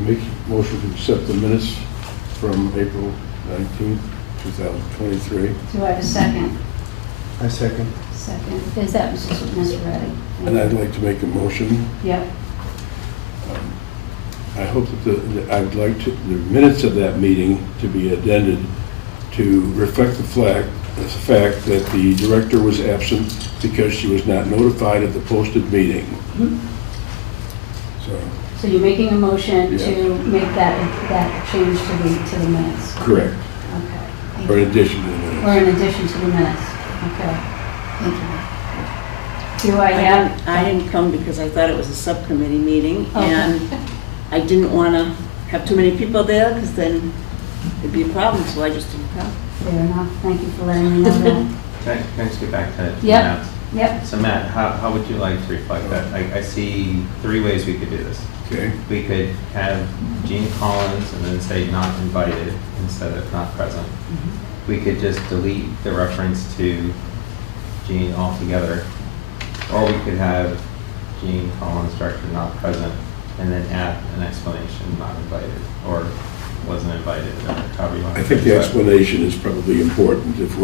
Make motion to accept the minutes from April 19th, 2023. Do I have a second? I second. Second. Is that Mr. Reddy? And I'd like to make a motion. Yep. I hope that I'd like the minutes of that meeting to be addended to reflect the fact that the director was absent because she was not notified of the posted meeting. Mhm. So you're making a motion to make that change to the minutes? Correct. Okay. Or in addition to the minutes. Or in addition to the minutes? Okay. Thank you. Do I have? I didn't come because I thought it was a subcommittee meeting, Okay. and I didn't want to have too many people there because then it'd be a problem, so I just didn't come. Fair enough. Thank you for letting me know that. Can I just get back to Yep. Matt? Yep. So Matt, how would you like to reflect that? I see three ways we could do this. Okay. We could have Gene Collins and then say not invited instead of not present. We could just delete the reference to Gene altogether. Or we could have Gene Collins, director, not present, and then add an explanation, not invited, or wasn't invited, or however you want to. I think the phrase that. explanation is probably important if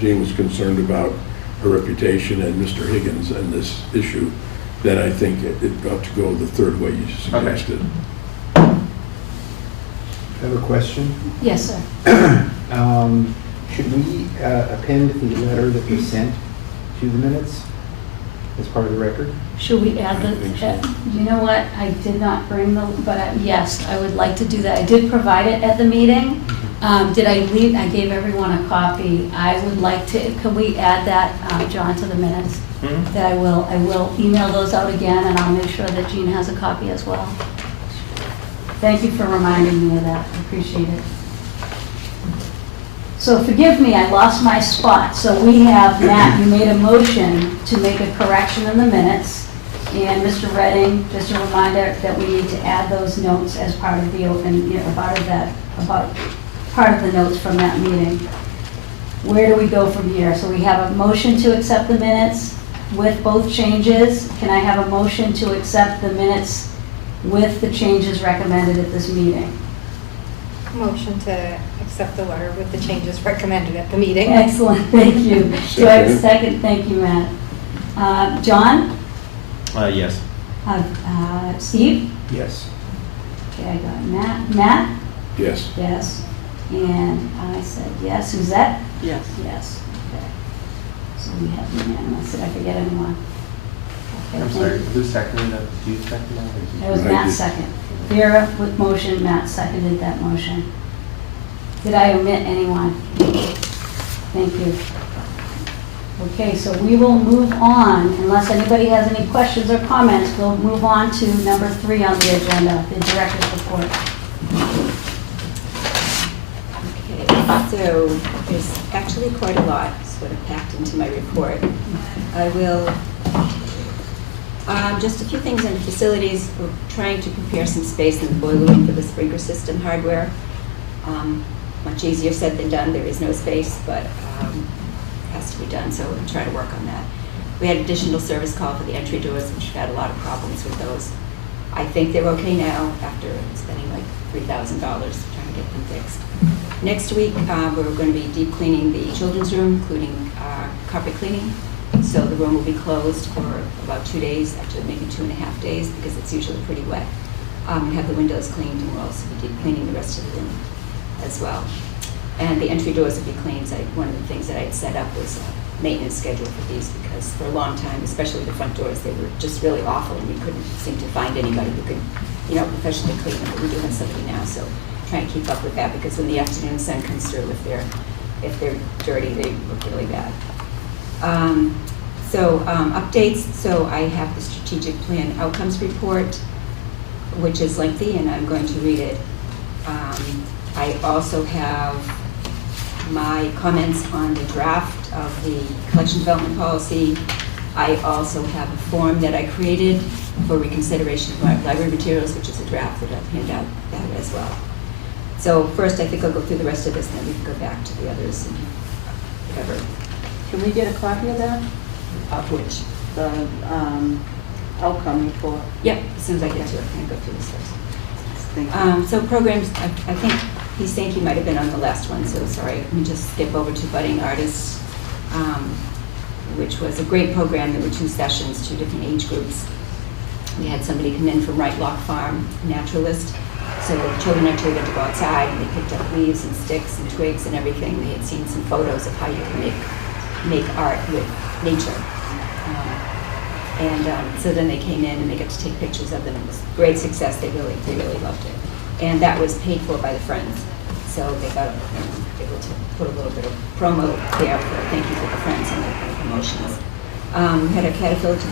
Jane was concerned about her reputation and Mr. Higgins and this issue, then I think it ought to go the third way you suggested. I have a question. Yes, sir. Should we append the letter that was sent to the minutes as part of the record? Should we add I think so. you know what, I did not bring but yes, I would like to do that. I did provide it at the meeting. Did I leave, I gave everyone a copy. I would like to, can we add that, John, to the minutes? Mhm. That I will email those out again, and I'll make sure that Jean has a copy as well. Thank you for reminding me of that, I appreciate it. So forgive me, I lost my spot. So we have, Matt, you made a motion to make a correction in the minutes. And Mr. Redding, just a reminder that we need to add those notes as part of the open, part of the notes from that meeting. Where do we go from here? So we have a motion to accept the minutes with both changes. Can I have a motion to accept the minutes with the changes recommended at this meeting? Motion to accept the letter with the changes recommended at the meeting. Excellent, thank you. Do I have a second? Thank you, Matt. John? Yes. Steve? Yes. Okay, I got Matt. Matt? Yes. Yes. And I said yes. Suzette? Yes. Yes. Okay. So we have unanimous. Did I forget anyone? Okay, I'm thank sorry, you. who seconded that? Did you second that? or did you- That was I Matt's did. second. Vera with motion, Matt seconded that motion. Did I omit anyone? Thank you. Okay, so we will move on, unless anybody has any questions or comments, we'll move on to number 3 on the agenda, the director's report. Okay, so there's actually quite a lot sort of packed into my report. I will, just a few things on the facilities. We're trying to prepare some space in the boiler room for the sprinkler system hardware. Much easier said than done. There is no space, but it has to be done, so we'll try to work on that. We had additional service call for the entry doors, which had a lot of problems with those. I think they're okay now after spending like $3,000 trying to get them fixed. Next week, we're going to be deep cleaning the children's room, including carpet cleaning. So the room will be closed for about 2 days, actually maybe 2.5 days, because it's usually pretty wet. We have the windows cleaned, and we'll also be deep cleaning the rest of the room as well. And the entry doors will be cleaned. So one of the things that I had set up was a maintenance schedule for these, because for a long time, especially the front doors, they were just really awful, and we couldn't seem to find anybody who could, professionally clean them. But we do have somebody now, so trying to keep up with that, because when the afternoon sun comes through, if they're dirty, they look really bad. Updates. So I have the strategic plan outcomes report, which is lengthy, and I'm going to read it. I also have my comments on the draft of the collection development policy. I also have a form that I created for reconsideration of library materials, which is a draft that I'll hand out that as well. So first, I think I'll go through the rest of this, and then we can go back to the others and whatever. Can we get a copy of that? Of which? The outcome report. Yep, as soon as I get to it, I'm gonna go through this first. Thank you. So programs, I think, he's saying he might have been on the last one, so sorry. Let me just skip over to Budding Artists, which was a great program. There were 2 sessions, 2 different age groups. We had somebody come in from Right Lock Farm, naturalist. So children actually got to go outside and they picked up leaves and sticks and twigs and everything. They had seen some photos of how you can make art with nature. So then they came in and they got to take pictures of them. It was great success. They really loved it. And that was paid for by the Friends. So they got able to put a little bit of promo there for thank you for the Friends and the promotions. We had a Caterpillar to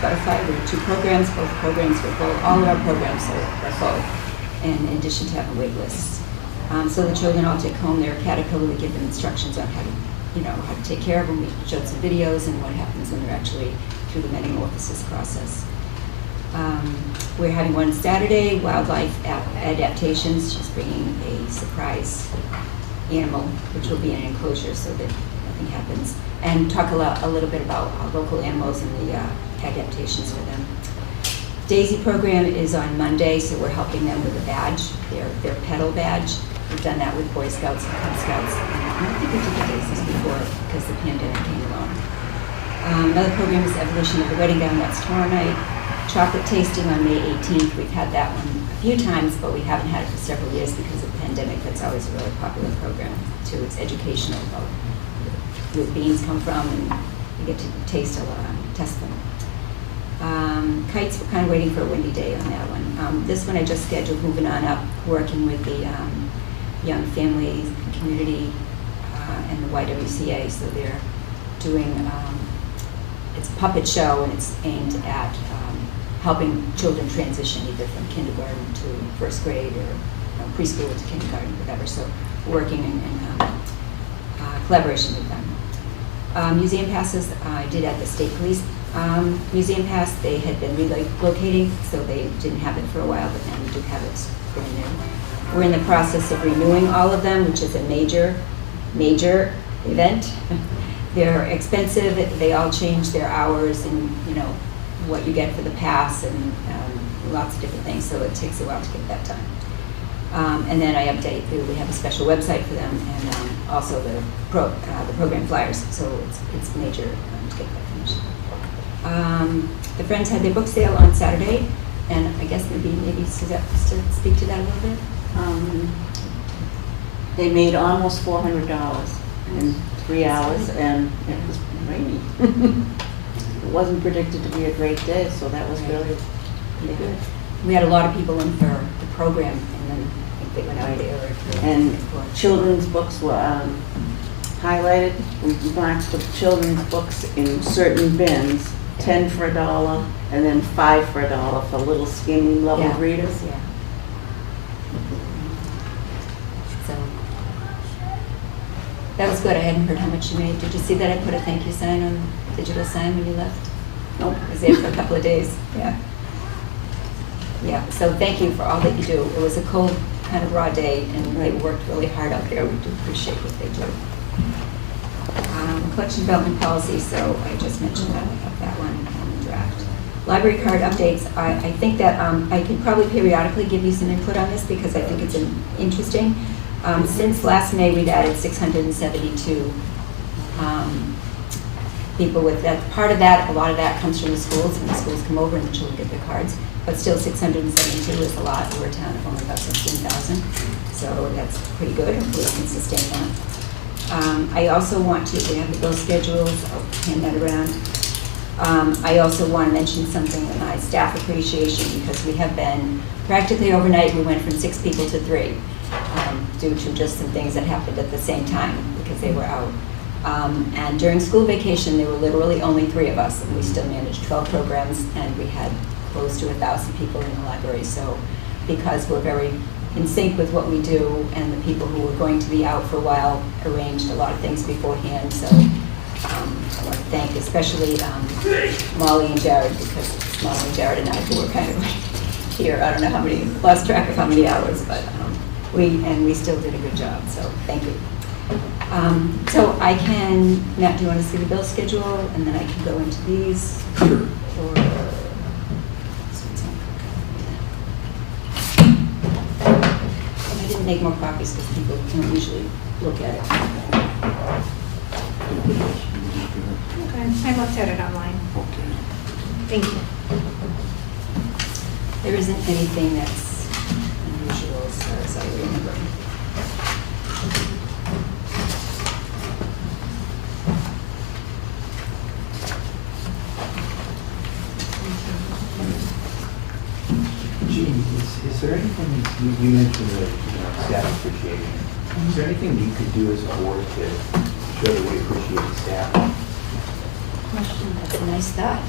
Butterfly. There were 2 programs. Both programs were full. All of our programs are full, and in addition to having wait lists. So the children all take home their Caterpillar. We give them instructions on how to take care of them. We showed some videos and what happens when they're actually through the metamorphosis process. We're having one Saturday, wildlife adaptations. She's bringing a surprise animal, which will be in an enclosure so that nothing happens, and talk a little bit about local animals and the adaptations for them. Daisy program is on Monday, so we're helping them with a badge, their pedal badge. We've done that with Boy Scouts and Cub Scouts. I don't think we did the Daisies before because the pandemic came along. Another program is Evolution of the Wedding Gown. That's tomorrow night. Chocolate tasting on May 18th. We've had that one a few times, but we haven't had it for several years because of the pandemic. That's always a really popular program, too. It's educational about where beans come from, and you get to taste a lot, test them. Kites, we're kind of waiting for a windy day on that one. This one I just scheduled, moving on up, working with the Young Families Community and the YWCA. So they're doing, it's a puppet show, and it's aimed at helping children transition either from kindergarten to 1st grade or preschool to kindergarten, whatever. So working in collaboration with them. Museum passes, I did at the State Police Museum Pass. They had been relocating, so they didn't have it for a while, but now we do have it brand new. We're in the process of renewing all of them, which is a major event. They're expensive. They all change their hours and what you get for the pass and lots of different things. So it takes a while to get that done. And then I update. We have a special website for them, and also the program flyers. So it's major to get that finished. The Friends had their book sale on Saturday, and I guess maybe Suzette wants to speak to that a little bit. They made almost $400 in 3 hours, and it was rainy. It wasn't predicted to be a great day, so that was really pretty good. We had a lot of people in for the program, and then I think they went out there. And children's books were highlighted. We marked the children's books in certain bins, 10 for $1, and then 5 for $1 for little skinny level readers. Yeah. So that was good. I hadn't heard how much you made. Did you see that I put a thank you sign on the digital sign when you left? Nope. I was there for a couple of days. Yeah. Yeah. So thank you for all that you do. It was a cold, kind of raw day, and they worked really hard out there. We do appreciate what they do. Collection development policy. So I just mentioned that. I have that one on the draft. Library card updates. I think that I can probably periodically give you some input on this because I think it's interesting. Since last May, we've added 672 people with that. Part of that, a lot of that comes from the schools, and the schools come over and the children get their cards. But still, 672 is a lot. We're a town of only about 16,000, so that's pretty good. Hopefully, we can sustain that. I also want to, we have the bill schedules. I'll hand that around. I also want to mention something in my staff appreciation because we have been practically overnight. We went from 6 people to 3 due to just some things that happened at the same time because they were out. And during school vacation, there were literally only 3 of us, and we still managed 12 programs, and we had close to 1,000 people in the library. So because we're very in sync with what we do, and the people who were going to be out for a while arranged a lot of things beforehand. So I want to thank especially Molly and Jared, because it's Molly and Jared and I who were kind of here. I don't know how many, lost track of how many hours, but we still did a good job, so thank you. So I can, Matt, do you want to see the bill schedule, and then I can go into these? Sure. Or, I didn't make more copies because people don't usually look at it. Okay, I looked at it online. Okay. Thank you. There isn't anything that's unusual as far as I remember. Gene, is there anything, you mentioned the staff appreciation. Is there anything you could do as a board to show that we appreciate the staff? Question, that's a nice thought.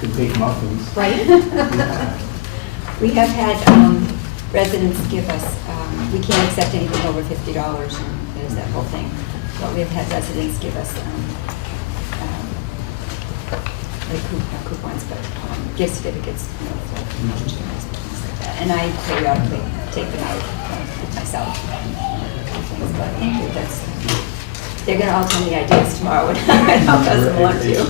Could bake muffins. Right? Yeah. We have had residents give us, we can't accept anything over $50, and there's that whole thing. But we have had residents give us, like not coupons, but gift certificates, you know, for lunch and things like that. And I periodically take them out myself. But thank you, they're gonna all tell me ideas tomorrow, and I'll pass them along to you.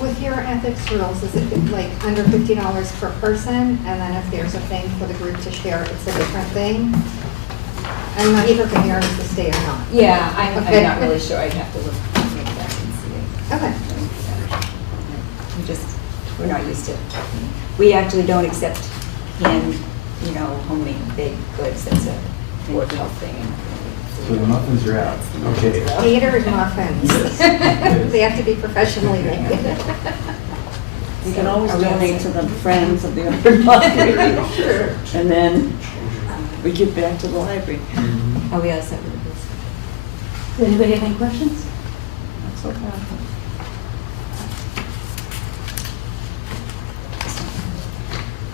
With your ethics rules, is it like under $50 per person? And then if there's a thing for the group to share, it's a different thing? I'm not sure if the hearing is to stay or not. Yeah, I'm Okay. not really sure, I'd have to look back and see it. Okay. We're not used to, we actually don't accept canned, homemade baked goods, that's a board health thing. So the muffins are out. Okay. Catered muffins. They have to be professionally made. You can always donate to the Friends of the Auburn Library. Sure. And then we give back to the library. Oh, we also have this. Does anybody have any questions? That's okay.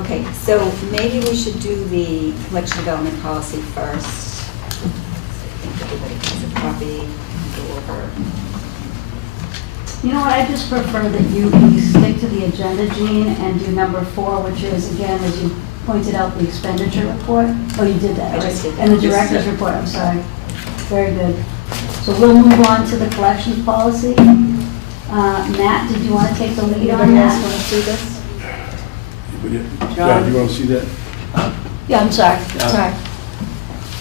Okay, so maybe we should do the collection development policy first. I think everybody has a copy, go over. You know what, I just prefer that you stick to the agenda, Jean, and do number 4, which is, again, as you pointed out, the expenditure report. Oh, you did that, I right? just did that. And the director's report, I'm sorry. Very good. So we'll move on to the collections policy. Matt, did you want to take the lead on Anybody else want that? to see this? John, do you want to see that? Yeah, I'm sorry, sorry.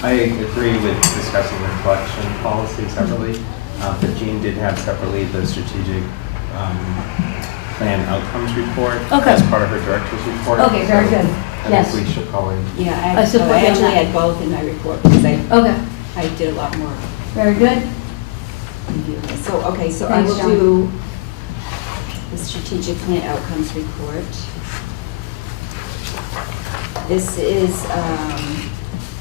I agree with discussing the collection policy separately, but Jean did have separately the strategic plan outcomes report Okay. as part of her director's report. Okay, very So good. I Yes. think we should probably, Yeah, I support I you on actually that. had both in my report because Okay, I did a lot more very good. review. So, okay, so I Thanks, will John. do the strategic plan outcomes report. This is,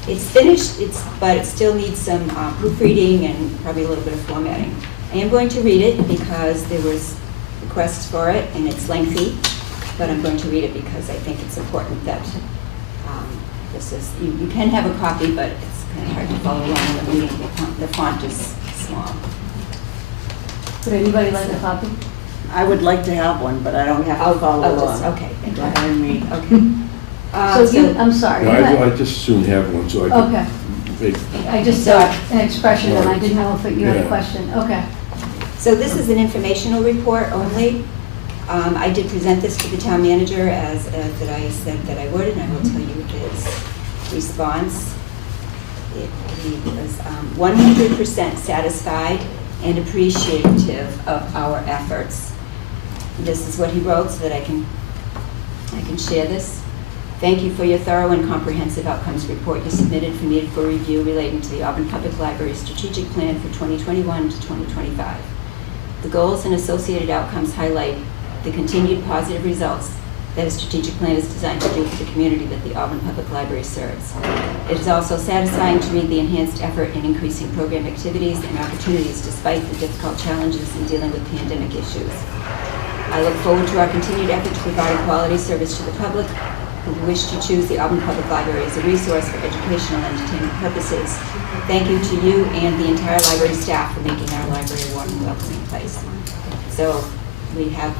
it's finished, but it still needs some proofreading and probably a little bit of formatting. I am going to read it because there was requests for it and it's lengthy, but I'm going to read it because I think it's important that this is, you can have a copy, but it's kind of hard to follow along in the reading. The font is small. Would anybody like a copy? I would like to have one, but I don't have to follow I'll along. just- okay, thank Go you. ahead and read. Okay. So you, I'm sorry. No, go ahead. I'd just soon have one, so I could Okay, make, I just saw an expression and I didn't know if you had a Yeah. question. Okay. So this is an informational report only. I did present this to the town manager as that I said that I would, and I will tell you his response. He was 100% satisfied and appreciative of our efforts. This is what he wrote so that I can share this. Thank you for your thorough and comprehensive outcomes report you submitted for me for review relating to the Auburn Public Library Strategic Plan for 2021 to 2025. The goals and associated outcomes highlight the continued positive results that a strategic plan is designed to do for the community that the Auburn Public Library serves. It is also satisfying to read the enhanced effort in increasing program activities and opportunities despite the difficult challenges in dealing with pandemic issues. I look forward to our continued effort to provide a quality service to the public who wish to choose the Auburn Public Library as a resource for educational and entertainment purposes. Thank you to you and the entire library staff for making our library a warm and welcoming place. So we have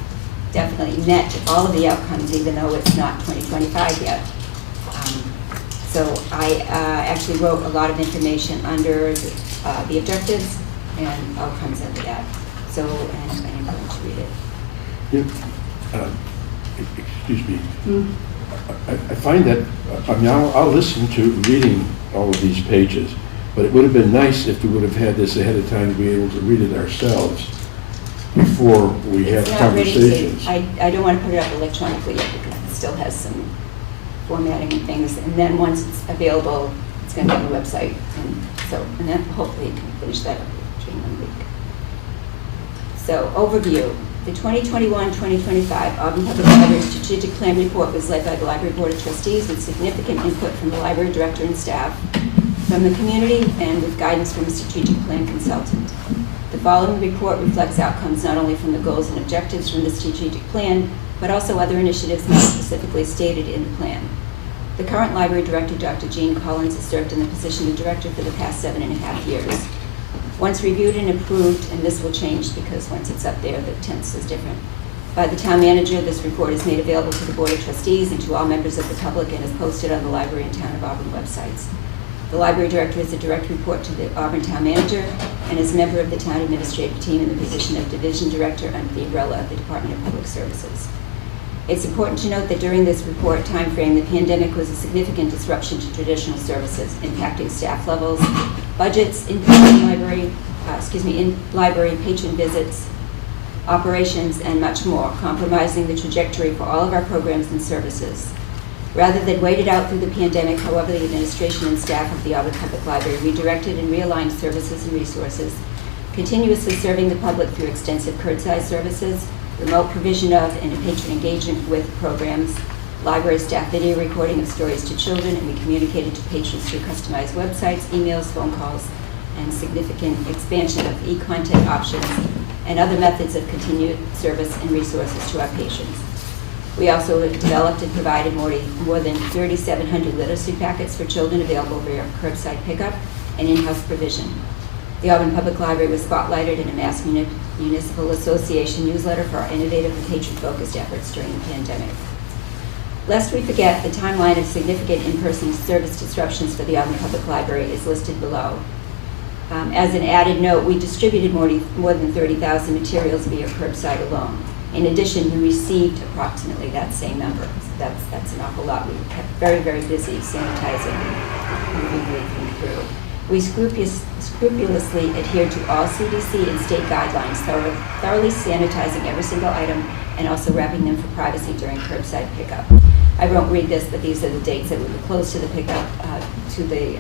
definitely met all of the outcomes, even though it's not 2025 yet. So I actually wrote a lot of information under the objectives and outcomes under that. So, and I'm going to read it. Excuse me. Hmm. I find that, I mean, I'll listen to reading all of these pages, but it would have been nice if we would have had this ahead of time to be able to read it ourselves before we have It's not ready to, conversations. I don't want to put it up electronically yet because it still has some formatting and things. And then once it's available, it's going to be on the website. And then hopefully you can finish that up during 1 week. So overview. The 2021-2025 Auburn Public Library Strategic Plan Report was led by the Library Board of Trustees with significant input from the library director and staff, from the community, and with guidance from a strategic plan consultant. The following report reflects outcomes not only from the goals and objectives from the strategic plan, but also other initiatives not specifically stated in the plan. The current library director, Dr. Jean Collins, has served in the position of director for the past 7.5 years. Once reviewed and approved, and this will change because once it's up there, the tense is different, by the town manager, this report is made available to the Board of Trustees and to all members of the public and is posted on the library and Town of Auburn websites. The library director is a direct report to the Auburn town manager and is a member of the town administrative team in the position of division director under the umbrella of the Department of Public Services. It's important to note that during this report timeframe, the pandemic was a significant disruption to traditional services, impacting staff levels, budgets, in-person library, in-library patron visits, operations, and much more, compromising the trajectory for all of our programs and services. Rather than wait it out through the pandemic, however, the administration and staff of the Auburn Public Library redirected and realigned services and resources, continuously serving the public through extensive curbside services, remote provision of and patron engagement with programs, library staff video recording of stories to children, and we communicated to patrons through customized websites, emails, phone calls, and significant expansion of e-content options and other methods of continued service and resources to our patrons. We also developed and provided more than 3,700 literacy packets for children available via curbside pickup and in-house provision. The Auburn Public Library was spotlighted in a Mass Municipal Association newsletter for our innovative and patron-focused efforts during the pandemic. Lest we forget, the timeline of significant in-person service disruptions for the Auburn Public Library is listed below. As an added note, we distributed more than 30,000 materials via curbside alone. In addition, we received approximately that same number. So that's an awful lot. We kept very, very busy sanitizing and moving through. We scrupulously adhered to all CDC and state guidelines, thoroughly sanitizing every single item and also wrapping them for privacy during curbside pickup. I won't read this, but these are the dates that we were closed to the pickup, to the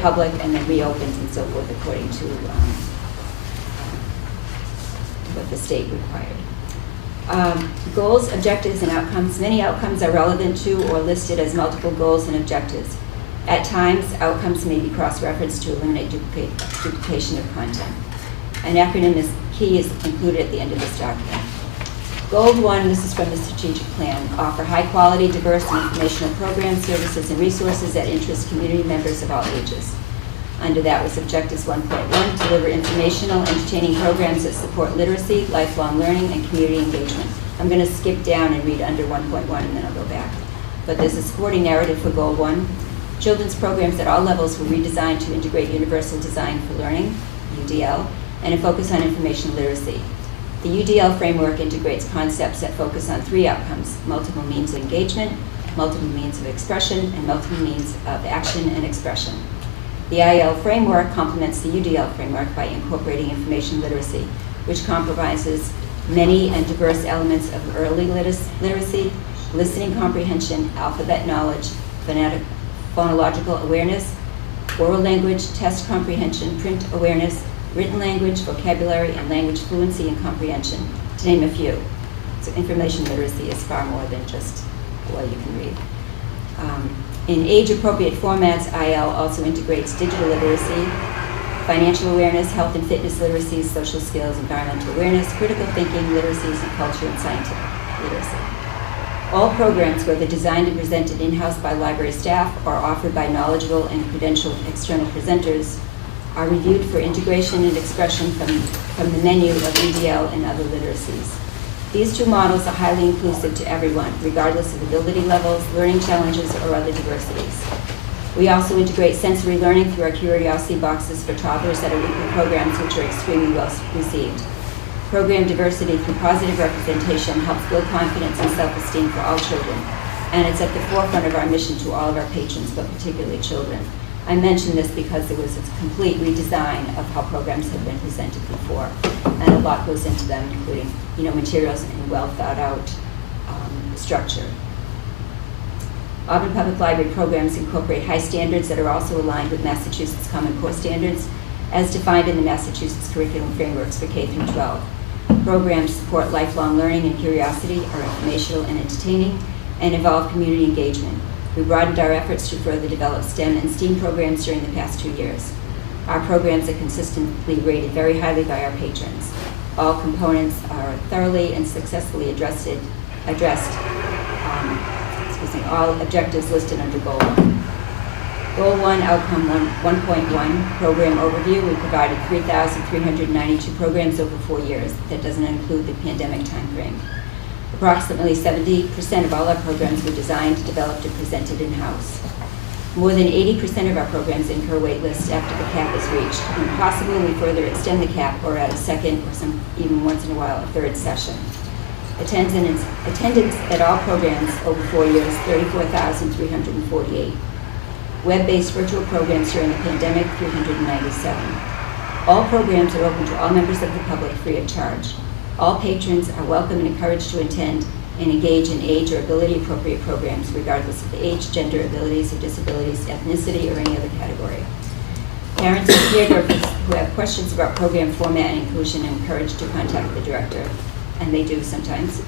public, and then reopened and so forth according to what the state required. Goals, objectives, and outcomes. Many outcomes are relevant to or listed as multiple goals and objectives. At times, outcomes may be cross-referenced to eliminate duplication of content. An acronym is included at the end of this document. Goal 1, this is from the strategic plan, offer high-quality, diverse, and informational programs, services, and resources that interest community members of all ages. Under that was Objectives 1.1, deliver informational, entertaining programs that support literacy, lifelong learning, and community engagement. I'm going to skip down and read under 1.1 and then I'll go back. But there's a supporting narrative for Goal 1. Children's programs at all levels were redesigned to integrate universal design for learning, UDL, and a focus on information literacy. The UDL framework integrates concepts that focus on 3 outcomes: multiple means of engagement, multiple means of expression, and multiple means of action and expression. The IL framework complements the UDL framework by incorporating information literacy, which compromises many and diverse elements of early literacy, listening comprehension, alphabet knowledge, phonological awareness, oral language, test comprehension, print awareness, written language, vocabulary, and language fluency and comprehension, to name a few. So information literacy is far more than just what you can read. In age-appropriate formats, IL also integrates digital literacy, financial awareness, health and fitness literacies, social skills, environmental awareness, critical thinking literacies, and culture and scientific literacy. All programs, whether designed and presented in-house by library staff or offered by knowledgeable and credentialed external presenters, are reviewed for integration and expression from the menu of UDL and other literacies. These two models are highly inclusive to everyone, regardless of ability levels, learning challenges, or other diversities. We also integrate sensory learning through our curiosity boxes for toddlers that are weekly programs, which are extremely well received. Program diversity through positive representation helps build confidence and self-esteem for all children, and it's at the forefront of our mission to all of our patrons, but particularly children. I mention this because there was a complete redesign of how programs have been presented before, and a lot goes into them, including materials and well thought out structure. Auburn Public Library programs incorporate high standards that are also aligned with Massachusetts Common Core standards, as defined in the Massachusetts curriculum frameworks for K through 12. Programs support lifelong learning and curiosity, are informational and entertaining, and involve community engagement. We broadened our efforts to further develop STEM and STEAM programs during the past 2 years. Our programs are consistently rated very highly by our patrons. All components are thoroughly and successfully addressed, all objectives listed under Goal 1. Goal 1, Outcome 1.1, Program Overview. We provided 3,392 programs over 4 years. That doesn't include the pandemic timeframe. Approximately 70% of all our programs were designed, developed, and presented in-house. More than 80% of our programs incur wait lists after the cap is reached, and possibly we further extend the cap or add a second or even once in a while a third session. Attendance at all programs over 4 years, 34,348. Web-based virtual programs during the pandemic, 397. All programs are open to all members of the public free of charge. All patrons are welcome and encouraged to attend and engage in age or ability appropriate programs regardless of age, gender, abilities, or disabilities, ethnicity, or any other category. Parents and caregivers who have questions about program format and inclusion are encouraged to contact the director, and they do sometimes.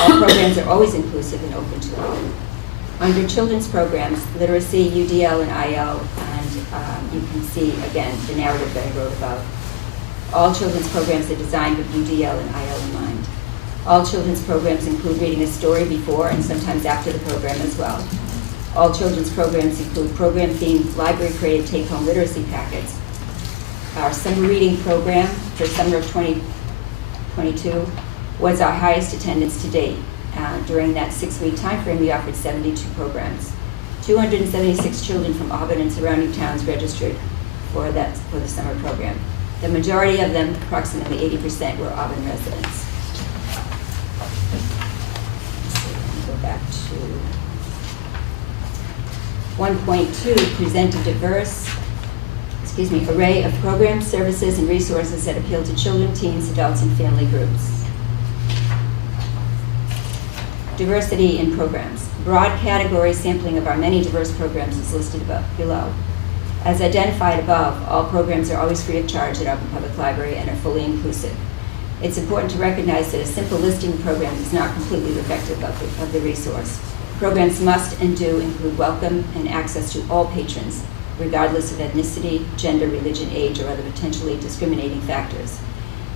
All programs are always inclusive and open to all. Under children's programs, literacy, UDL, and IL, and you can see, again, the narrative that I wrote about. All children's programs are designed with UDL and IL in mind. All children's programs include reading a story before and sometimes after the program as well. All children's programs include program-themed, library-created take-home literacy packets. Our summer reading program for summer of 2022 was our highest attendance to date. During that 6-week time frame, we offered 72 programs. 276 children from Auburn and surrounding towns registered for the summer program. The majority of them, approximately 80%, were Auburn residents. Go back to 1.2, present a diverse, array of programs, services, and resources that appeal to children, teens, adults, and family groups. Diversity in programs. Broad category sampling of our many diverse programs is listed below. As identified above, all programs are always free of charge at Auburn Public Library and are fully inclusive. It's important to recognize that a simple listing of programs is not completely reflective of the resource. Programs must and do include welcome and access to all patrons, regardless of ethnicity, gender, religion, age, or other potentially discriminating factors.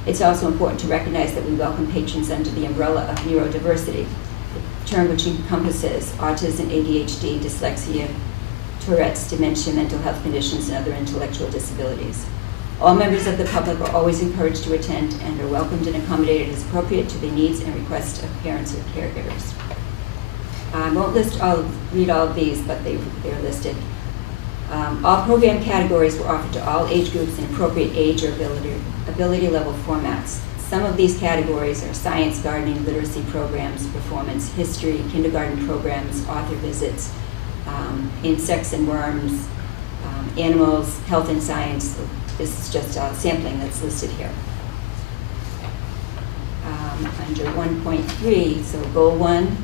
It's also important to recognize that we welcome patrons under the umbrella of neurodiversity, a term which encompasses autism, ADHD, dyslexia, Tourette's, dementia, mental health conditions, and other intellectual disabilities. All members of the public are always encouraged to attend and are welcomed and accommodated as appropriate to the needs and requests of parents or caregivers. I won't read all of these, but they're listed. All program categories were offered to all age groups in appropriate age or ability level formats. Some of these categories are science, gardening, literacy programs, performance, history, kindergarten programs, author visits, insects and worms, animals, health and science. This is just a sampling that's listed here. Under 1.3, so goal 1.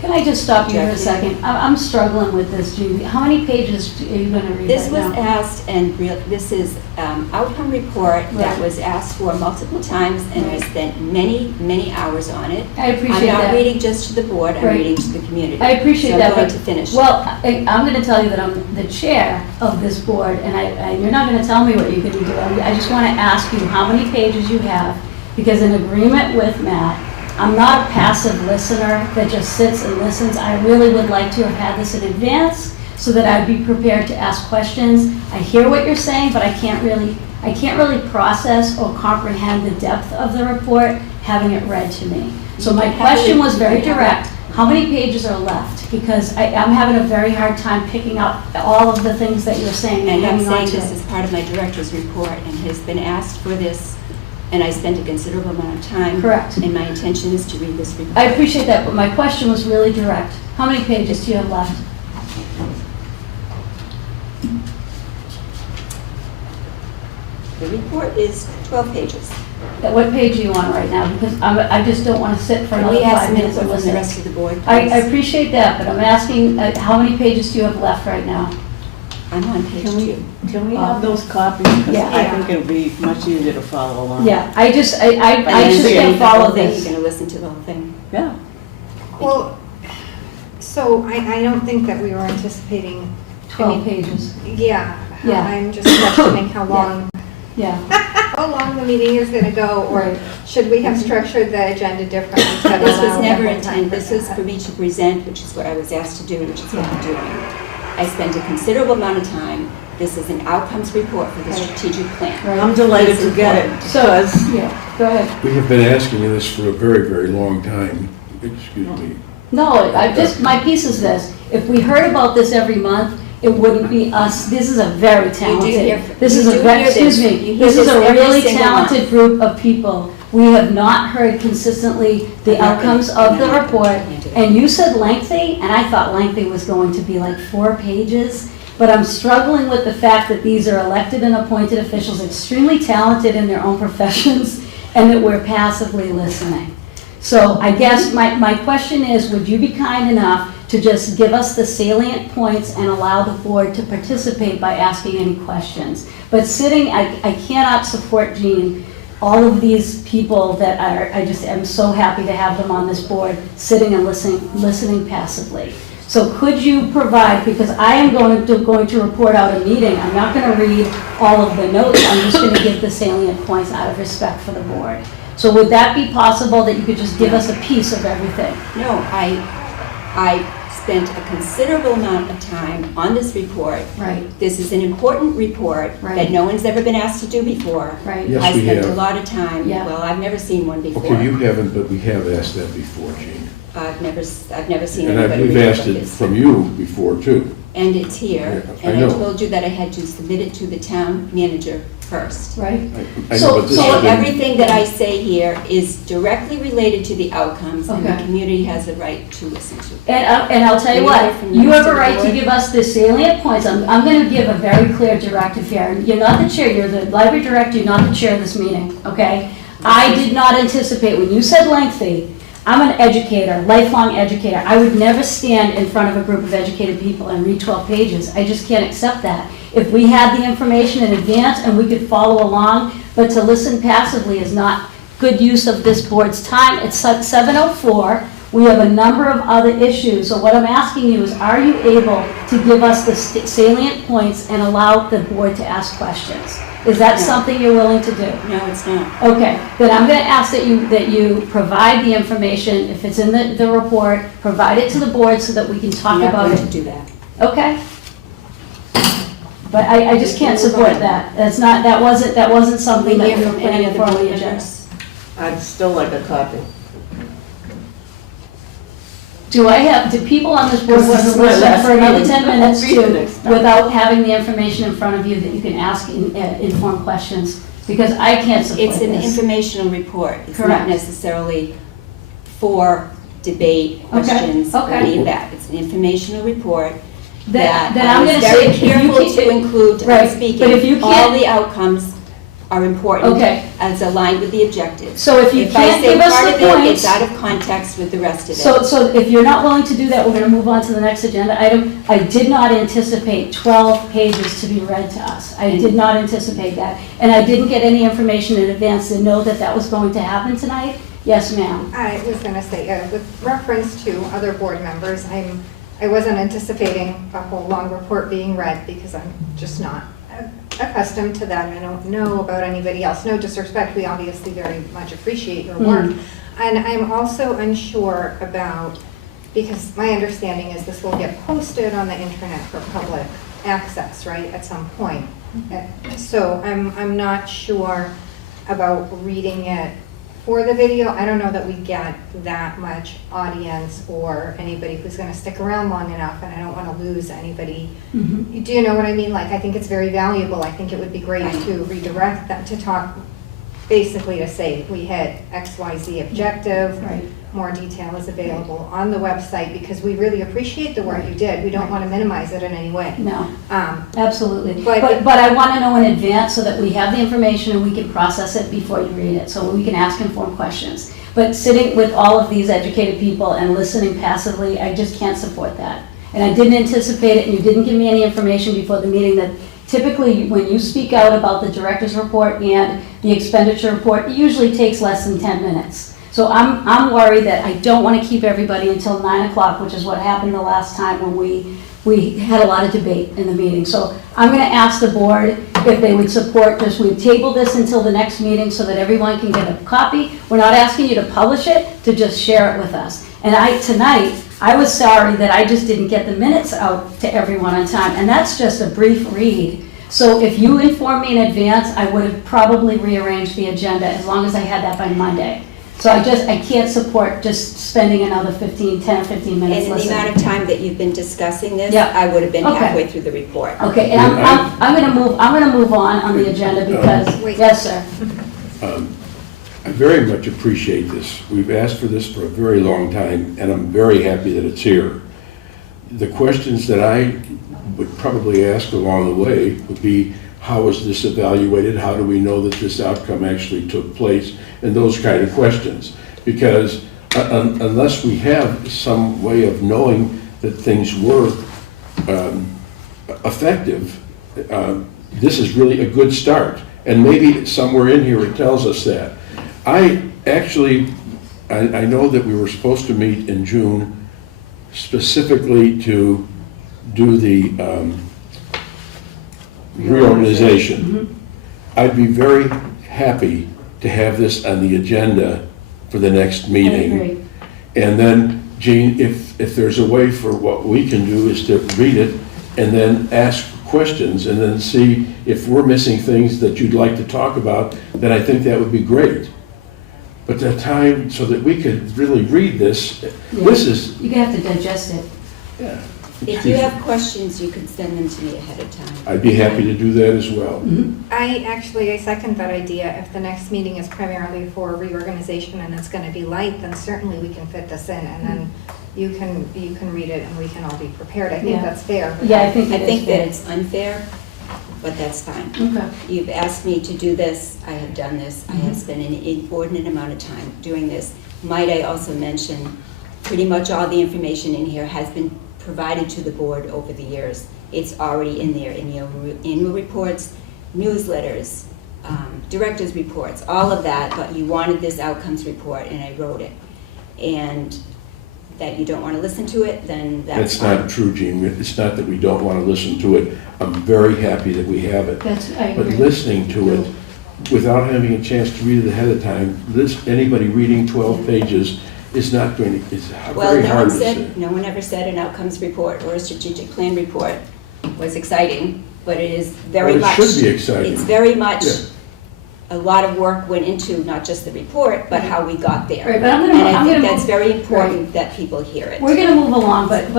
Can I just stop you for a Jackie? second? I'm struggling with this, Judy. How many pages are you going to read This right was now? asked, and this is outcome report that Right. was asked for multiple times, and I Right. spent many, many hours on it. I appreciate I'm not that. reading just to the board, I'm Right. reading to the community. I appreciate so that. I'm going but- to finish. Well, I'm going to tell you that I'm the chair of this board, and you're not going to tell me what you're going to do. I just want to ask you how many pages you have, because in agreement with Matt, I'm not a passive listener that just sits and listens. I really would like to have had this in advance so that I'd be prepared to ask questions. I hear what you're saying, but I can't really process or comprehend the depth of the report having it read to me. So my question was very direct. How many pages are left? Because I'm having a very hard time picking up all of the things that you're saying and And I'm hanging on saying to this it. is part of my director's report and has been asked for this, and I spent a considerable amount of time. Correct. And my intention is to read this report. I appreciate that, but my question was really direct. How many pages do you have left? The report is 12 pages. What page are you on right now? Because I just don't want to sit for Can another we have 5 some minutes input and from the listen. rest of the board, I please? appreciate that, but I'm asking, how many pages do you have left right now? I'm on page Can we, 2. can we have those copies? Because Yeah. I think it'll be much easier to follow along. Yeah, I should Are you gonna say read the follow whole thing? this. You're going to listen to the whole thing? Yeah. Well, so I don't think that we were anticipating. 12 pages, Yeah, Yeah. I'm just questioning how long, yeah. how long the meeting is gonna go, or Right. should we have structured the agenda differently? to This was allow never ample time intended, this was that? for me to present, which is what I was asked to do, which is what I'm doing. I spent a considerable amount of time. This is an outcomes report for the strategic plan. Right. I'm delighted It's to get it, important. because Yeah, go ahead. We have been asking you this for a very, very long time. Excuse me. No, my piece is this. If we heard about this every month, it wouldn't be us. This is a very talented, hear excuse this. me, You hear this is this a every really single talented month. group of people. We have not heard consistently the I'm not gonna- outcomes of the I'm not report. gonna do that. And you said lengthy, and I thought lengthy was going to be like 4 pages. But I'm struggling with the fact that these are elected and appointed officials, extremely talented in their own professions, and that we're passively listening. So I guess my question is, would you be kind enough to just give us the salient points and allow the board to participate by asking any questions? But sitting, I cannot support, Jean, all of these people that are, I'm so happy to have them on this board, sitting and listening passively. So could you provide, because I am going to report out a meeting, I'm not going to read all of the notes, I'm just going to give the salient points out of respect for the board. So would that be possible, that you could just give us a piece of everything? No, I spent a considerable amount of time on this report. Right, This is an important report Right. that no one's ever been asked to do before. right. Yes, I we spent a have. lot of time, Yeah. well, I've never seen one before. Okay, you haven't, but we have asked that before, Gene. I've never seen And anybody. we've report asked it this. from you before, too. And it's here, Yeah, I and I know. told you that I had to submit it to the town manager first. Right? I So- know, but this so has So been- everything that I say here is directly related to the outcomes, and the Okay. community has a right to listen to. And I'll tell you Any what, other from you the have a rest of the right to board? give us the salient points. I'm going to give a very clear directive here. You're not the chair, you're the library director, you're not the chair of this meeting, okay? I did not anticipate, when you said lengthy, I'm an educator, lifelong educator. I would never stand in front of a group of educated people and read 12 pages. I just can't accept that. If we had the information in advance and we could follow along, but to listen passively is not good use of this board's time. It's 7:04. We have a number of other issues. So what I'm asking you is, are you able to give us the salient points and allow the board to ask questions? Is that No. something you're willing to do? No, it's not. Okay, then I'm going to ask that you provide the information, if it's in the report, provide it to the board so that we can talk I'm not about going to it. do that. Okay? But I just can't support that. That wasn't something that We we hear were from any planning other for on board the agenda. members? I'd still like a copy. Do people on this board want to listen for another 10 minutes Read the next time. without having the information in front of you that you can ask informed questions? Because I can't support It's an this. informational report. It's Correct. not necessarily for debate, Okay, questions, or okay. any of that. It's an informational report that Then I I'm was going to say, very if you careful keep to include Right, when speaking. but if you All can't- the outcomes are important Okay. as aligned with the objectives. So if you can't give us I say part the of it, points- it's out of context with the rest of it. So if you're not willing to do that, we're going to move on to the next agenda item. I did not anticipate 12 pages to be read to us. I did not anticipate that. And I didn't get any information in advance to know that that was going to happen tonight. Yes, ma'am. I was gonna say, with reference to other board members, I wasn't anticipating a whole long report being read because I'm just not accustomed to that. I don't know about anybody else. No disrespect, we obviously very much appreciate your work. And I'm also unsure about because my understanding is this will get posted on the internet for public access, right, at some point. So I'm not sure about reading it for the video. I don't know that we get that much audience or anybody who's gonna stick around long enough, and I don't wanna lose anybody. Mhm. Do you know what I mean? Like, I think it's very valuable. I think it would be great Right. to redirect them, to talk, basically to say, we hit XYZ objective. Right. More detail is available on the website, because we really appreciate the work you did. We don't wanna minimize it in any way. No, Um, absolutely. But- But I want to know in advance so that we have the information and we can process it before you read it, so we can ask informed questions. But sitting with all of these educated people and listening passively, I just can't support that. And I didn't anticipate it, and you didn't give me any information before the meeting that typically when you speak out about the director's report and the expenditure report, it usually takes less than 10 minutes. So I'm worried that I don't want to keep everybody until 9 o'clock, which is what happened the last time when we had a lot of debate in the meeting. So I'm going to ask the board if they would support this. We table this until the next meeting so that everyone can get a copy. We're not asking you to publish it, to just share it with us. And tonight, I was sorry that I just didn't get the minutes out to everyone on time, and that's just a brief read. So if you informed me in advance, I would have probably rearranged the agenda as long as I had that by Monday. So I can't support just spending another 10 or 15 minutes And the listening. amount of time that you've been discussing this, Yeah. I would have been Okay. halfway through the report. Okay, and I'm gonna move on the agenda because, Wait. yes, sir. I very much appreciate this. We've asked for this for a very long time, and I'm very happy that it's here. The questions that I would probably ask along the way would be, how is this evaluated? How do we know that this outcome actually took place? And those kind of questions. Because unless we have some way of knowing that things were effective, this is really a good start. And maybe somewhere in here it tells us that. I know that we were supposed to meet in June specifically to do the reorganization. I'd be very happy to have this on the agenda for the next meeting. I agree. And then, Jean, if there's a way for what we can do is to read it and then ask questions and then see if we're missing things that you'd like to talk about, then I think that would be great. But the time, so that we could really read this, this is, You're gonna have to digest it. yeah. If you have questions, you can send them to me ahead of time. I'd be happy to do that as well. I second that idea. If the next meeting is primarily for reorganization and it's gonna be light, then certainly we can fit this in, and then you can read it and we can all be prepared. I think Yeah. that's fair. Yeah, I think I it is. think that it's unfair, but that's fine. Okay. You've asked me to do this, I have done this, I have spent an inordinate amount of time doing this. Might I also mention, pretty much all the information in here has been provided to the board over the years. It's already in there, in your annual reports, newsletters, director's reports, all of that, but you wanted this outcomes report and I wrote it. And that you don't want to listen to it, then that's That's fine. not true, Gene. It's not that we don't want to listen to it. I'm very happy that we have it. I But agree. listening to it without having a chance to read it ahead of time, anybody reading 12 pages is not going to, it's Well, very hard to say. no one ever said an outcomes report or a strategic plan report was exciting, but it is very Well, much. it should be exciting. It's very much, Yeah. a lot of work went into not just the report, but how we got there. Right, but I'm And gonna I think that's move- very important that people hear it. We're gonna move along, but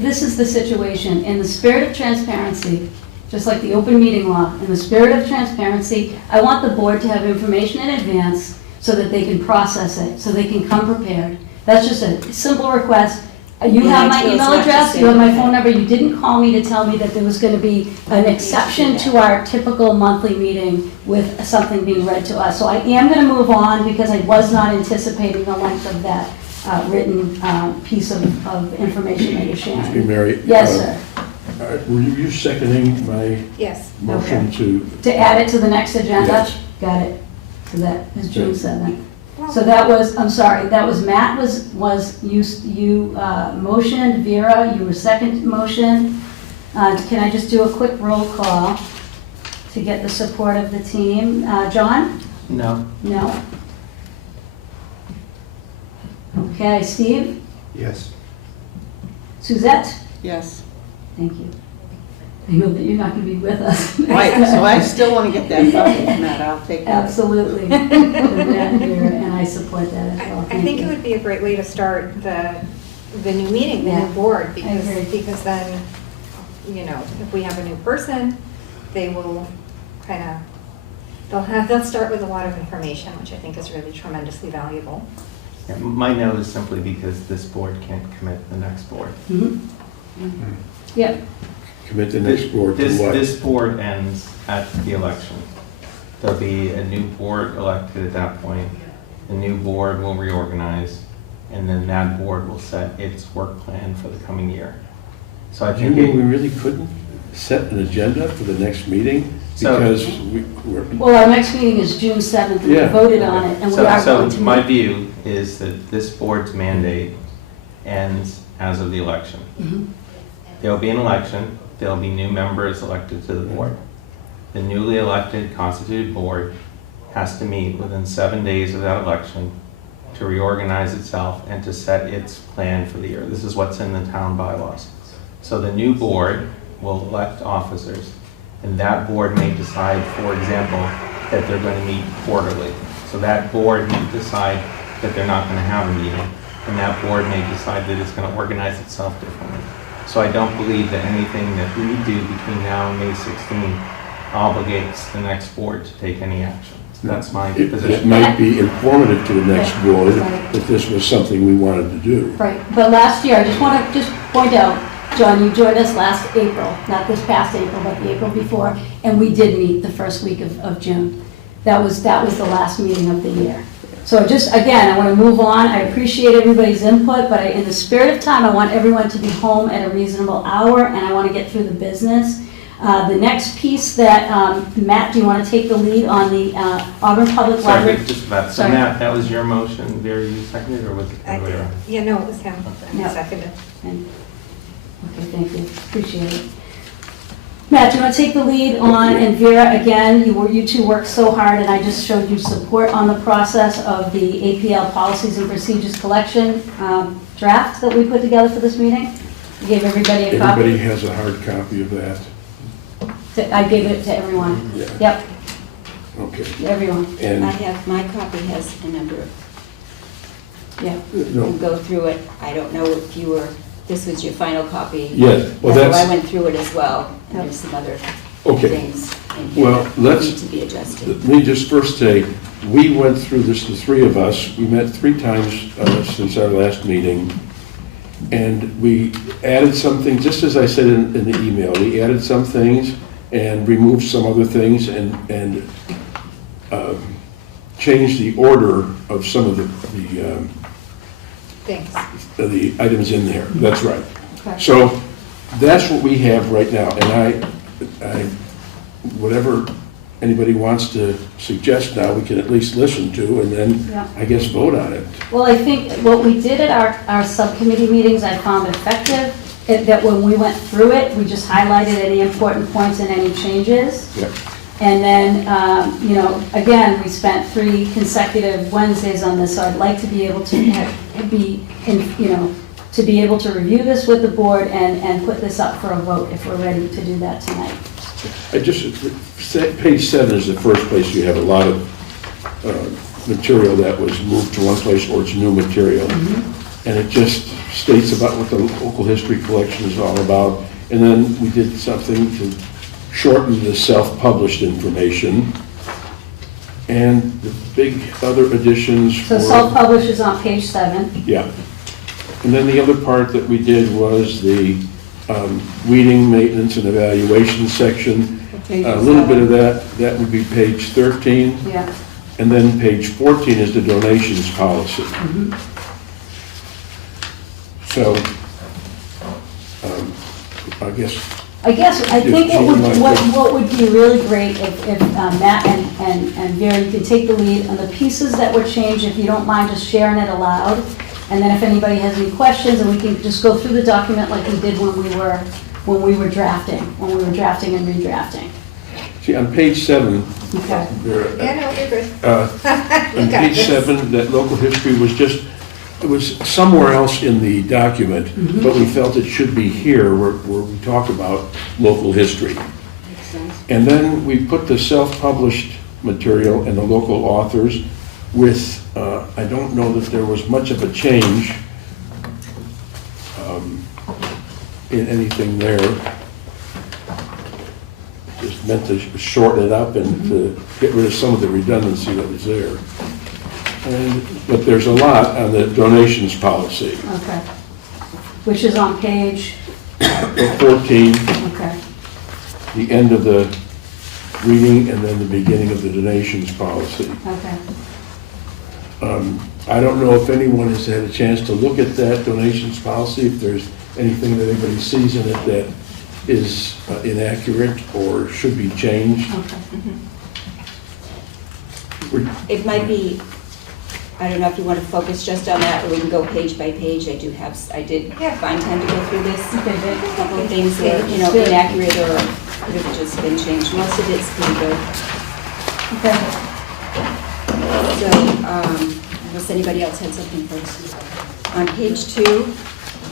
this is the situation. In the spirit of transparency, just like the open meeting law, in the spirit of transparency, I want the board to have information in advance so that they can process it, so they can come prepared. That's just a simple request. You And have I my feel it's email not address, just you have my in- phone number, you didn't call me to tell me that there was gonna be an exception to our typical monthly meeting with something being read to us. So I am gonna move on because I was not anticipating the length of that written piece of information that you're Excuse me, sharing. Mary. Yes, sir. Were you seconding my Yes. motion to? To add it to the next agenda? Yes. Got it. So that is June 7th. Well, So that was, I'm sorry, that was Matt you motioned, Vera, you were second motion. Can I just do a quick roll call to get the support of the team? John? No. No? Okay, Steve? Yes. Suzette? Yes. Thank you. I know that you're not going to be with us. Right, so I still want to get that bucket, Matt, I'll take that. Absolutely. And I support that as well. I Thank think you. it would be a great way to start the new meeting, the Yeah, new board, I agree. because then, you know, if we have a new person, they will kind of, they'll start with a lot of information, which I think is really tremendously valuable. Yeah, my no is simply because this board can't commit the next board. Mhm. Yep, Commit the next board to This, what? this board ends at the election. There'll be a new board elected at that point. The new board will reorganize, and then that board will set its work plan for the coming year. So I Do you think, mean we really couldn't set an agenda for the next meeting? So- Because we're, well, our next meeting is June 7th, and we Yeah. voted on it, and we are going so to my meet. view is that this board's mandate ends as of the election. Mhm. There'll be an election, there'll be new members elected to the board. The newly elected constituted board has to meet within 7 days of that election to reorganize itself and to set its plan for the year. This is what's in the town bylaws. So the new board will elect officers, and that board may decide, for example, that they're going to meet quarterly. So that board may decide that they're not going to have a meeting, and that board may decide that it's going to organize itself differently. So I don't believe that anything that we do between now and May 16 obligates the next board to take any action. That's my it position. might be informative to the next Right. board Right. that this was something we wanted to do. Right, but last year, I just want to just point out, John, you joined us last April, not this past April, but the April before, and we did meet the first week of June. That was the last meeting of the year. So just, again, I want to move on. I appreciate everybody's input, but in the spirit of time, I want everyone to be home at a reasonable hour, and I want to get through the business. The next piece that, Matt, do you want to take the lead on the Auburn Public Sorry, Library? just about, so Sorry. Matt, that was your motion, Vera, you seconded, or was it the I other way did. around? Yeah, no, it was him, and Yeah. I seconded. And- Okay, thank you, appreciate it. Matt, do you want to take the lead on, and Vera, again, you two worked so hard, and I just showed you support on the process of the APL Policies and Procedures Collection draft that we put together for this meeting? I gave everybody a copy. Everybody has a hard copy of that. I gave it to everyone. Yeah. Yep, Okay. everyone, I And, have, my copy has a number of, yeah. you no, can go through it. I don't know if you were, this was your final copy. yes, well, So I that's, went through it as well, and there's some other okay. things in here Well, that let's- need to be adjusted. Let me just first say, we went through this, the three of us, we met 3 times since our last meeting, and we added some things, just as I said in the email, we added some things and removed some other things and changed the order of some of Thanks. the items in there. That's right. Okay. So that's what we have right now, and I, whatever anybody wants to suggest now, we can at least listen to, and then, Yeah. I guess, vote on it. Well, I think what we did at our subcommittee meetings, I found effective, that when we went through it, we just highlighted any important points and any changes. Yep. And then, you know, again, we spent 3 consecutive Wednesdays on this, so I'd like to be able to to be able to review this with the board and put this up for a vote if we're ready to do that tonight. I just, page 7 is the first place you have a lot of material that was moved to one place, or it's new material. And it just states about what the local history collection is all about. And then we did something to shorten the self-published information. And the big other additions So were... self-published is on page 7. Yeah. And then the other part that we did was the weeding, maintenance, and evaluation section. A little bit of that would be page 13. Yeah. And then page 14 is the donations policy. So, I guess I think what would be really great if Matt and Vera, you can take the lead on the pieces that were changed, if you don't mind just sharing it aloud. And then if anybody has any questions, and we can just go through the document like we did when we were drafting and redrafting. see, on page 7, Okay. there, Yeah, no, you're good. on You got page this. 7, that local history was just it was somewhere else in the document, but we felt it should be here where we talk about local history. Makes sense. And then we put the self-published material and the local authors with, I don't know that there was much of a change in anything there. Just meant to shorten it up and to get rid of some of the redundancy that was there. But there's a lot on the donations policy. Okay. Which is on page, 14, okay. the end of the reading and then the beginning of the donations policy. Okay. I don't know if anyone has had a chance to look at that donations policy, if there's anything that anybody sees in it that is inaccurate or should be changed. Okay. It might be, I don't know if you want to focus just on that, or we can go page by page. I did Yeah. find time to go through this. Okay, A good. couple of things that, are, Good. inaccurate or could have just been changed. Most of it's pretty good. Okay. So, unless anybody else had something first. On page 2,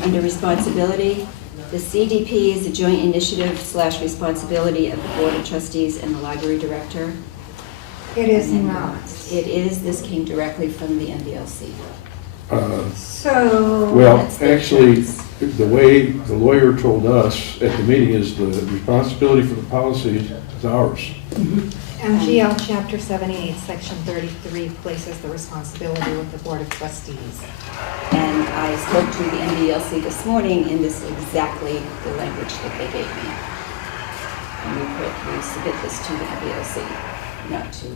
under responsibility, the CDP is a joint initiative / responsibility of the Board of Trustees and the library director. It is And not. It is, this came directly from the NBLC. So. Well, That's the actually, difference. the way the lawyer told us at the meeting is the responsibility for the policy is ours. MGL Chapter 78, Section 33 places the responsibility with the Board of Trustees. And I spoke to the NBLC this morning, and this is exactly the language that they gave me. And we submit this to the NBLC, not to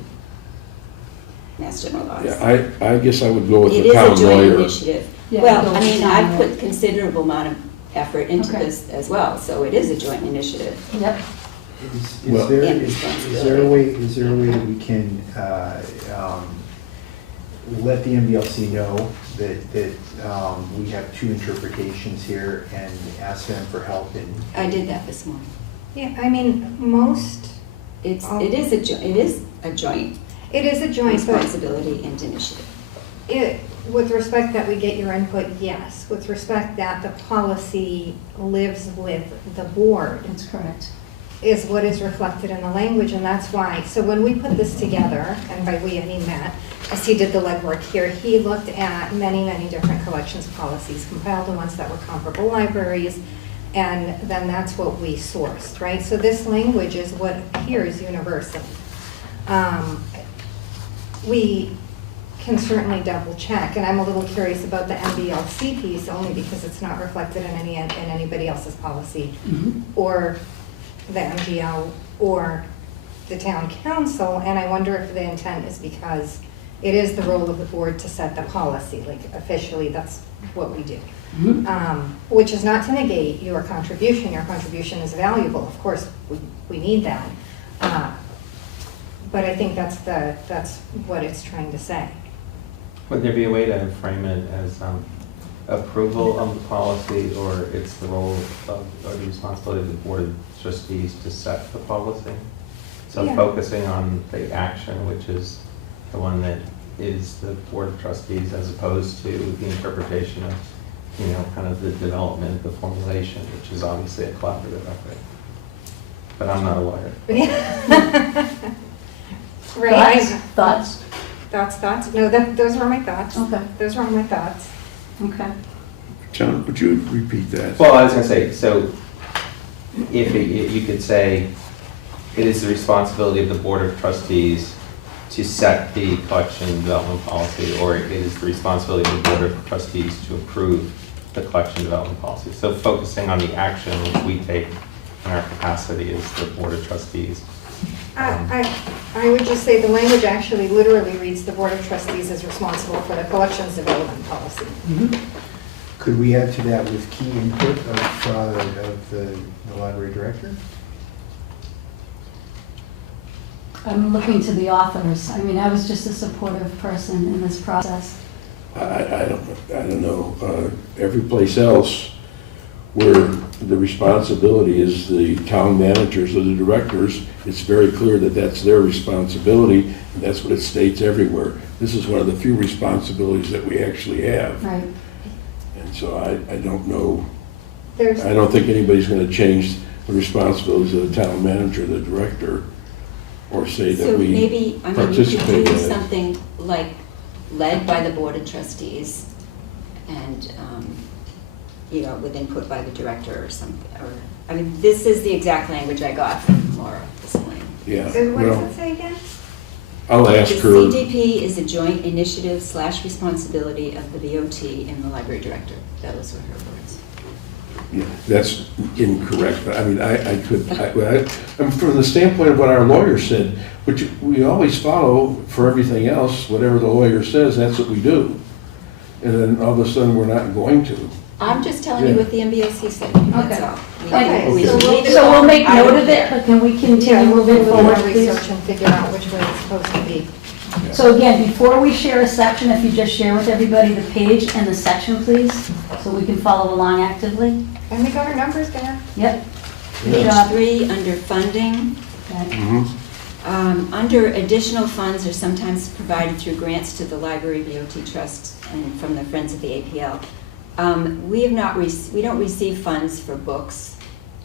Mass General Laws. Yeah, I guess I would go with It the is a town joint lawyer. initiative. Yeah, Well, go I with mean, the town I've lawyer. put considerable amount of effort into Okay. this as well, so it is a joint initiative. Yep. Well- Is there And a responsibility. way, that we can let the MBLC know that we have two interpretations here and ask them for help in? I did that this morning. Yeah, I mean, most, It is a joint it is a joint, but responsibility and initiative. with respect that we get your input, yes. With respect that the policy lives with the board That's correct. is what is reflected in the language, and that's why. So when we put this together, and by we, I mean Matt, as he did the legwork here, he looked at many, many different collections policies, compiled the ones that were comparable libraries, and then that's what we sourced, right? So this language is what appears universal. We can certainly double check, and I'm a little curious about the MBLC piece, only because it's not reflected in anybody else's policy, or the MGL, or the town council, and I wonder if the intent is because it is the role of the board to set the policy, like officially, that's what we do. Which is not to negate your contribution is valuable, of course, we need that. But I think that's what it's trying to say. Would there be a way to frame it as approval of the policy, or it's the role of, or the responsibility of the Board of Trustees to set the policy? So Yeah. focusing on the action, which is the one that is the Board of Trustees, as opposed to the interpretation of, kind of the development, the formulation, which is obviously a collaborative effort. But I'm not a lawyer. Right. Thoughts? Thoughts? No, those were my thoughts. Okay. Those were my thoughts. Okay. John, would you repeat that? Well, I was going to say, so if you could say, it is the responsibility of the Board of Trustees to set the collection development policy, or it is the responsibility of the Board of Trustees to approve the collection development policy. So focusing on the action which we take in our capacity as the Board of Trustees. I would just say the language actually literally reads, the Board of Trustees is responsible for the collections development policy. Could we add to that with key input of the library director? I'm looking to the authors. I mean, I was just a supportive person in this process. I don't know. Every place else where the responsibility is the town managers or the directors. It's very clear that that's their responsibility, and that's what it states everywhere. This is one of the few responsibilities that we actually have. Right. And so I don't know, There's, I don't think anybody's going to change the responsibilities of the town manager, the director, or say So that we maybe, I mean, you participate could in do it. something like led by the Board of Trustees and, you know, with input by the director or something, or, I mean, this is the exact language I got from Laura this morning. Yeah, what does well, it say again? I'll ask The her. CDP is a joint initiative / responsibility of the BOT and the library director. Those were her words. Yeah, that's incorrect, but I mean, I'm from the standpoint of what our lawyer said, which we always follow for everything else, whatever the lawyer says, that's what we do. And then all of a sudden, we're not going to. I'm just telling you Yeah. what the MBOC said, that's Okay. all. Okay, We so leave we'll- it So we'll alone. make I note don't of it, care. but can we Yeah, continue we'll do moving a little forward, more please? research and figure out which way it's supposed to be. So again, before we share a section, if you just share with everybody the page and the section, please, so we can follow along actively. And we got our numbers down. Yep. Good Page job. 3, under funding, Okay. Mhm. under additional funds are sometimes provided through grants to the library, BOT trust, and from the Friends of the APL. We have not, we don't receive funds for books,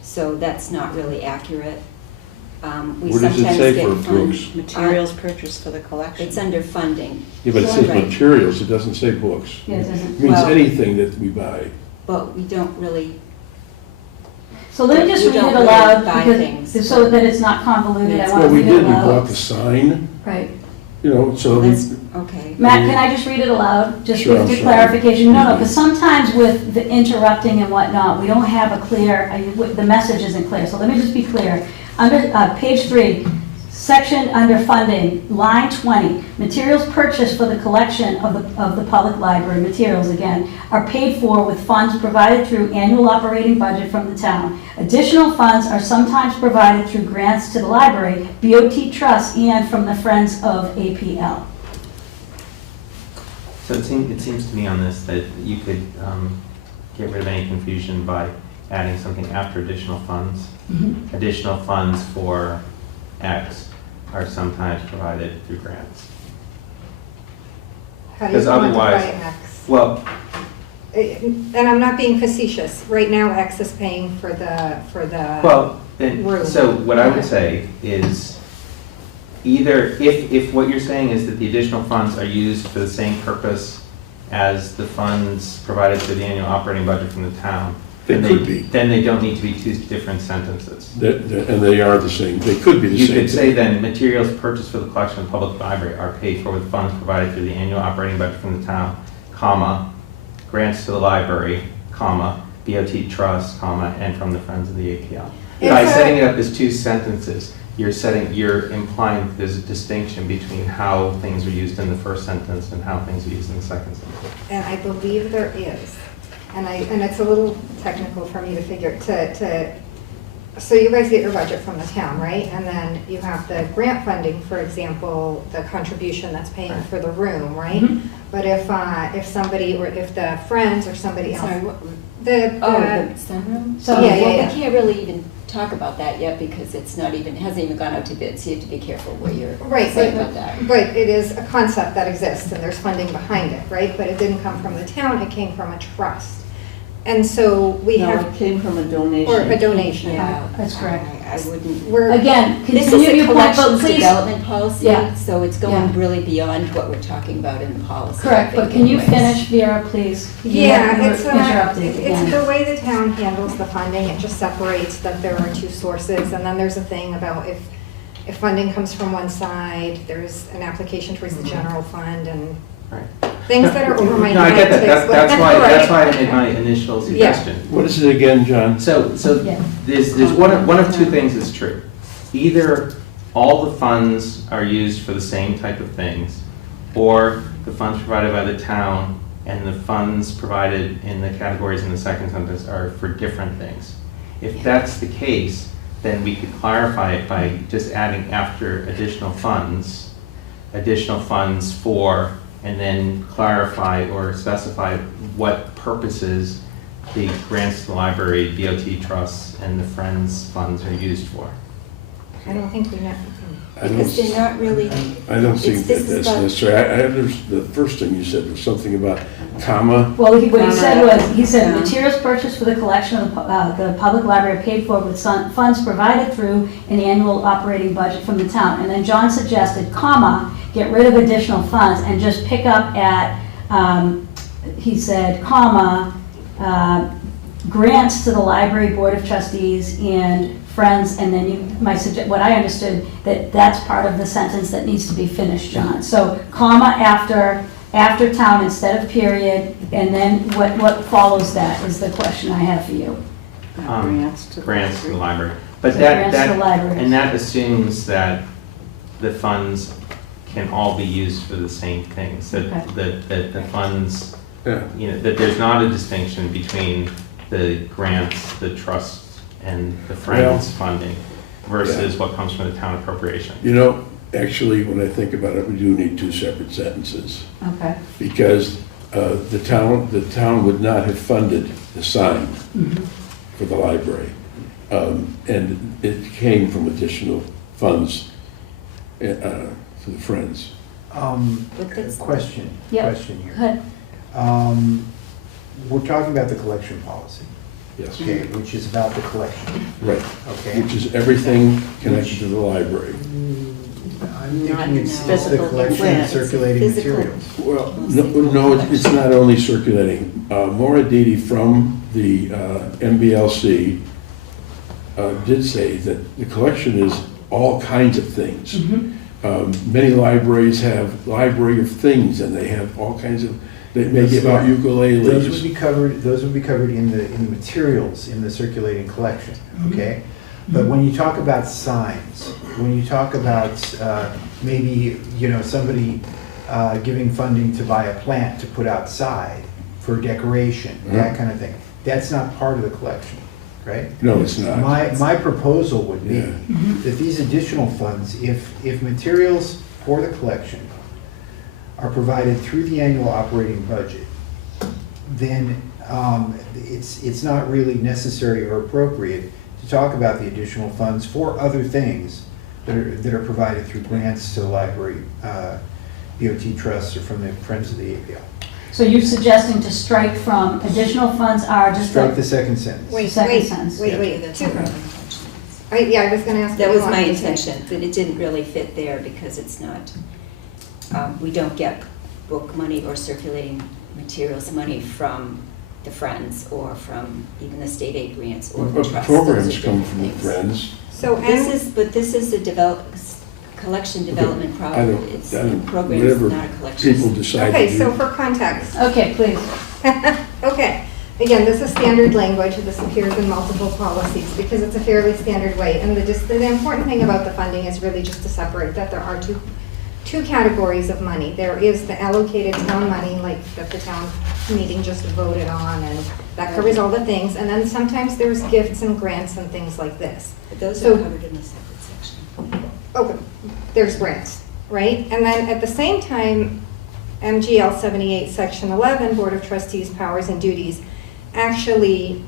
so that's not really accurate. We Where does it sometimes say get for fund- books? Materials purchased for the collection. It's under funding, Yeah, but it says Right. materials, it doesn't say books. Yeah, it It doesn't. means Well- anything that we buy. but we don't really, So let me just We read don't it really aloud, buy because, things. so that it's not convoluted, I Well, want Well, to we read it did, we bought aloud. the sign, Right. you know, so. that's, okay. Matt, can I just read it aloud, just Sure, with I'm your sorry. clarification? No, because sometimes with the interrupting and whatnot, we don't have a clear, the message isn't clear, so let me just be clear. Under, page 3, section under funding, line 20, materials purchased for the collection of the public library, materials again, are paid for with funds provided through annual operating budget from the town. Additional funds are sometimes provided through grants to the library, BOT trust, and from the Friends of APL. So it seems to me on this that you could get rid of any confusion by adding something after additional funds. Additional funds for X are sometimes provided through grants. How do you Because otherwise- quantify X? Well, And I'm not being facetious. Right now, X is paying for the. well, then, Room. so what I would say is either, if what you're saying is that the additional funds are used for the same purpose as the funds provided through the annual operating budget from the town, They then could be. Then they don't need to be two different sentences. And they are the same, they could be the You same. could say then, materials purchased for the collection of public library are paid for with funds provided through the annual operating budget from the town, comma, grants to the library, comma, BOT trust, comma, and from the Friends of the APL. By Is setting it- it up as two sentences, you're implying that there's a distinction between how things are used in the first sentence and how things are used in the second sentence. And I believe there is. And it's a little technical for me to figure, so you guys get your budget from the town, right? And then you have the grant funding, for example, the contribution that's paying Right. for the room, right? Mhm. But if somebody, or if the Friends or somebody else, Sorry, what, the, oh, the sunroom? So- Yeah, yeah, Well, yeah. we can't really even talk about that yet because it's not even, hasn't even gone out to bid, so you have to be careful what you're Right, saying but- about that. but it is a concept that exists and there's funding behind it, right? But it didn't come from the town, it came from a trust. And so we No, have, it came from a donation. or a donation. Yeah. That's correct. I wouldn't. We're, Again, This continue is a your point, but collections please. development policy, Yeah. so it's Yeah. going really beyond what we're talking about in the policy. I Correct, but think, can you anyways. finish, Vera, please? You yeah, were it's, interrupted it's again. the way the town handles the funding, it just separates that there are two sources. And then there's a thing about if funding comes from one side, there's an application towards the general fund and Right. things that are over my head. No, I get that, to that's explain. that's why I Right. made my initial Yeah. suggestion. What is it again, John? So Yeah. there's one of two things is true. Either all the funds are used for the same type of things, or the funds provided by the town and the funds provided in the categories in the second sentence are for different things. If that's the case, then we could clarify it by just adding after additional funds for, and then clarify or specify what purposes the grants to the library, DOT trusts, and the Friends funds are used for. I don't think we know. I don't, Because they're not really. I don't think it's- that this is that's about- necessary. The first thing you said was something about comma. Well, what he said was, he said, Yeah. materials purchased for the collection of the public library are paid for with funds provided through an annual operating budget from the town. And then John suggested, comma, get rid of additional funds and just pick up at, he said, comma, grants to the library board of trustees and Friends, and then what I understood, that's part of the sentence that needs to be finished, John. So comma after town instead of period, and then what follows that is the question I have for you. Grants to the Grants to the library. library. But So that, grants to the library. and that assumes that the funds can all be used for the same things, that the funds, Yeah. that there's not a distinction between the grants, the trusts, and the Friends funding versus what comes from the town appropriation. You know, actually, when I think about it, we do need two separate sentences. Okay. Because the town would not have funded the sign for the library. And it came from additional funds for the Friends. But that's- Question Yep. here. Go ahead. We're talking about the collection policy, Yes, okay, which is about the collection, right. okay? Which is everything connected to the library. I'm Not thinking it's physical the collection of plants. circulating Physical. materials. Well, no, it's not only circulating. Maura Didi from the MBLC did say that the collection is all kinds of things. Many libraries have library of things, and they have all kinds of, they may give out Those would ukuleles. be covered in the materials in the circulating collection, okay? But when you talk about signs, when you talk about maybe, somebody giving funding to buy a plant to put outside for decoration, that kind of thing, that's not part of the collection, right? No, it's not. My proposal would be Yeah. that these additional funds, if materials for the collection are provided through the annual operating budget, then it's not really necessary or appropriate to talk about the additional funds for other things that are provided through grants to the library, DOT trusts, or from the Friends of the APL. So you're suggesting to strike from additional funds are just Strike the second sentence. Second sentence. Wait. That's Two- not my intention. Yeah, I was gonna ask. That what was you my wanted to say. intention, that it didn't really fit there because it's not, we don't get book money or circulating materials money from the Friends or from even the state aid grants or the But trusts. programs Those are come different from the things. Friends. So, This is a collection development I problem. don't, It's I a don't, program, whatever it's not a collection. people decide to okay, so do. for context, Okay, please. okay, again, this is standard language, this appears in multiple policies, because it's a fairly standard way, and the important thing about the funding is really just to separate that there are two categories of money. There is the allocated town money, like that the town meeting just voted on, and that covers all the things, and then sometimes there's gifts and grants and things like this. But those So- are covered in a separate section. Okay, there's grants, right? And then at the same time, MGL 78, Section 11, Board of Trustees Powers and Duties, actually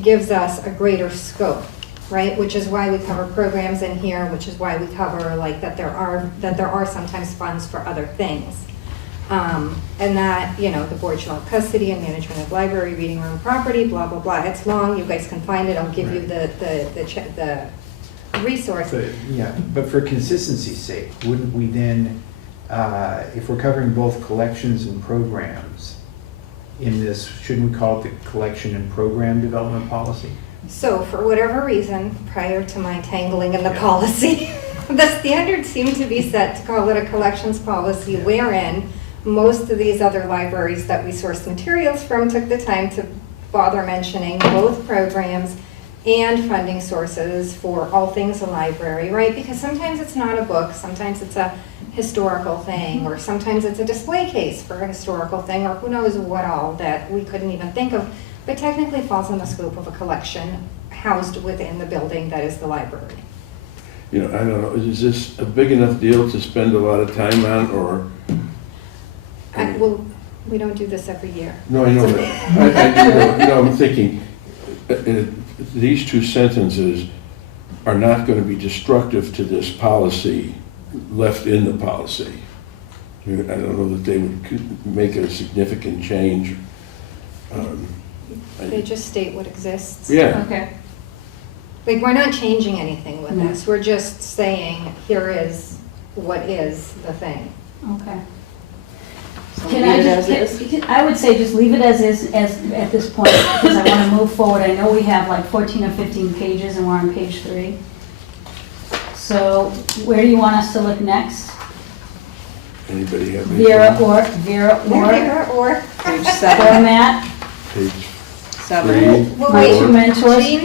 gives us a greater scope, right? Which is why we cover programs in here, which is why we cover like that there are sometimes funds for other things. And that, the board shall have custody and management of library, reading room, property, blah, blah, blah. It's long, you guys can find it, I'll give you the resource. But for consistency's sake, wouldn't we then, if we're covering both collections and programs in this, shouldn't we call it the collection and program development policy? So for whatever reason, prior to my tangling in the Yeah. policy, the standards seem to be set to call it a collections policy wherein most of these other libraries that we source materials from took the time to bother mentioning both programs and funding sources for all things a library, right? Because sometimes it's not a book, sometimes it's a historical thing, or sometimes it's a display case for a historical thing, or who knows what all that we couldn't even think of, but technically falls in the scope of a collection housed within the building that is the library. I don't know, is this a big enough deal to spend a lot of time on, or? Well, We don't do this every year. No, I know that. I'm thinking, these two sentences are not going to be destructive to this policy left in the policy. I don't know that they would make a significant change. They just state what exists. Yeah, Okay. Like, we're not changing anything with No. this. We're just saying, here is what is the thing. Okay. So Can leave I it just, as is? I would say just leave it as is, at this point, because I want to move forward. I know we have like 14 or 15 pages, and we're on page 3. So where do you want us to look next? anybody have Vera anything? or Page 7, format? Page 7. 3, Well, My wait, two 4. mentors? Jean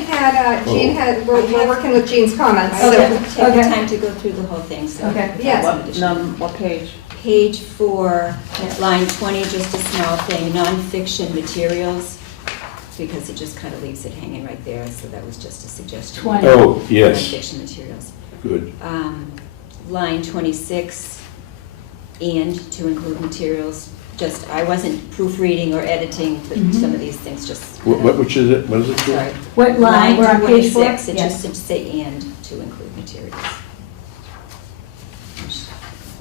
had, we're working with Jean's comments, I so. have to take Okay. the time to go through the whole thing, so. Okay. that's Yes. an additional. What page? Page 4, Yeah. line 20, just a small thing, nonfiction materials, because it just kind of leaves it hanging right there, so that was just a suggestion. 20. Oh, yes, Nonfiction materials. good. Line 26, and to include materials, just, I wasn't proofreading or editing, but Mhm. some of these things just. Which is it, what is it? for? Sorry. What line? We're on page 4? 26, it Yes. just should say and to include materials.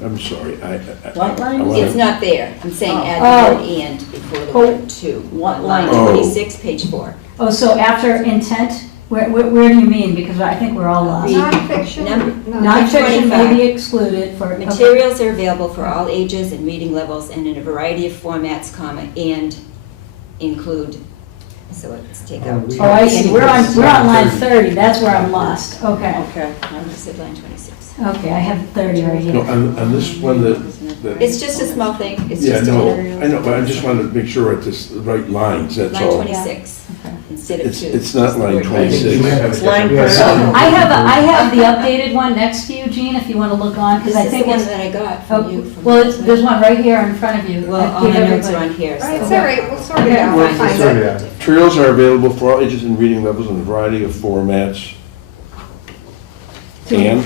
I'm sorry, I What line? wanna- It's not there, I'm saying add Oh. the word and before the Oh. word to. What On line line? Oh. 26, page 4. Oh, so after intent, where do you mean? Because I think we're all lost. Read. Nonfiction? Number- No. Nonfiction may 25. be excluded for. okay. Materials are available for all ages and reading levels and in a variety of formats, comma, and include, so let's take Oh, out. we- Oh, I see, we're on line 30. 30, that's where I'm lost, okay. Okay. I said line 26. Okay, I have 30 right No, here. on this one that, It's just a small thing, it's yeah, just no, a I know, but I just wanted to make sure we're at this right lines, that's line all. 26 Okay. instead of It's- 2. it's not Just the line word 26. We have a It's line different- per- I have the updated one next to you, Jean, if you want to look on, because This I is the think one it's, that I got oh, from you. from well, last there's week. one right here in front of you. Well, I all gave my notes are everybody. on here, so. All right, it's all right, we'll sort it Okay. out, we'll We'll find sort it it. out. Materials are available for all ages and reading levels in a variety of formats. And,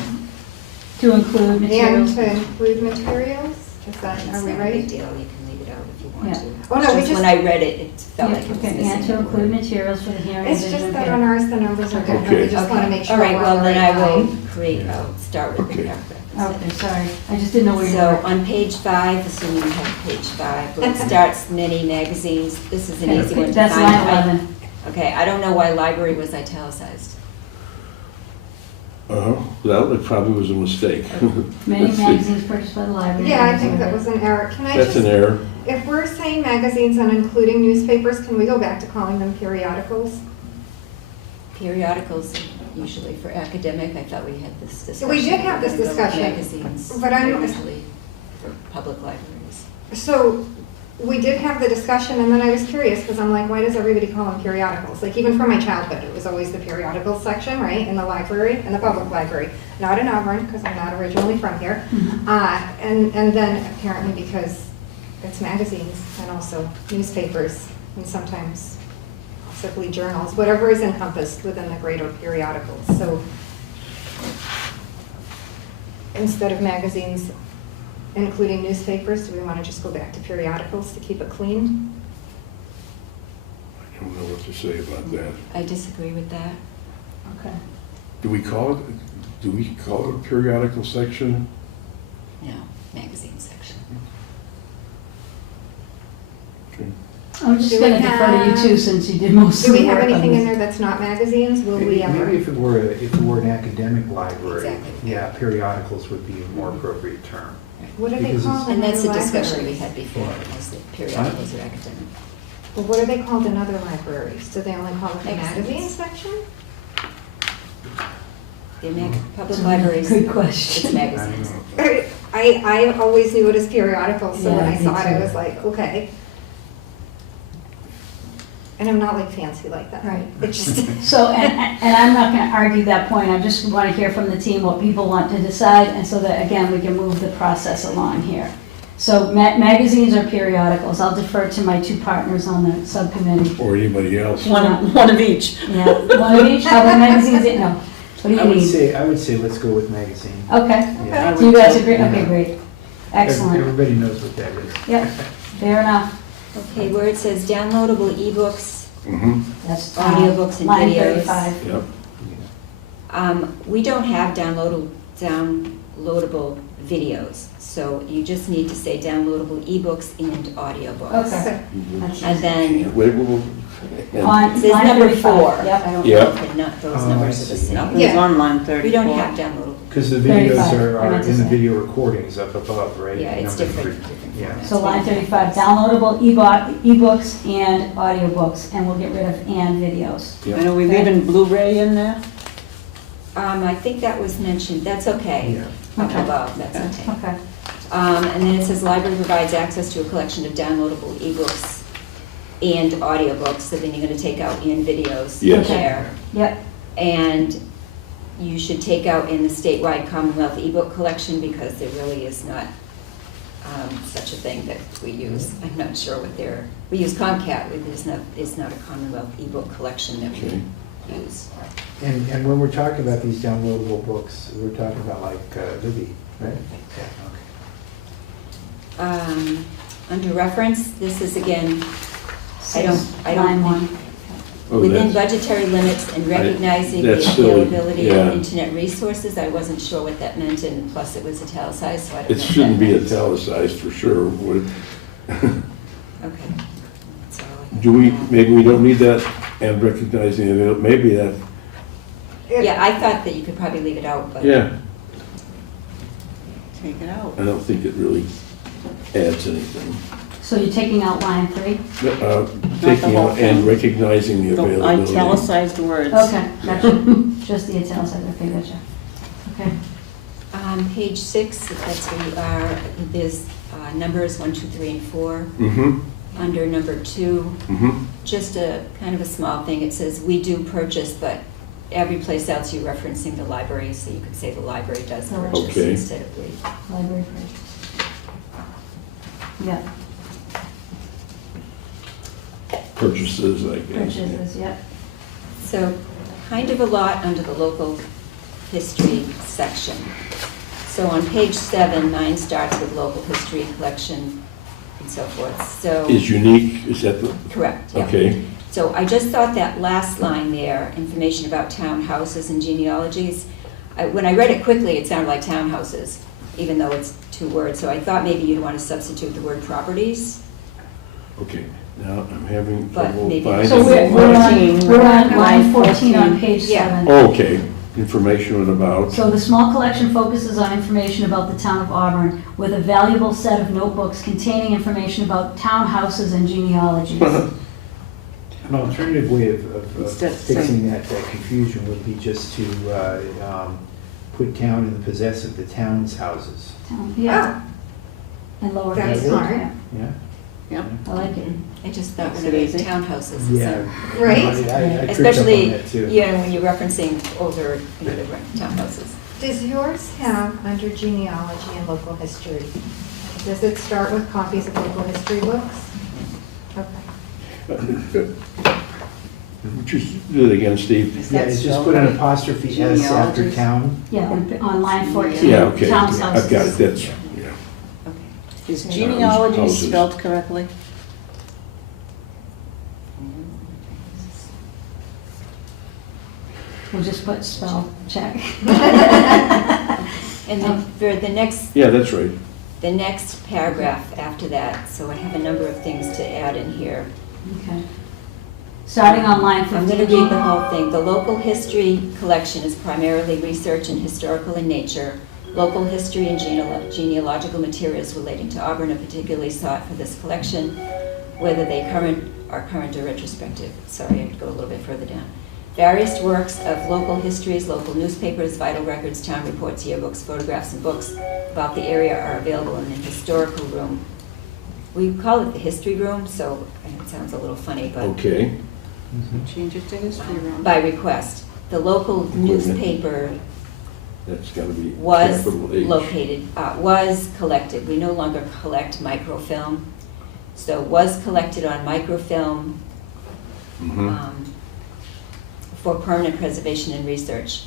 To include And materials. to include materials, is that, It's are we not a big right? deal, you can leave it out if you want Yeah. to. Oh, no, It's we just just- when I read it, it felt Yeah, like it was okay, missing. and to a include word. materials for the hearing. It's vision just that impaired. on ours, the numbers are different, we Okay. just want to make sure All we're right, on well, the then right I will line. create, I'll start with the Okay. paragraph. Okay, sorry, I just didn't know where you So were. on page 5, assuming you have page 5, where it starts many magazines, this is an easy one to find. That's line 11. Okay, I don't know why library was italicized. well, it probably was a mistake. Many Let's see. magazines purchased by the library. Yeah, I think that was an error. Can I That's an just, error. if we're saying magazines and including newspapers, can we go back to calling them periodicals? Periodicals usually for academic, I thought we had this discussion. We did have this We're gonna go with discussion, Magazines, but I'm- they're usually for public libraries. So, we did have the discussion, and then I was curious, because I'm like, why does everybody call them periodicals? Like, even from my childhood, it was always the periodicals section, right, in the library, in the public library. Not in Auburn, because I'm not originally from here. And then apparently because it's magazines and also newspapers, and sometimes possibly journals, whatever is encompassed within the greater periodicals. So instead of magazines, including newspapers, do we want to just go back to periodicals to keep it clean? I don't know what to say about that. I disagree with that. Okay. Do we call it a periodical section? No, magazine section. Okay. I'm just Do we going to defer to you have- too, since you did most Do of we the have work on anything in this. there that's not magazines? Will we Maybe ever? if it were an academic library, Exactly. yeah, periodicals would be a more appropriate term. What do they Because call it's- them And that's in the other discussion we libraries? had before, was that periodicals are academic. Well, what are they called in other libraries? Do they only call it the Magazines. magazine section? The public libraries, Good it's question. I don't magazines. know. I always knew it as periodicals, so when Yeah, I me saw it, I too. was like, okay. And I'm not like fancy like that. Right. It's just, So, and I'm not going to argue that point, I just want to hear from the team what people want to decide, and so that, again, we can move the process along here. So magazines or periodicals, I'll defer to my two partners on the subcommittee. Or anybody else? One of each. Yeah, one of each, how about magazines, no, what do I you would need? say, let's go with magazine. Okay, Yeah. do you guys agree? Okay, great. Excellent. Everybody knows what that is. Yep, fair enough. Okay, where it says downloadable ebooks, Mm-hmm, That's Audiobooks and line videos. 35. yep. we don't have downloadable videos, so you just need to say downloadable ebooks and audiobooks. Okay. Mhm. And then, Wait, and- On it says line number 35, 4. yep. I don't Yeah. know if those Oh, numbers I are the see. same. Nothing's Yeah. on line 34. We don't have downloadable. Because the videos 35, I are meant to in the say. video recordings up above, right? Yeah, it's Number different. three. different Yeah. formats. So line 35, downloadable ebooks and audiobooks, and we'll get rid of and videos. Yep. And are we leaving Blu-ray in there? I think that was mentioned, that's okay. Yeah. Up Okay. above, that's okay. Okay, And then it says library provides access to a collection of downloadable ebooks and audiobooks, so then you're gonna take out and videos Yes. there. yep, And you should take out in the statewide Commonwealth ebook collection, because there really is not such a thing that we use. I'm not sure what we use Comcat, it's not a Commonwealth ebook collection that Okay. we use. And when we're talking about these downloadable books, we're talking about like Libby, right? Yeah, Under reference, this is again, I don't line 1. Oh, within that's- budgetary limits and recognizing the that's silly, availability yeah. of internet resources. I wasn't sure what that meant, and plus it was italicized, so I don't know. It what shouldn't that be meant. italicized for sure. Would- Okay. That's all I have Do we, for that. maybe we don't need that, and recognizing it, maybe that, Yeah, I thought that you could probably leave it out, but. yeah, Take it out. I don't think it really adds anything. So you're taking out line 3? Taking whole out and thing. recognizing the The availability. italicized words. Okay, gotcha. Just the italicized, okay, gotcha. Okay, Page 6, that's where you are, there's numbers 1, 2, 3, and 4. Mm-hmm, Under number 2, mm-hmm, just a kind of a small thing, it says, "We do purchase," but every place else you're referencing the library, so you could say the library does purchase Okay. instead of we. library purchase. Yep, purchases, I guess. purchases, yep. So kind of a lot under the local history section. So on page 7, mine starts with local history collection and so forth, so. Is unique, is that the, Correct, yeah. okay, So I just thought that last line there, information about townhouses and genealogies, when I read it quickly, it sounded like townhouses, even though it's 2 words. So I thought maybe you'd want to substitute the word properties. okay. Now, I'm having But trouble maybe- finding. So we're on 14. line 14 on page Yeah. 7. Oh, okay, information about, So the small collection focuses on information about the town of Auburn with a valuable set of notebooks containing information about townhouses and genealogies. An alternative way of Instead of fixing that confusion would be just to put town in the possess of the town's houses. Yeah. And lowercase. That's Yeah. smart. Yeah? Yep. I like it. I just thought Makes when it it was easy. townhouses. Yeah. so- Right? I tripped up on Especially, that too. when you're referencing older, the townhouses. Does yours have under genealogy and local history? Does it start with copies of local history books? Okay. just do it again, Steve. Is Yeah, that it's just spelled put an right? apostrophe S after Genealogies? town. Yeah, on line 14. Yeah, okay, Town's I've houses. got it, that's, yeah. Okay. Is genealogy Houses. spelled correctly? We'll just put spell check. And then for the next Yeah, that's right. the next paragraph after that, so I have a number of things to add in here. Okay. Starting on line I'm 15. going to read the whole thing. The local history collection is primarily research and historical in nature. Local history and genealogical materials relating to Auburn are particularly sought for this collection, whether they are current or retrospective. Sorry, I have to go a little bit further down. Various works of local histories, local newspapers, vital records, town reports, yearbooks, photographs, and books about the area are available in the historical room. We call it the history room, so I know it sounds a little funny, but Okay, Change it to history room. by request. The local newspaper that's gotta be was capital H. was collected. We no longer collect microfilm. So was collected on microfilm Mhm. For permanent preservation and research.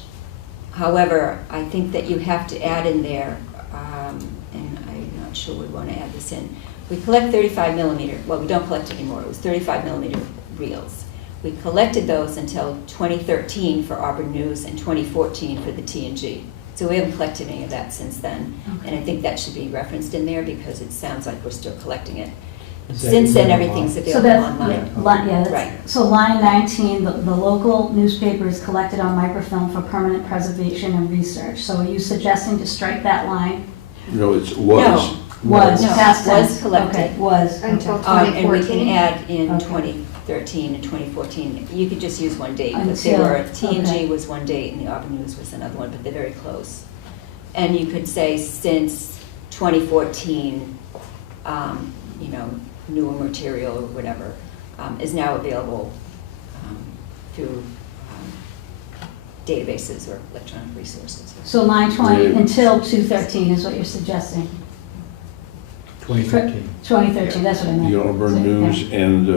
However, I think that you have to add in there, and I'm not not sure we want to add this in. We collect 35 millimeter, well, we don't collect anymore, it was 35 millimeter reels. We collected those until 2013 for Auburn News and 2014 for the TNG. So we haven't collected any of that since then. And I think that should be referenced in there because it sounds like we're still collecting it. Is that- Since is then, that everything's online? So available that's, online. yeah, Right. so line 19, the local newspaper is collected on microfilm for permanent preservation and research. So are you suggesting to strike that line? No, it's was. Was, No, past was tense. collected. Okay, was. Until okay. And we can 2014? add in Okay. 2013 and 2014. You could just use one date, but they Until, were, TNG okay. was one date and the Auburn News was another one, but they're very close. And you could say since 2014, you know, newer material or whatever is now available through databases or electronic resources. So line 20 Yeah. until 213 is what you're suggesting? 2013. 2013, that's what I meant. The So, Auburn yeah. News and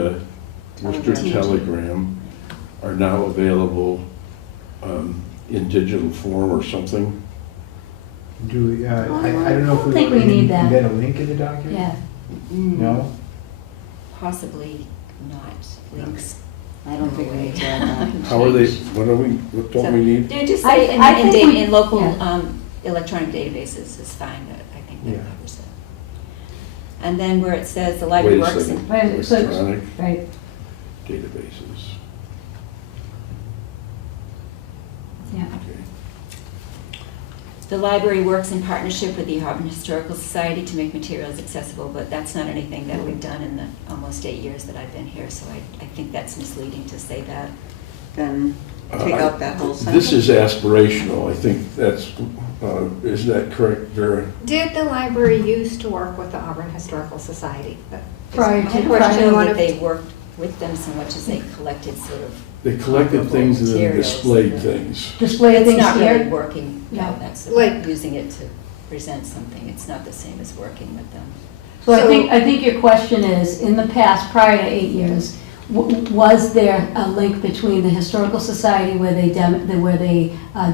Worcester TNG. Telegram are now available in digital form or something. Do we, I don't know if we think want we to need that. embed a link in the document? Yeah. No? Possibly not links. I don't think we need to add that. How are they, what don't we need? Do just I- say I in think we- in local yeah. electronic databases is fine, I think that Yeah. covers it. And then where it says the Wait library a works second. in, Right, so- Electronic Right, databases. yeah. Okay. the library works in partnership with the Auburn Historical Society to make materials accessible, but that's not anything that we've done in the almost 8 years that I've been here, so I think that's misleading to say that. Then take out that whole This sentence. is aspirational, I think that's, is that correct, Vera? Did the library used to work with the Auburn Historical Society? Prior I to- don't Question know one that of- they worked with them so much as they collected sort of. They collected things and then Materials. displayed things. Display It's things not really here? working, no, Yeah. that's Like- using it to present something. It's not the same as working with them. So So- I think your question is, in the past, prior to 8 years, was there a link between the Historical Society where they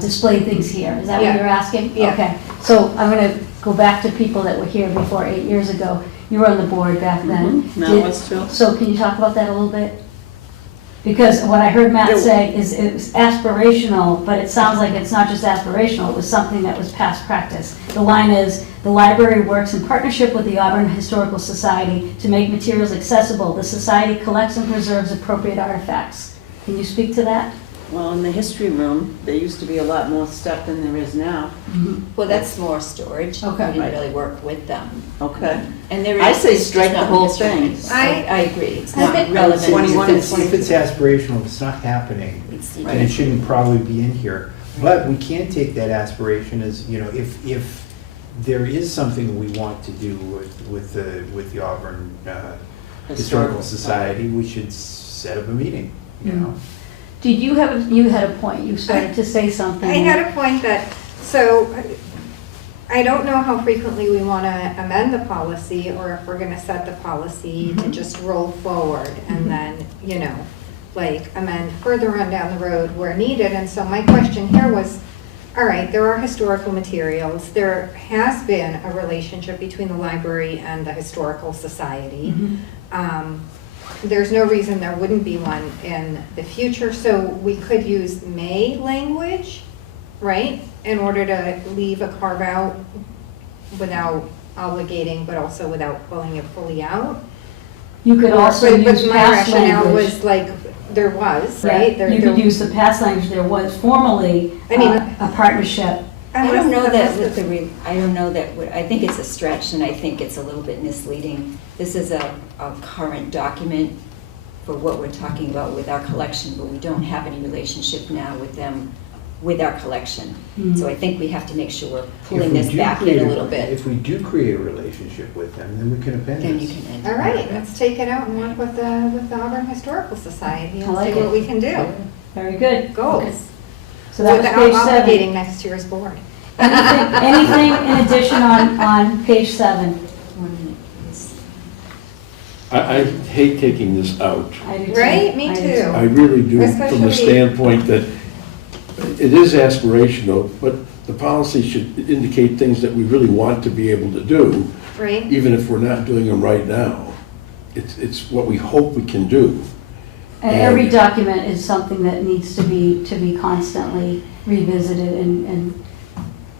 displayed things here? Is that what Yeah. you're asking? Yeah. Okay, so I'm going to go back to people that were here before 8 years ago. You were on the board back then. Mhm, Matt Did- was too. So can you talk about that a little bit? Because what I heard Matt There- say is it was aspirational, but it sounds like it's not just aspirational, it was something that was past practice. The line is, the library works in partnership with the Auburn Historical Society to make materials accessible. The society collects and preserves appropriate artifacts. Can you speak to that? Well, in the history room, there used to be a lot more stuff than there is now. Well, that's more storage. Okay. We didn't Right. really work with them. Okay. And there is. I say it's just strike the not whole history. thing. I agree. It's I not think- relevant. 21 to and the- If it's aspirational, if it's not happening, It's- then it shouldn't probably be in here. But we can take that aspiration as, you know, if there is something we want to do with the Auburn Historical Society, we should set up a meeting, you know? Did you had a point, you started to say something. I had a point that, so I don't know how frequently we want to amend the policy or if we're going to set the policy to just roll forward and then, you know, like amend further on down the road where needed. And so my question here was, all right, there are historical materials. There has been a relationship between the library and the Historical Society. There's no reason there wouldn't be one in the future, so we could use may language, right? In order to leave a carve out without obligating, but also without pulling it fully out. You could also But use my past rationale language. was like, there was, Yeah, right? There- You could there- use the past language, there was formerly I mean- a partnership. I don't know that Unless with the- I don't know that, I think it's a stretch and I think it's a little bit misleading. This is a current document for what we're talking about with our collection, but we don't have any relationship now with them, with our collection. Mhm. So I think we have to make sure we're If pulling we this do back in create a little bit. If we do create a relationship with them, then we can append Then this. you can end. All right, let's take it out and work with the Auburn Historical Society I and like see what it. we can do. Very good. Goals. Okay. So that was Without page 7. obligating next year's board. Anything in addition on page 7? 1 minute, please. I hate taking this out. I do too. Right? Me I do too. I really do, from the Especially- standpoint that it is aspirational, but the policy should indicate things that we really want to be able to do, Right? even if we're not doing them right now. It's what we hope we can do. And every document is something that needs to be constantly revisited and,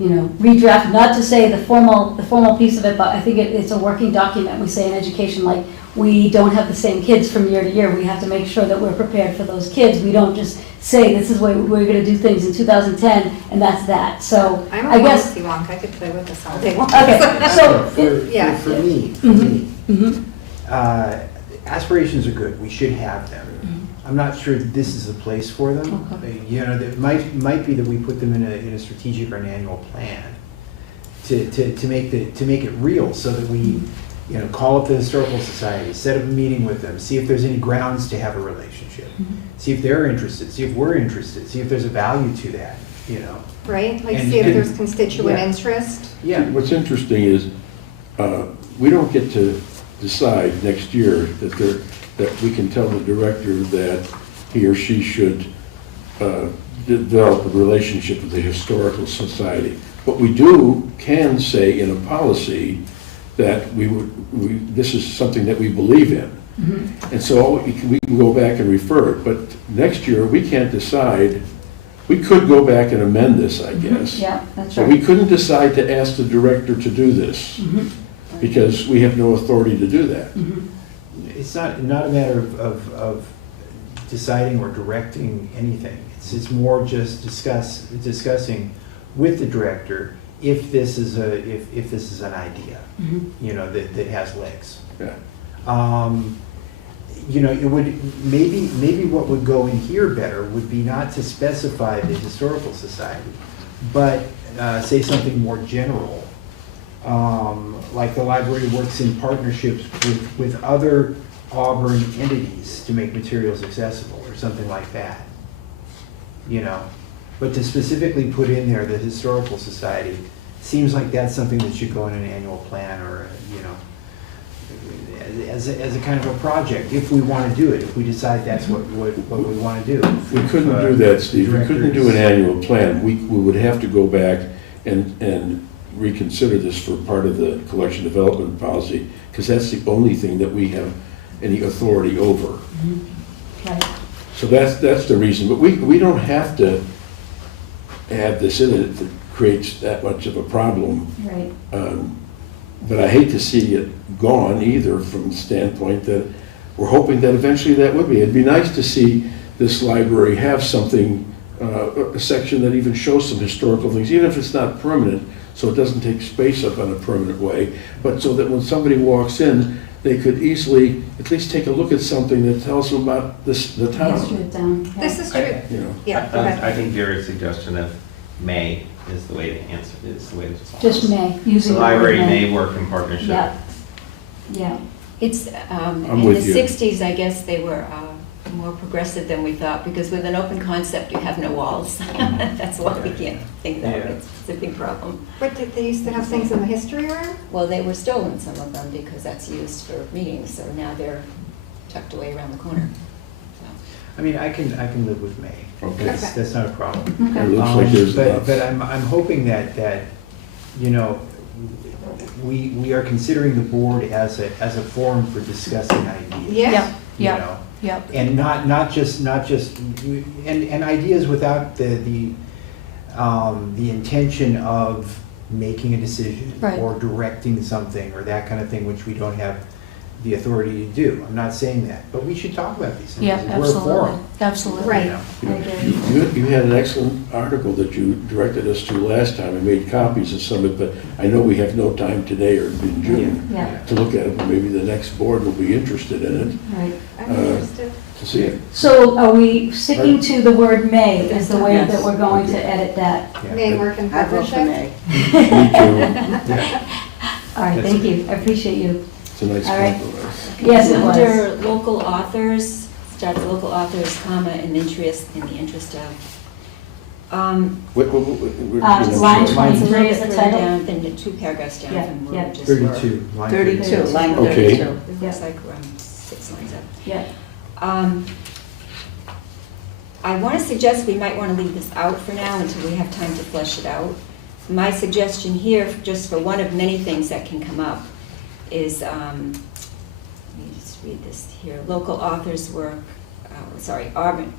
you know, redrafted. Not to say the formal piece of it, but I think it's a working document. We say in education, like, we don't have the same kids from year to year. We have to make sure that we're prepared for those kids. We don't just say, this is the way we're gonna do things in 2010, and that's that. So, I'm I a guess. policy wonk, I could play with this all day long. Okay, so. Yeah. For me, Mhm. aspirations are good, we should have them. I'm not sure that this is the place for them. Okay. You know, it might be that we put them in a strategic or an annual plan to make it real, so that we, you know, call up the Historical Society, set up a meeting with them, see if there's any grounds to have a relationship, see if they're interested, see if we're interested, see if there's a value to that, you know. Right? Like, And- see if and- there's constituent yeah. interest. Yeah, What's interesting is, we don't get to decide next year that we can tell the director that he or she should develop a relationship with the Historical Society. But we can say in a policy that this is something that we believe in. And so we can go back and refer it, but next year, we can't decide. We could go back and amend this, I guess. Yeah, that's But we right. couldn't decide to ask the director to do this, because we have no authority to do that. it's not a matter of deciding or directing anything. It's more just discussing with the director if this is an idea, you know, that has legs. Yeah. You know, it would, maybe what would go in here better would be not to specify the Historical Society, but say something more general. Like the library works in partnerships with other Auburn entities to make materials accessible, or something like that. You know, but to specifically put in there the Historical Society, seems like that's something that should go in an annual plan, or, you know, as a kind of a project, if we want to do it, if we decide that's what we want to do. We couldn't do that, Steve. We couldn't do an annual plan. We would have to go back and reconsider this for part of the collection development policy, because that's the only thing that we have any authority over. Right. So that's the reason. But we don't have to have this in it that creates that much of a problem. Right. But I hate to see it gone either, from the standpoint that we're hoping that eventually that would be. It'd be nice to see this library have something, a section that even shows some historical things, even if it's not permanent, so it doesn't take space up in a permanent way, but so that when somebody walks in, they could easily at least take a look at something that tells them about the History town. of town. Yeah. This is true. You know, Yeah, go ahead. I think your suggestion of may is the way to answer, is the way to solve Just this. may, using The the word library may. may work in partnership. Yeah, yeah. It's, I'm in the with you. 60s, I guess they were more progressive than we thought, because with an open concept, you have no walls. That's why we can't think that way. It's a big problem. But did they used to have things in the history room? Well, they were stolen, some of them, because that's used for meetings, so now they're tucked away around the corner. So, I mean, I can live with May. Okay. That's not a problem. It looks like there's enough. But I'm hoping that, you know, we are considering the board as a forum for discussing ideas. Yeah. You know, Yep. and not just, and ideas without the intention of making a decision Right. or directing something or that kind of thing, which we don't have the authority to do. I'm not saying that, but we should talk about these things. Yeah, We're a absolutely, forum. absolutely. Right. You know. I agree. You had an excellent article that you directed us to last time. I made copies of some of it, but I know we have no time today or in June Yeah, to look at it, but maybe the next board will be interested in it, right. I'm interested. to see it. So are we sticking to the word may is the way that Yes. we're going to edit that? Yeah. May work in I vote for partnership? May. Me too. Yeah. All right, thank you, I appreciate you. It's a nice All right. compromise. Yes, it was. Under local authors, starts local authors, comma, in the interest of. Line Sure. 23 is the Further title? down, then 2 paragraphs down Yeah, from yeah. where we just were. 32. line 32, line Okay. 32. It looks like we're on 6 lines up. Yeah, I want to suggest we might want to leave this out for now until we have time to flesh it out. my suggestion here, just for one of many things that can come up, is, let me just read this here, local authors work, Auburn.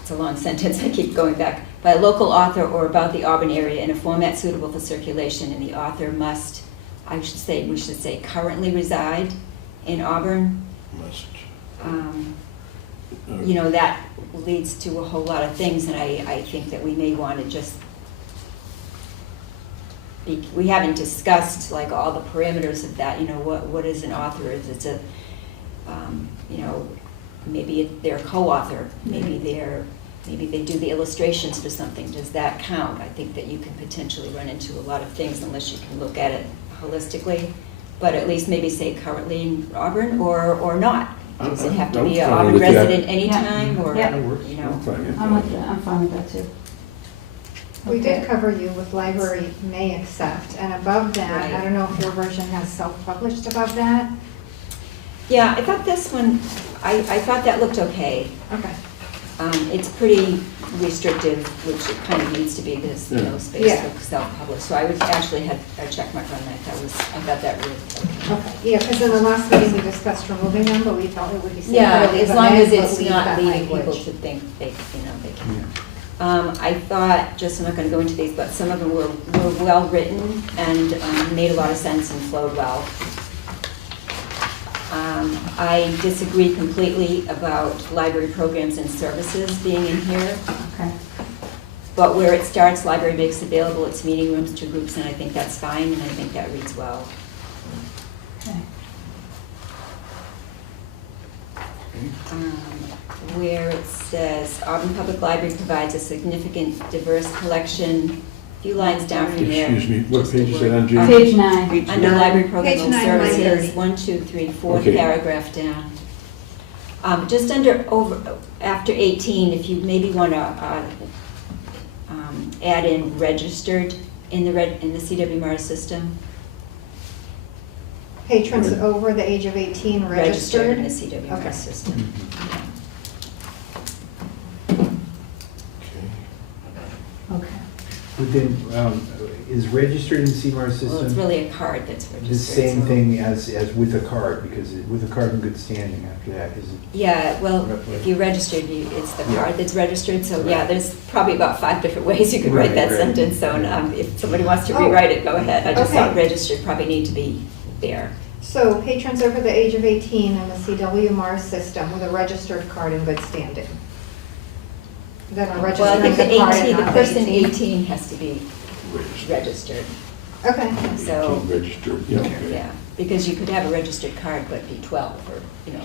It's a long sentence, I keep going back. By a local author or about the Auburn area in a format suitable for circulation, and the author must, we should say currently reside in Auburn. Must. You know, that leads to a whole lot of things, and I think that we may want to just, we haven't discussed like all the parameters of that, you know, what is an author? Is it's a, you know, maybe they're a co-author, maybe they do the illustrations for something. Does that count? I think that you can potentially run into a lot of things unless you can look at it holistically, but at least maybe say currently in Auburn or not. Does it have to be an I'm fine Auburn with that. resident anytime, or, Yeah. you know? I'm fine with I'm with that. that, I'm fine with that too. We Okay. did cover you with library may accept, and above that, I Right. don't know if your version has self-published above that. Yeah, I thought this one, I thought that looked okay. Okay. It's pretty restrictive, which it kind of needs to be, because Yeah. no space Yeah. for self-published. So I would actually have a check mark on that. I thought that really okay. Okay, yeah, because in the last meeting, we discussed removing them, but we felt it would be safer Yeah, to leave as them long in, as but it's leave not that leading people language. to think they can. I thought, just, I'm not gonna go into these, but some of them were well-written and made a lot of sense and flowed well. I disagree completely about library programs and services being in here, Okay. but where it starts, library makes available its meeting rooms to groups, and I think that's fine, and I think that reads well. Okay. Where it says, Auburn Public Library provides a significant diverse collection, a few lines down from there. Excuse me, what just a page is that word. on, Jane? Page 9. Under library program Page and 9, line services, 30. 1, 2, 3, 4th Okay. paragraph down. Just after 18, if you maybe want to add in registered in the CWMAR system. Patrons over the age of 18 registered. in the CWMAR Okay. system. Okay. But then, is registered in the CMAR Well, it's system really a card that's registered. the same so- thing as with a card? Because with a card in good standing after that, is it? Yeah, well, Roughly. if you registered, it's the Yeah. card that's registered, so yeah, there's probably about 5 different ways you could write Right, that right. sentence, so if somebody wants to Oh. rewrite it, go ahead. I just Okay. thought registered probably need to be there. So patrons over the age of 18 in the CWMAR system with a registered card in good standing. Then a Well, I registering think the the card 18, and the not person 18. 18 has to be registered, Okay, so, Registered, yeah, okay. yeah, because you could have a registered card but be 12, or, you know,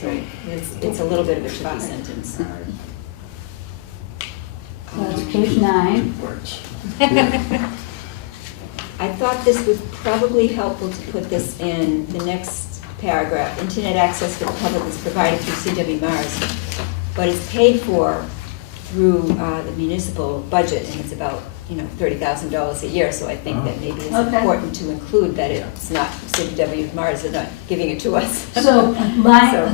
so it's a little bit of a tricky sentence. So it's page 9. Two parts. I thought this was probably helpful to put this in the next paragraph. Internet access for the public is provided through CWMARS, but it's paid for through the municipal budget, and it's about, $30,000 a year, so I think that maybe it's Okay. important to include that it's not, CWMARS are not giving it to us. So So-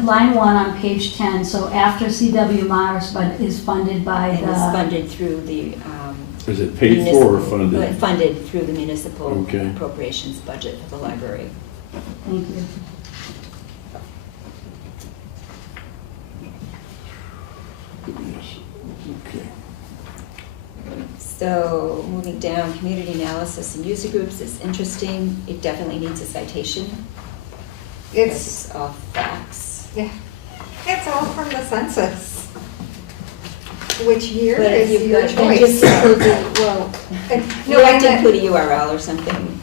line 1 on page 10, so after CW Mars, but is funded by And it's the, funded through the. Is it paid for or funded? Funded through the municipal Okay. appropriations budget for the library. thank you. Yes, okay. So, moving down, community analysis and user groups is interesting. It definitely needs a citation. it's, It's all facts. yeah, it's all from the census. Which year But if is you've your got, then just choice? include the, well, No, you I have to meant- include a URL or something.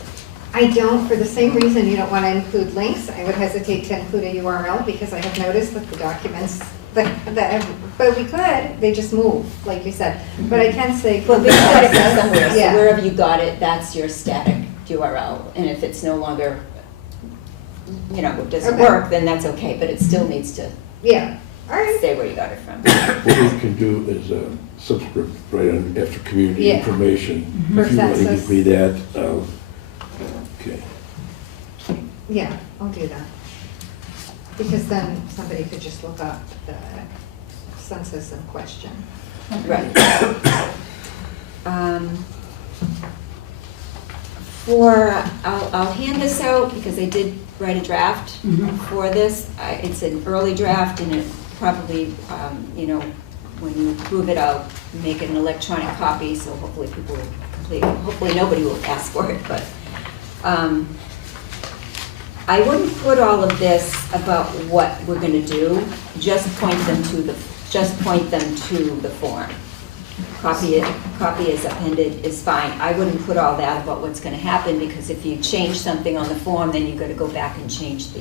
I don't, for the same reason you don't want to include links. I would hesitate to include a URL because I have noticed that the documents but we could, they just move, like you said. But I can say. Well, you've got it somewhere, so Yeah. wherever you got it, that's your static URL. And if it's no longer, doesn't Okay. work, then that's okay, but it still needs to Yeah, all right. say where you got it from. What we can do is a subscript right on after community Yeah. information. For If you want to census. give me that, okay. Yeah, I'll do that. Because then somebody could just look up the census in question. Right. I'll hand this out because I did write a draft Mhm. for this. It's an early draft and it probably, you know, when you approve it, I'll make an electronic copy, so hopefully people will complete it. Hopefully nobody will ask for it, but I wouldn't put all of this about what we're gonna do, just point them to the form. Copy as appended is fine. I wouldn't put all that about what's gonna happen, because if you change something on the form, then you've gotta go back and change the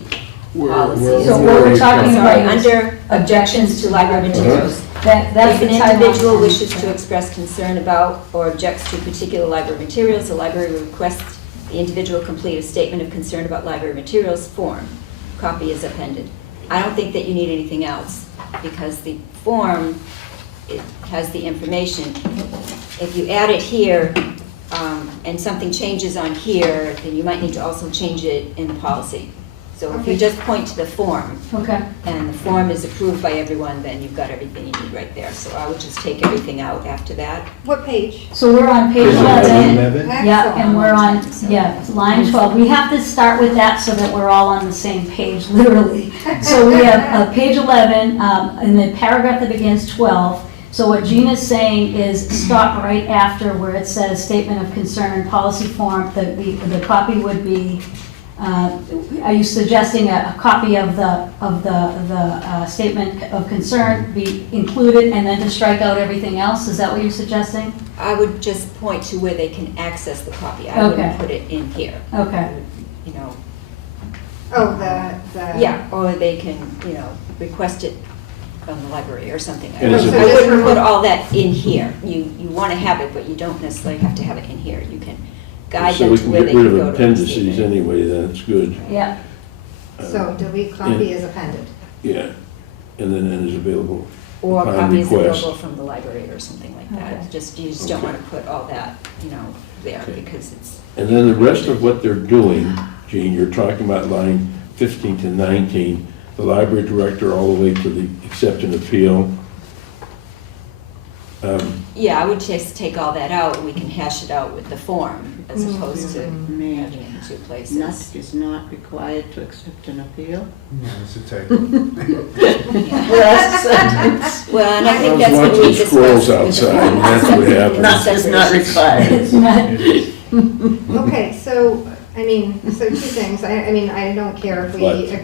policy. So what we're talking Sorry, about is under objections to library materials. that's If the an title. individual wishes to express concern about or objects to particular library materials, the library will request the individual complete a statement of concern about library materials form. Copy is appended. I don't think that you need anything else, because the form, it has the information. If you add it here, and something changes on here, then you might need to also change it in the policy. So if you Okay. just point to the form, Okay, and the form is approved by everyone, then you've got everything you need right there. So I would just take everything out after that. What page? so we're on page Page 11. 11? Yeah, and we're on, Excellent. yeah, line 12. We have to start with that so that we're all on the same page, literally. So we have page 11, in the paragraph that begins 12. So what Gina's saying is stop right after where it says statement of concern, policy form. The copy would be, are you suggesting a copy of the statement of concern be included and then to strike out everything else? Is that what you're suggesting? I would just point to where they can access the copy. I Okay. wouldn't put it in here. Okay. You know, Oh, the. yeah, or they can, you know, request it from the library or something. I And is it- wouldn't put all that in here. You want to have it, but you don't necessarily have to have it in here. You can guide So them we to can where get they can rid go of to. appendices receive it. anyway, then it's good. Yeah. So delete copy is appended. Yeah, and then is available Or upon copies request. available from the library or something like that. Okay. You just don't Okay. want to put all that, you know, there Okay. because it's, And then the rest of what they're doing, Gene, you're talking about line 15 to 19, the library director all the way to the accept and appeal. yeah, I would just take all that out and we can hash it out with the form as opposed to May I? having it in two Not, places. is not required to accept an appeal? No, it's a typo. Well, and I I think was that's what we watching discussed. squirrels with the outside, and that's what form. happened. Not, is not required. It's not, Okay, so, I mean, so two things. I mean, I don't care if we What?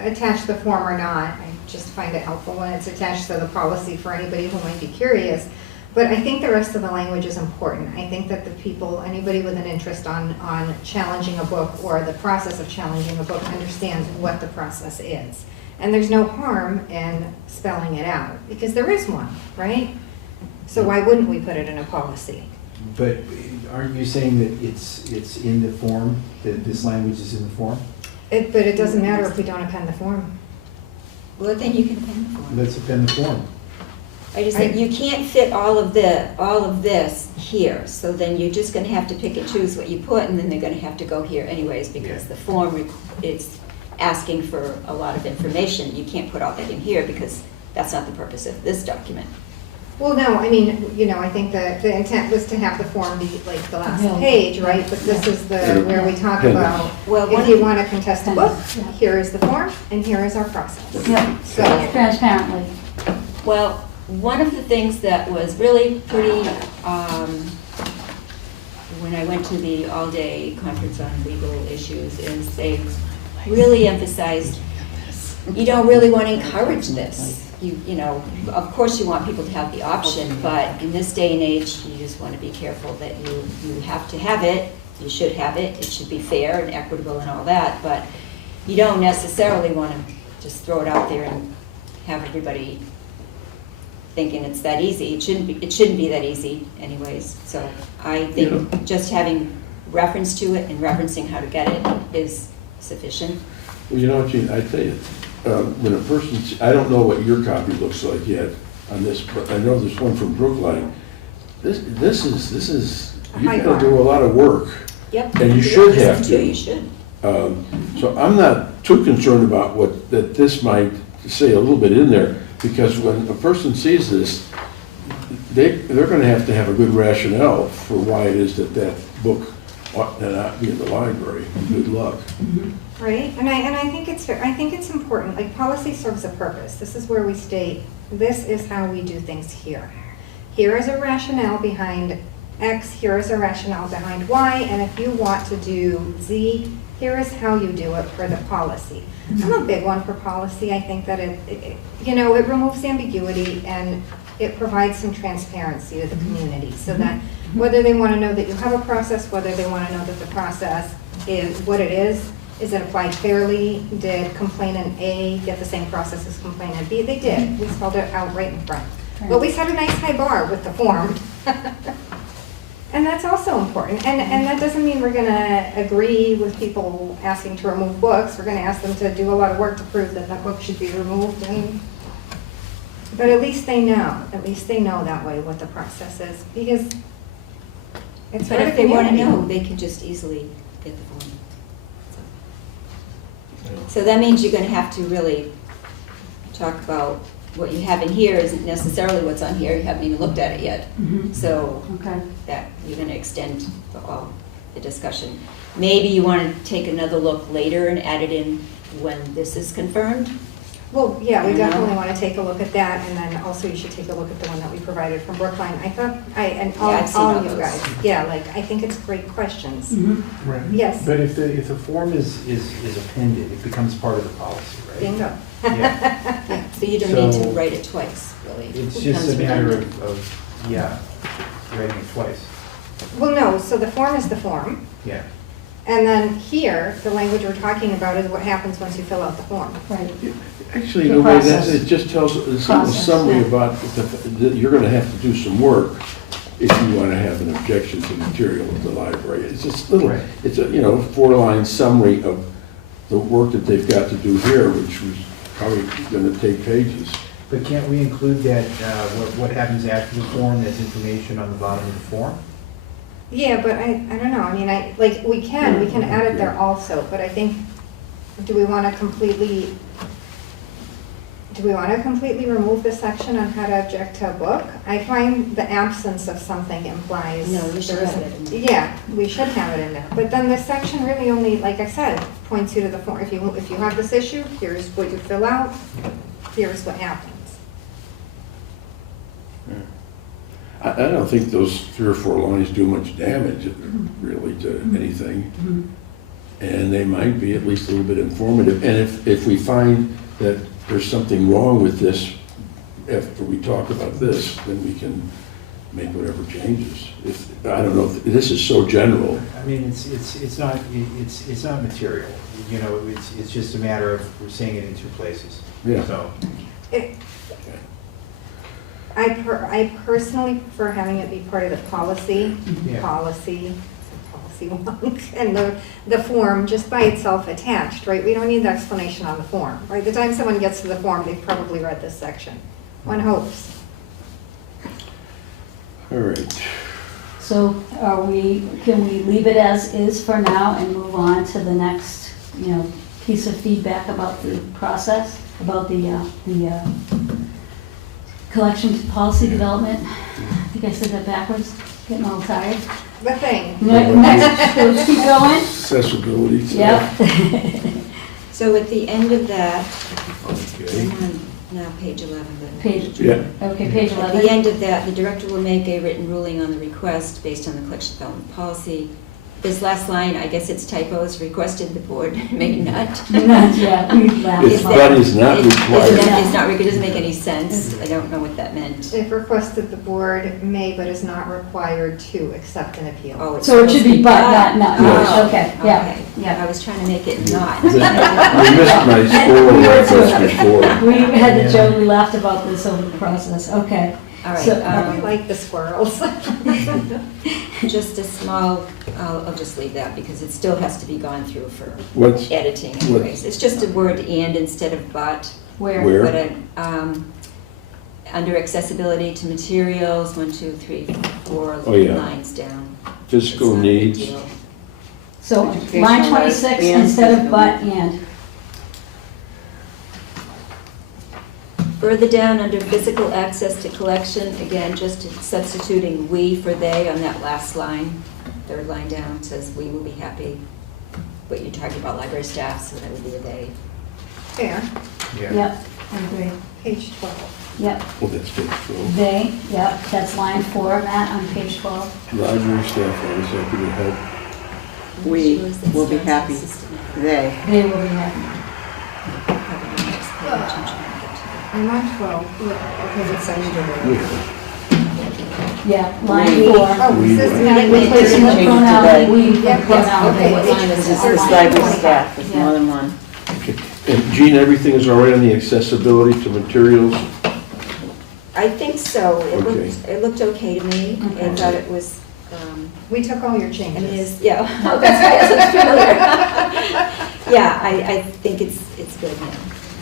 attach the form or not. I just find it helpful when it's attached to the policy for anybody who might be curious. But I think the rest of the language is important. I think that the people, anybody with an interest on challenging a book or the process of challenging a book understands what the process is. And there's no harm in spelling it out, because there is one, right? So why wouldn't we put it in a policy? But aren't you saying that it's in the form, that this language is in the form? But it doesn't matter if we don't append the form. Well, then you can append the form. Let's append the form. I just think you can't fit all of this here, so then you're just gonna have to pick and choose what you put, and then they're gonna have to go here anyways, because the form is asking for a lot of information. You can't put all that in here, because that's not the purpose of this document. Well, no, I mean, you know, I think that the intent was to have the form be like the last Yeah. page, right? But this is where we talk Yeah. about, Well, one if you of- want to contest a book, Yeah. here is the form, and here is our process. yeah, So, transparently. Well, one of the things that was really pretty, when I went to the all-day conference on legal issues, is they really emphasized, you don't really want to encourage this. You know, of course you want people to have the option, but in this day and age, you just want to be careful that you have to have it, you should have it, it should be fair and equitable and all that, but you don't necessarily want to just throw it out there and have everybody thinking it's that easy. It shouldn't be that easy anyways. So I think just having reference to it and referencing how to get it is sufficient. Well, you know what, Gene, I tell you, when a person, I don't know what your copy looks like yet on this, but I know there's one from Brookline. This is, you've High got to bar. do a lot of work. Yep. And you should have to. You should. So I'm not too concerned about that this might say a little bit in there, because when a person sees this, they're gonna have to have a good rationale for why it is that that book ought to not be in the library. Good luck. Right, and I think it's important, like, policy serves a purpose. This is where we state, this is how we do things here. Here is a rationale behind X, here is a rationale behind Y, and if you want to do Z, here is how you do it for the policy. I'm a big one for policy. I think that it removes ambiguity and it provides some transparency to the community so that whether they want to know that you have a process, whether they want to know that the process is what it is it applied fairly? Did complainant A get the same process as complainant B? They did. We spelled it out right in front. But we set a nice high bar with the form. And that's also important. And that doesn't mean we're going to agree with people asking to remove books. We're going to ask them to do a lot of work to prove that that book should be removed. But at least they know. At least they know that way what the process is. Because it's But for if the they want to community. know, they can just easily get the form. So that means you're going to have to really talk about what you have in here isn't necessarily what's on here. You haven't even looked at it yet. So Okay. that you're going to extend the discussion. Maybe you want to take another look later and add it in when this is confirmed. Well, yeah, we I don't know. definitely want to take a look at that, and then also you should take a look at the one that we provided from Brookline. I thought, and Yeah, I've seen all all you those. guys, yeah, like, I think it's great questions. Right. Yes. But if the form is appended, it becomes part of the policy, right? Bingo. Yeah. Yeah, so you don't need to So- write it twice, really. It's It just a becomes matter redundant. of writing it twice. Well, no, so the form is the form, Yeah. and then here, the language we're talking about is what happens once you fill out the form. Right. Actually, The the way process. it just tells a simple Process, summary yeah. about that you're gonna have to do some work if you wanna have an objection to material at the library. It's just little, Right. it's a, 4-line summary of the work that they've got to do here, which was probably gonna take pages. But can't we include that, what happens after the form, that's information on the bottom of the form? Yeah, but I don't know, I mean, we can add it there also, but I think, do we want to completely remove the section on how to object to a book? I find the absence of something implies. No, we should there have isn't- it in there. Yeah, we should have it in there, but then this section really only, like I said, points you to the form. If you have this issue, here's what you fill out, here's what happens. I don't think those 3 or 4 lines do much damage, really, to anything. And they might be at least a little bit informative. And if we find that there's something wrong with this, after we talk about this, then we can make whatever changes. I don't know, if this is so general. I mean, it's not material, it's just a matter of, we're saying it in 2 places. Yeah. So, I personally prefer having it be part of the policy, Yeah. policy wonk, and the form just by itself attached, right? We don't need the explanation on the form, right? The time someone gets to the form, they've probably read this section. One hopes. All right. So can we leave it as is for now and move on to the next, piece of feedback about the process, about the collection policy development? I think I said that backwards, getting all tired. The thing. Next, let's keep going. Accessibility. Yep. So at the end of that, Okay. I'm on now page 11. but- Page, Yeah. okay, page At 11. the end of that, the director will make a written ruling on the request based on the collection development policy. This last line, I guess it's typos, requested the board may not. Yeah, we laughed It's about but it. is not It's required. it doesn't make any sense. I don't know what that meant. If requested, the board may but is not required to accept an appeal. Oh, it's So it should supposed to be but, not, Yes. Oh, okay, yeah, okay. yeah. I was trying to make it not. You missed my score We were like this too. before. We had the Yeah. joke, we laughed about this over the process, okay. All right. So, We like the squirrels. Just a small, I'll just leave that because it still has to be gone through for What's, editing anyways. It's just a word and instead of but. Where? Where? But under accessibility to materials, 1, 2, 3, 4 Oh, yeah. lines down. physical It's not a big needs? deal. So line Educational 26 and instead of physical. but and. Further down, under physical access to collection, again, just substituting "we" for "they" on that last line. Third line down says, "We will be happy," but you're talking about library staff, so that would be a "they." Fair. Yep, I agree. Page 12. Yep, Well, that's page 12. they, yep, that's line 4, Matt, on page 12. Library staff always happy to help. We Sure that will be starts happy. with systematic. They. They will be happy. Probably the next page, I'm trying to get to I'm on 12, look, because it's under. Yeah. Yeah, line We. 4. Oh, We- systematic Replacing the Change it to pronoun they. we for Yep, pronoun okay, they. what line is This this? is Line library 25. staff, there's Yeah. more than one. Okay. And Jean, everything is all right on the accessibility to materials? I think so. Okay. It looked okay to me. I Okay. thought it was, We took all your I mean, changes. it's, yeah, oh, that's why I was familiar. Yeah, I think it's good now.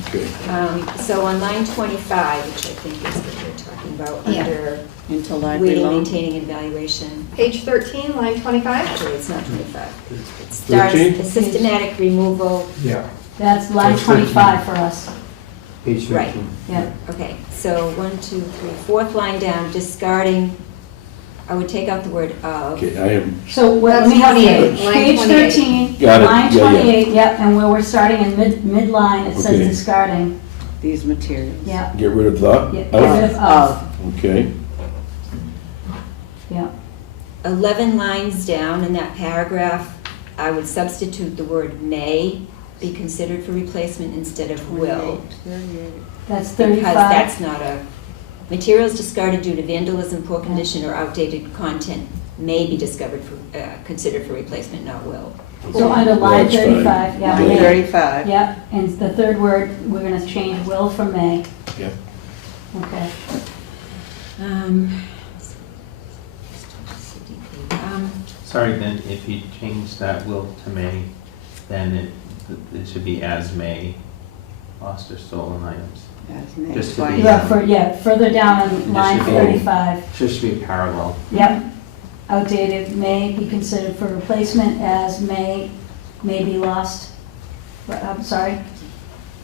Okay. So on line 25, which I think is what we're talking about, Yeah. under Into library waiting, loan. maintaining, and evaluation. Page 13, line 25. Actually, it's not 25. It starts 13? the systematic removal. Yeah, That's line That's 13. 25 for us. page Right. 13. Yeah. Okay, so 1, 2, 3, fourth line down, discarding, I would take out the word of. Okay, I am, So let That's me help you. 28, line Page 28. 13, Got it. line Yeah, yeah. 28, yep, and where we're starting in midline, it says Okay. discarding. These materials. Yeah, get rid of the? yeah, get rid of of, Okay. yeah. 11 lines down in that paragraph, I would substitute the word "may" be considered for replacement instead of "will." 38. That's Because 35. that's not a, materials discarded due to vandalism, poor condition, or outdated content may be considered for replacement, not will. So under line That's fine. 35, yeah, Line may. 35. Yep, and the third word, we're gonna change will for may. Yeah. Okay. Sorry, then if you change that "will" to "may," then it should be "as may" lost or stolen items. As may. Just to Twice. be- Yeah, further down on line should be- 35. Just to be parallel. Yep. Outdated may be considered for replacement as may be lost. I'm sorry.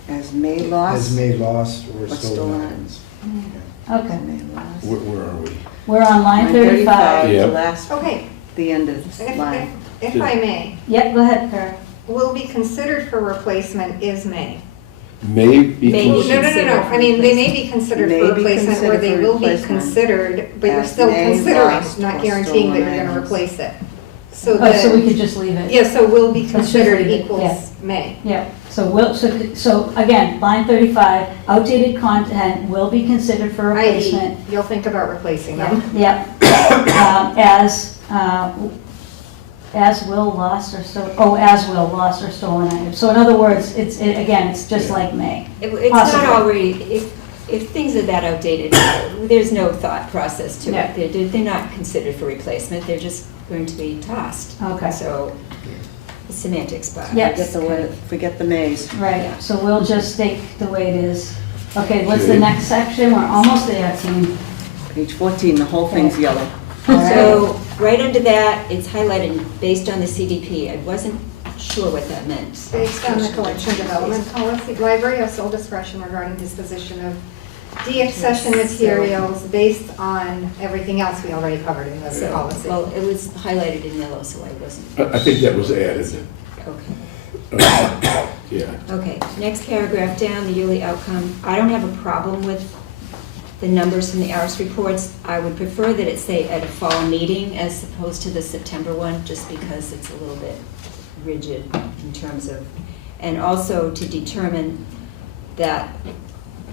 As may lost. As may lost or Or stolen stolen items. Okay. As may lost. Where are we? We're on line 35. Yeah. The last, Okay, the end of this if line. if I may, Yep, go ahead, Kara. will be considered for replacement is may. May be. May No, be no, no, considered no, for I mean, they may replacement. be considered May for be replacement, or considered they for will be replacement. considered, but you're As still may considering, lost not or guaranteeing that stolen you're gonna items. replace it. So Oh, so we then, could just leave it? yeah, so will be Let's just considered leave it, equals yeah. may. Yeah, so will, so again, line 35, outdated content will be considered for I.e., replacement. you'll think about replacing them. Yep. As will lost or lost or stolen items. So in other words, again, it's just Yeah. like may. It's Possible. not already, if things are that outdated, there's no thought process to Yeah. it. They're not considered for replacement, they're just going to be tossed. Okay. So, it's semantics, but. Yeah. Forget the maze. Right, so we'll just stay the way it is. Okay, what's the Okay. next section? We're almost there, team. Page 14, the whole thing's Okay. yellow. All right. So, right under that, it's highlighted based on the CDP. I wasn't sure what that meant. Based on the collection development policy, library has sole discretion regarding disposition of de-accession Yes, so- materials based on everything else we already covered in the So, policy. well, it was highlighted in yellow, so I wasn't. I think that was added. Okay. Yeah. Okay, next paragraph down, the yearly outcome. I don't have a problem with the numbers from the ARS reports. I would prefer that it say at a fall meeting as opposed to the September one, just because it's a little bit rigid in terms of, and also to determine that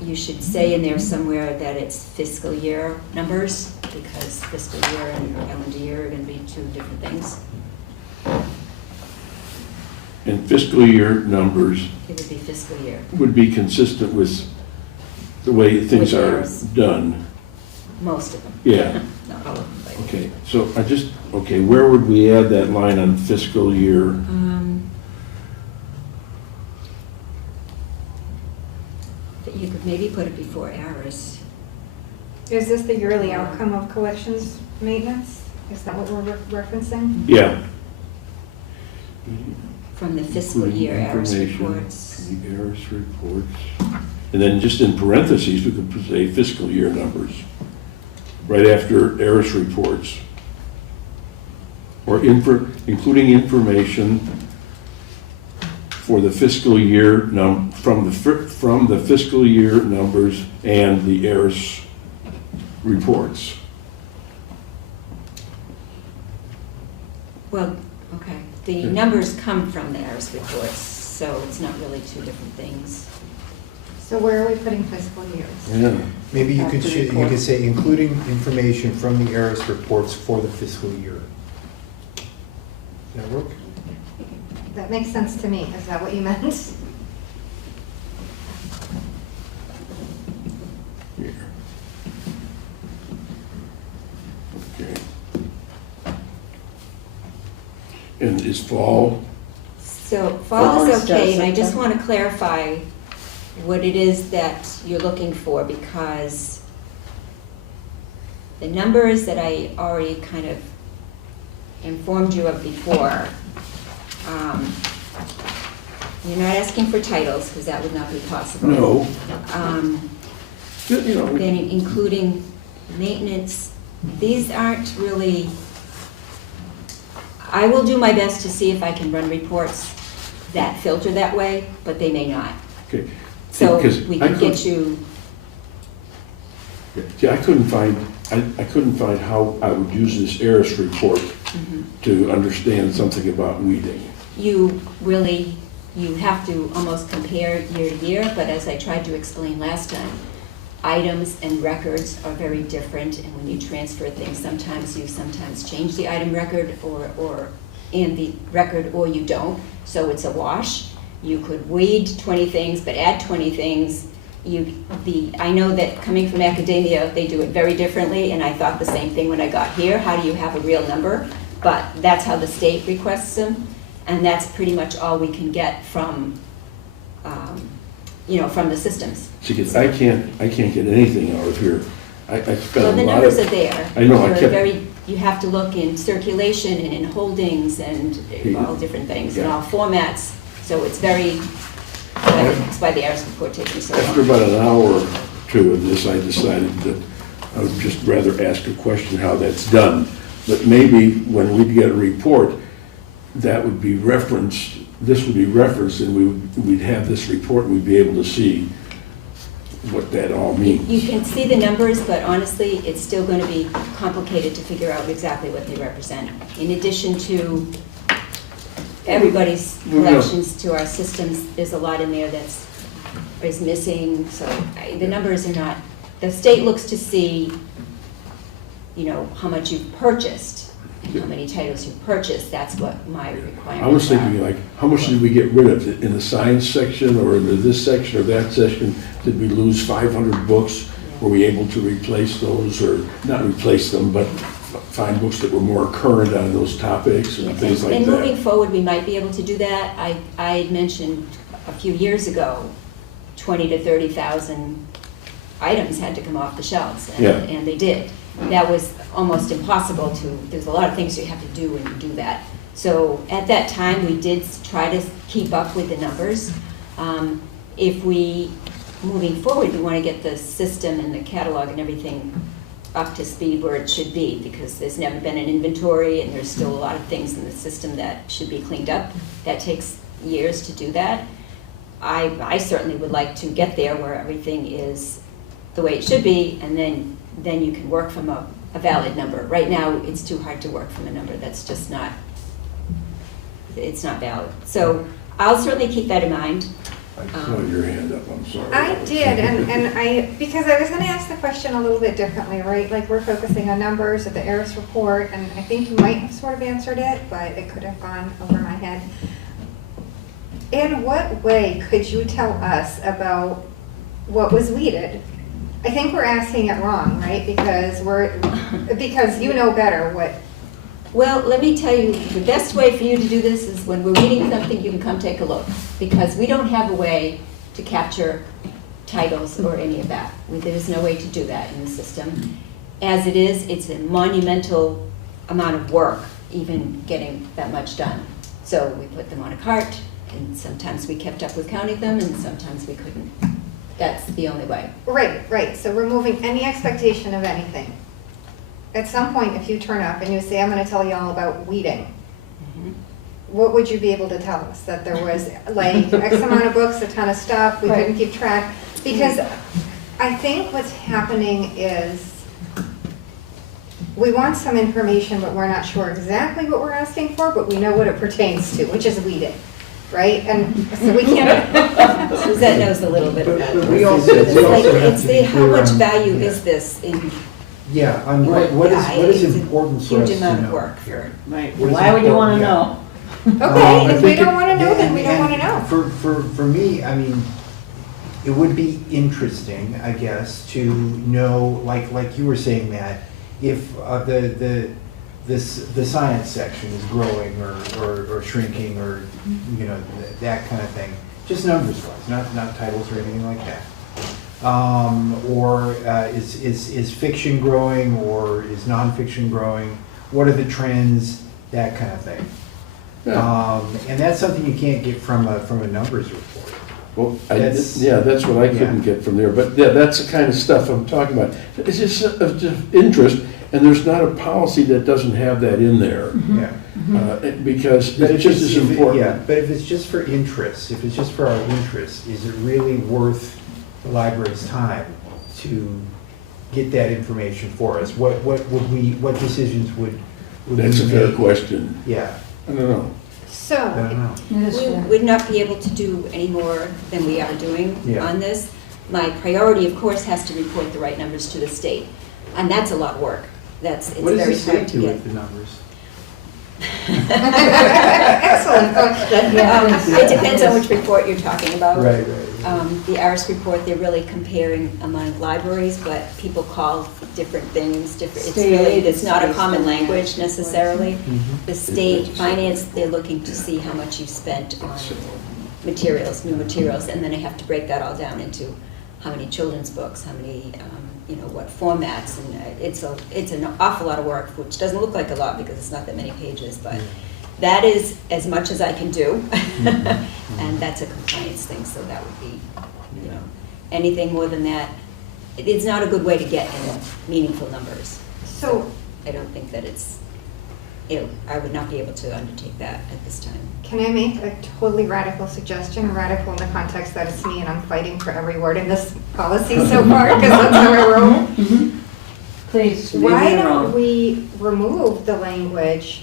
you should say in there somewhere that it's fiscal year numbers, because fiscal year and calendar year are going to be two different things. And fiscal year numbers It would be fiscal year. would be consistent with the way things With are yours. done. Most of them. Yeah. Not all of them, but. Okay, so where would we add that line on fiscal year? But you could maybe put it before ARIS. Is this the yearly outcome of collections maintenance? Is that what we're referencing? Yeah. From the fiscal year ARIS Information, reports. The ARIS reports. And then just in parentheses, we could say fiscal year numbers, right after ARIS reports. Or including information for the fiscal year from the fiscal year numbers and the ARIS reports. Well, okay, the numbers come from the ARIS reports, so it's not really two different things. So where are we putting fiscal years? Yeah. Maybe you After could, you report. could say including information from the ARIS reports for the fiscal year. Does that work? That makes sense to me. Is that what you meant? Here. Okay. And is fall, So Fall fall is is okay, and I just Jessica. want to clarify what it is that you're looking for, because the numbers that I already kind of informed you of before, you're not asking for titles, because that would not be possible. no, Um, you know, Then including maintenance, these aren't really, I will do my best to see if I can run reports that filter that way, but they may not. okay. So Because we I can get you, See, I couldn't find how I would use this ARIS report mhm. to understand something about weeding. You really, you have to almost compare year to year, but as I tried to explain last time, items and records are very different, and when you transfer things, sometimes you change the item record or in the record, or you don't, so it's a wash. You could weed 20 things, but add 20 things. I know that coming from academia, they do it very differently, and I thought the same thing when I got here. How do you have a real number? But that's how the state requests them, and that's pretty much all we can get from, from the systems. See, 'cause I can't get anything out of here. I spent a Well, lot the of. numbers are there. I know, I They're kept- very, you have to look in circulation and in holdings and all different things, and Yeah. all formats, so it's very, that's why the ARIS report takes me so After long. about an hour or two of this, I decided that I would just rather ask a question how that's done. But maybe when we get a report, that would be referenced, this would be referenced, and we'd have this report, and we'd be able to see what that all means. You can see the numbers, but honestly, it's still going to be complicated to figure out exactly what they represent. In addition to everybody's Yeah. collections to our systems, there's a lot in there is missing, so the numbers are not, the state looks to see, how much you've purchased, and how many titles you've purchased, that's what my requirements are. I was thinking like, how much did we get rid of? In the science section, or in this section or that section? Did we lose 500 books? Were we able to replace those, or not replace them, but find books that were more current on those topics and things like And moving that? forward, we might be able to do that. I had mentioned a few years ago, 20 to 30,000 items had to come off the shelves, Yeah. and they did. That was almost impossible there's a lot of things you have to do when you do that. So at that time, we did try to keep up with the numbers. If moving forward, we want to get the system and the catalog and everything up to speed where it should be, because there's never been an inventory, and there's still a lot of things in the system that should be cleaned up. That takes years to do that. I certainly would like to get there where everything is the way it should be, and then you can work from a valid number. Right now, it's too hard to work from a number that's just not, it's not valid. So I'll certainly keep that in mind. I saw your hand up, I'm sorry. I did, because I was gonna ask the question a little bit differently, right? Like, we're focusing on numbers at the ARIS report, and I think you might have sort of answered it, but it could have gone over my head. In what way could you tell us about what was weeded? I think we're asking it wrong, right? Because you know better what, Well, let me tell you, the best way for you to do this is when we're reading something, you can come take a look, because we don't have a way to capture titles or any of that. There's no way to do that in the system. As it is, it's a monumental amount of work, even getting that much done. So we put them on a cart, and sometimes we kept up with counting them, and sometimes we couldn't. That's the only way. Right, so removing any expectation of anything. At some point, if you turn up and you say, I'm gonna tell you all about weeding, what would you be able to tell us? That there was like X amount of books, a ton of stuff, we Right. couldn't keep track? Because I think what's happening is we want some information, but we're not sure exactly what we're asking for, but we know what it pertains to, which is weeding, right? And so we can't, Suzette knows a little bit about But it. we also, It's we like, also have it's to the, be how clear much on- value yeah. is this in? Yeah, on what is It's a important for us to Huge amount of know. work for, Right. What is Why would you want to important, know? okay, I if we think don't it- wanna know, then we don't and- wanna know. For me, I mean, it would be interesting, I guess, to know, like you were saying, Matt, if the science section is growing or shrinking or, you know, that kind of thing, just numbers wise, not titles or anything like that. Or is fiction growing or is nonfiction growing? What are the trends? That kind of thing. Yeah. And that's something you can't get from a numbers report. Well, That's- that's what I couldn't yeah. get from there, but yeah, that's the kind of stuff I'm talking about. It's just of just interest, and there's not a policy that doesn't have that in there, Yeah. because But it if just it's- is if it- important. Yeah, but if it's just for interest, if it's just for our interest, is it really worth the library's time to get that information for us? What decisions would we That's a fair make? question. Yeah, I don't know. So, I don't know. It is we fair. would not be able to do any more than we are doing Yeah. on this. My priority, of course, has to report the right numbers to the state, and that's a lot of work. It's What does very the state hard to do get. with the numbers? excellent question. It depends on which report you're talking about. Right. The ARIS report, they're really comparing among libraries, but people call different things, it's State really, aid, it's not a state common finance. language necessarily. Mhm. The state finance, they're looking to see how much you spent on materials, new materials, and then I have to break that all down into how many children's books, how many, what formats, and it's an awful lot of work, which doesn't look like a lot because it's not that many pages, but that is as much as I can do, and that's a compliance thing, so that would be, anything more than that, it's not a good way to get in meaningful numbers. So, I don't think that I would not be able to undertake that at this time. can I make a totally radical suggestion? Radical in the context that it's me and I'm fighting for every word in this policy so far, because that's how I roll. Please. Why don't we remove the language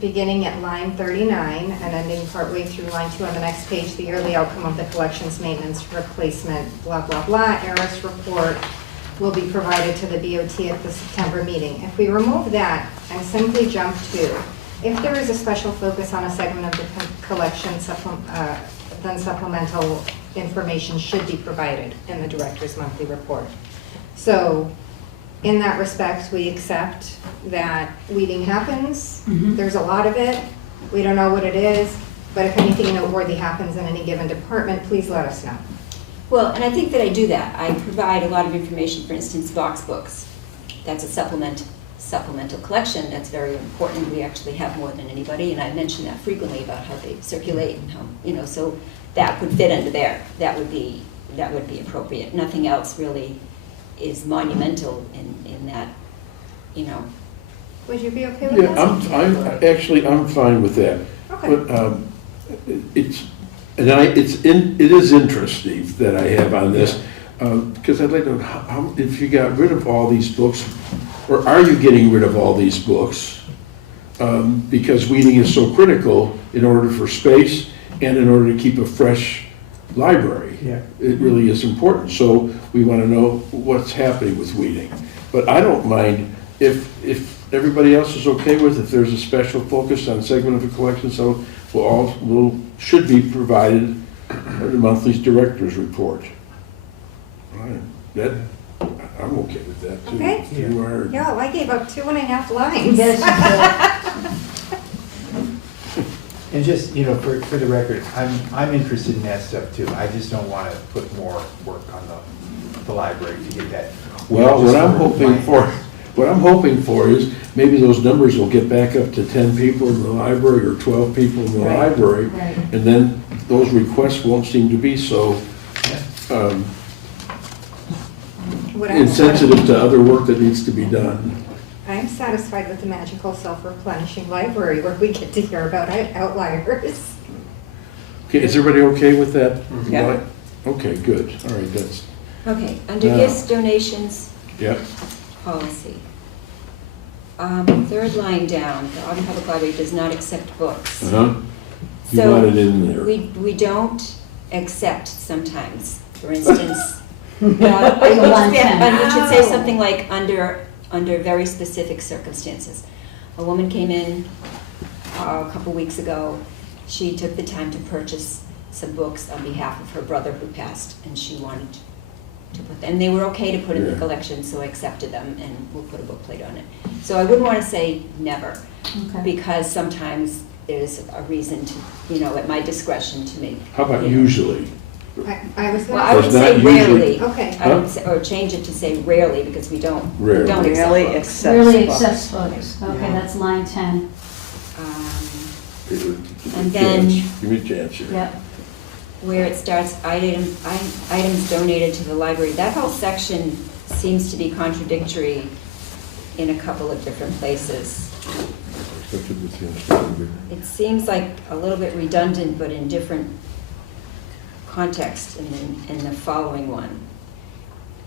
beginning at line 39 and ending partway through line 2 on the next page, the yearly outcome of the collections, maintenance, replacement, blah, blah, blah, ARIS report will be provided to the DOT at the September meeting. If we remove that and simply jump to, if there is a special focus on a segment of the collection, then supplemental information should be provided in the director's monthly report. So, in that respect, we accept that weeding happens. There's a lot of it. We don't know what it is, but if anything noteworthy happens in any given department, please let us know. Well, and I think that I do that. I provide a lot of information, for instance, box books. That's a supplemental collection. That's very important. We actually have more than anybody, and I mention that frequently about how they circulate and how, so that would fit under there. That would be appropriate. Nothing else really is monumental in that, Would you be okay with Yeah, that? I'm fine with that. Okay. But it is interest, Steve, that I have on this, because I'd like to know if you got rid of all these books, or are you getting rid of all these books? Because weeding is so critical in order for space and in order to keep a fresh library. Yeah. It really is important, so we want to know what's happening with weeding. But I don't mind if everybody else is okay with, if there's a special focus on segment of a collection, so should be provided in the monthly director's report. Right. I'm okay with that too. Okay. You are. Yeah, I gave up 2.5 lines. And just, for the record, I'm interested in that stuff too. I just don't want to put more work on the library to get that. Well, Just what I'm hoping for is maybe those numbers will get back up to 10 people in the library or 12 people in the Right. library. Right. And then those requests won't seem to be so insensitive to other work that needs to be done. I'm satisfied with the magical self-replenishing library where we get to hear about outliers. Okay, is everybody okay with that? Yeah. Okay, good. All right, that's, Okay, under Yeah. gifts, donations, yep. policy. Third line down, the Auburn Public Library does not accept books. Uh-huh. You So, want it in there. We don't accept sometimes, for instance, it The line 10. should say something like under very specific circumstances. A woman came in a couple weeks ago, she took the time to purchase some books on behalf of her brother who passed, and she wanted to put them, and they were okay to put in the Yeah. collection, so I accepted them, and we'll put a book plate on it. So I wouldn't want to say never, Okay. because sometimes there's a reason to, at my discretion to make. How about you know. usually? I was Well, I gonna would Does say not usually- rarely. Okay. I would say, or change it to say rarely, because we don't Rarely. accept Really books. accepts Really books. accepts photos. Okay, Yeah. that's line 10. Give me And a then- chance. Give me a chance here. Yep. Where it starts, items donated to the library, that whole section seems to be contradictory in a couple of different places. Accepted with the understanding. It seems like a little bit redundant, but in different context in the following one.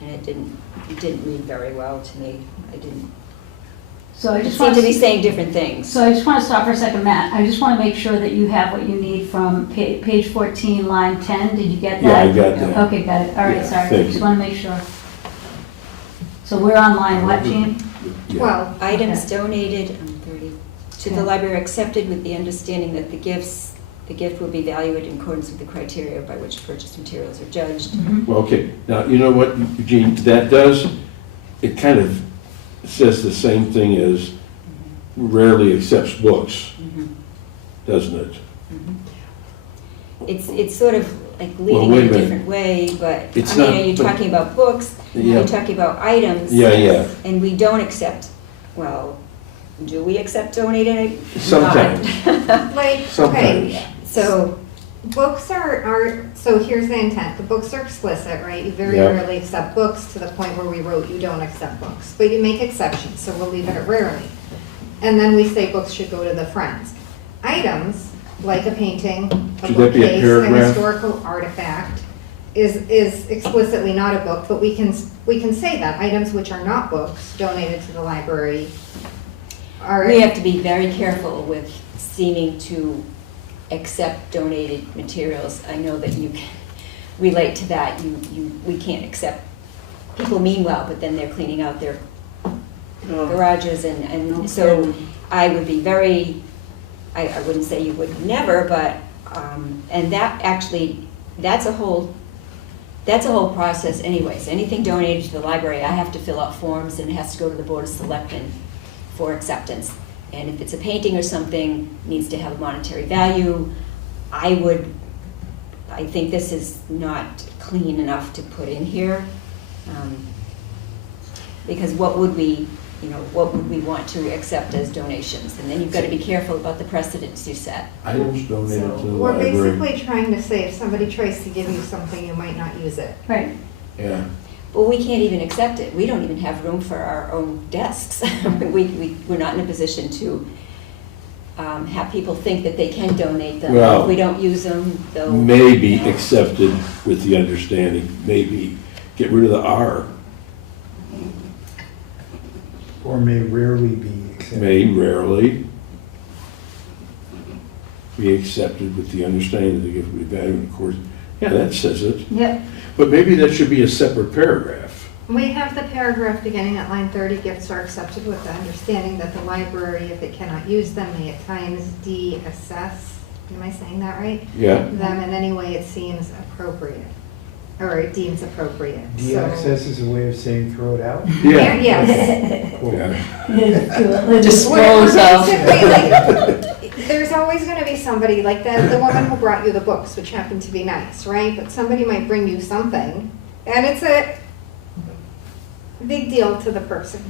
And it didn't read very well to me. So I It just seemed want to be saying different things. So I just want to stop for a second, Matt. I just want to make sure that you have what you need from page 14, line 10. Did you get Yeah, that? I got that. Okay, got it. All right, Yeah, sorry. thank Just you. want to make sure. So we're on line what, Jean? Yeah. 12. Items Okay. donated, 30, to the Yeah. library accepted with the understanding that the gift will be valued in accordance with the criteria by which purchased materials are judged. Mhm. Well, okay, now, you know what, Eugene, that does, it kind of says the same thing as rarely accepts books, Mhm, doesn't it? mhm. It's sort of like Well, leading wait in a a minute. different way, but, It's I mean, not- are you but- talking about books? Are Yeah. you talking about items? Yeah. And we don't accept, well, do we accept donated? Sometimes. Not. Like, Sometimes. okay, So, books are, so here's the intent, the books are explicit, right? You very Yeah. rarely accept books to the point where we wrote you don't accept books, but you make exceptions, so we'll leave it at rarely. And then we say books should go to the friends. Items, like a painting, a Should that be a bookcase, a paragraph? historical artifact, is explicitly not a book, but we can say that, items which are not books donated to the library are. we have to be very careful with seeming to accept donated materials. I know that you can relate to that. We can't accept, people mean well, but then they're cleaning out their garages and so I would be very, I wouldn't say you would never, but, and that actually, that's a whole process anyways. Anything donated to the library, I have to fill out forms and it has to go to the Board of Selectmen for acceptance. And if it's a painting or something, needs to have a monetary value, I think this is not clean enough to put in here. Because what would we want to accept as donations? And then you've got to be careful about the precedents you set. Items donated to the We're library. basically trying to say if somebody tries to give you something, you might not use it. Right. Yeah, Well, we can't even accept it. We don't even have room for our own desks. We're not in a position to have people think that they can donate them. Well, If we don't use them, they'll. maybe you know. accepted with the understanding, maybe, get rid of the R, Or may rarely be accepted. may rarely be accepted with the understanding that the gift will be valued, of course. Yeah, that says it, Yep. but maybe that should be a separate paragraph. We have the paragraph beginning at line 30, gifts are accepted with the understanding that the library, if it cannot use them, may at times de-assess, am I saying that right? Yeah, Them in any way it seems appropriate, or it deems appropriate. So- De-access is a way of saying throw it out? yeah. Yes. Cool. Yeah. Dispose Well, of. basically, like, there's always gonna be somebody, like the woman who brought you the books, which happened to be nice, right? But somebody might bring you something, and it's a big deal to the person.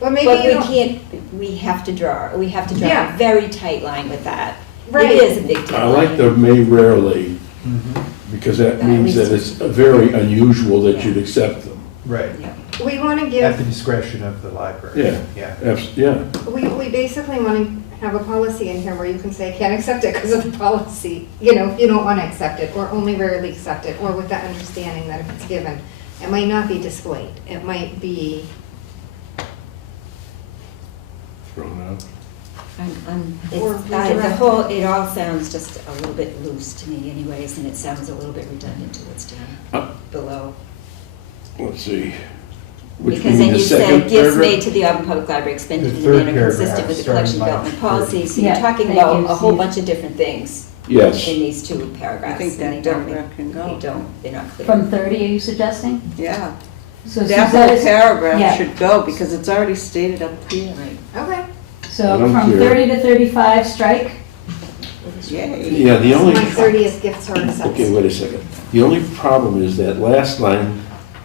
But maybe But you we don't. can't, we have to draw Yeah. a very tight line with that. Right. It is a big deal. I like the may rarely, Mhm. because that At means least- that it's very unusual that you'd accept them. Right. Yeah. We want to At the give, discretion of the library. Yeah. Yeah. Yeah, we basically want to have a policy in here where you can say, can't accept it because of the policy. You know, if you don't want to accept it, or only rarely accept it, or with the understanding that if it's given, it might not be displayed. It might be, thrown out. Or The redirect whole, it. it all sounds just a little bit loose to me anyways, and it sounds a little bit redundant to what's down below. Let's see. Which Because means then the you second said gifts paragraph? made to the Auburn Public Library expended The in a third manner consistent paragraph, with the starting collection line development 30. policy. So Yeah, you're talking thank about you, a whole Steve. bunch of different things Yes. in these two paragraphs. I think and that they don't paragraph can go. they're not clear. From 30, are you suggesting? Yeah, So that Suzette whole is- paragraph yeah. should go because it's already stated up here. okay. So I don't from care. 30 to 35, strike? Yay. Yeah, the only, My 30th gifts are accepted. okay, wait a second. The only problem is that last line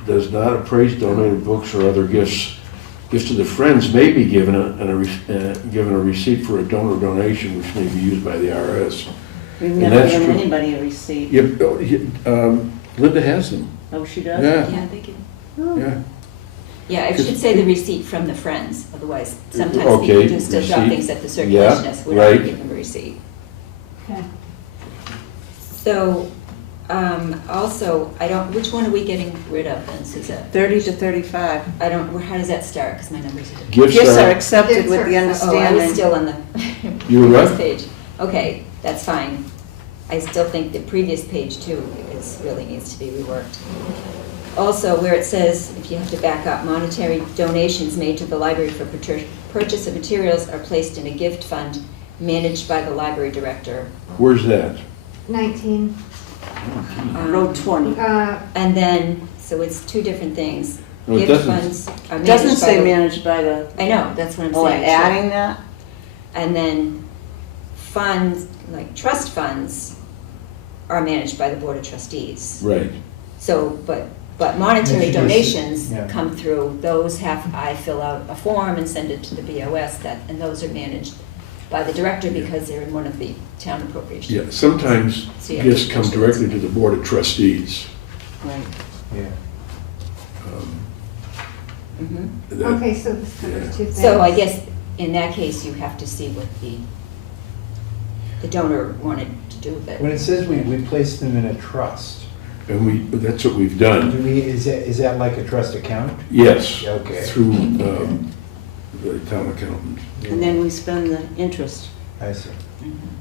does not appraise donated books or other gifts. Gifts to the friends may be given given a receipt for a donor donation which may be used by the IRS. We've And never that's given true. anybody a receipt. Yep, Linda has them, Oh, she does? yeah, Yeah, they can. yeah. Yeah, it should say the receipt from the friends, otherwise sometimes Okay, people just drop receipt. things at the circulationist, we right. don't give them a receipt. Okay. So, also, I don't, which one are we getting rid of then, Suzette? 30 to 35. I don't, how does that start, because my numbers are different. Gifts Gifts are are, accepted Gifts with are the accepted. Oh, I was understanding. still on the You were previous what? page. Okay, that's fine. I still think the previous page too really needs to be reworked. Also, where it says, if you have to back up, monetary donations made to the library for purchase of materials are placed in a gift fund managed by the library director. where's that? 19. Row 20. And then, so it's two different things. No, it Gift doesn't. funds are It managed doesn't by say the- managed by the, I know, that's what I'm oh, saying. adding that? And then funds, like trust funds, are managed by the Board of Trustees. Right, So, but monetary Introduce it, donations yeah. come through, those I fill out a form and send it to the BOS, and those are managed by the director because they're in one of the town appropriations. yeah, sometimes So, yeah. gifts come directly to the Board of Trustees. Right. Yeah. Mhm. That- Okay, so this covers two things. So I guess in that case, you have to see what the donor wanted to do with When it. it says we place them in a trust, And that's what we've do done, we, is that like a trust account? yes, Okay. through the town accountant. And then we spend the interest. I see.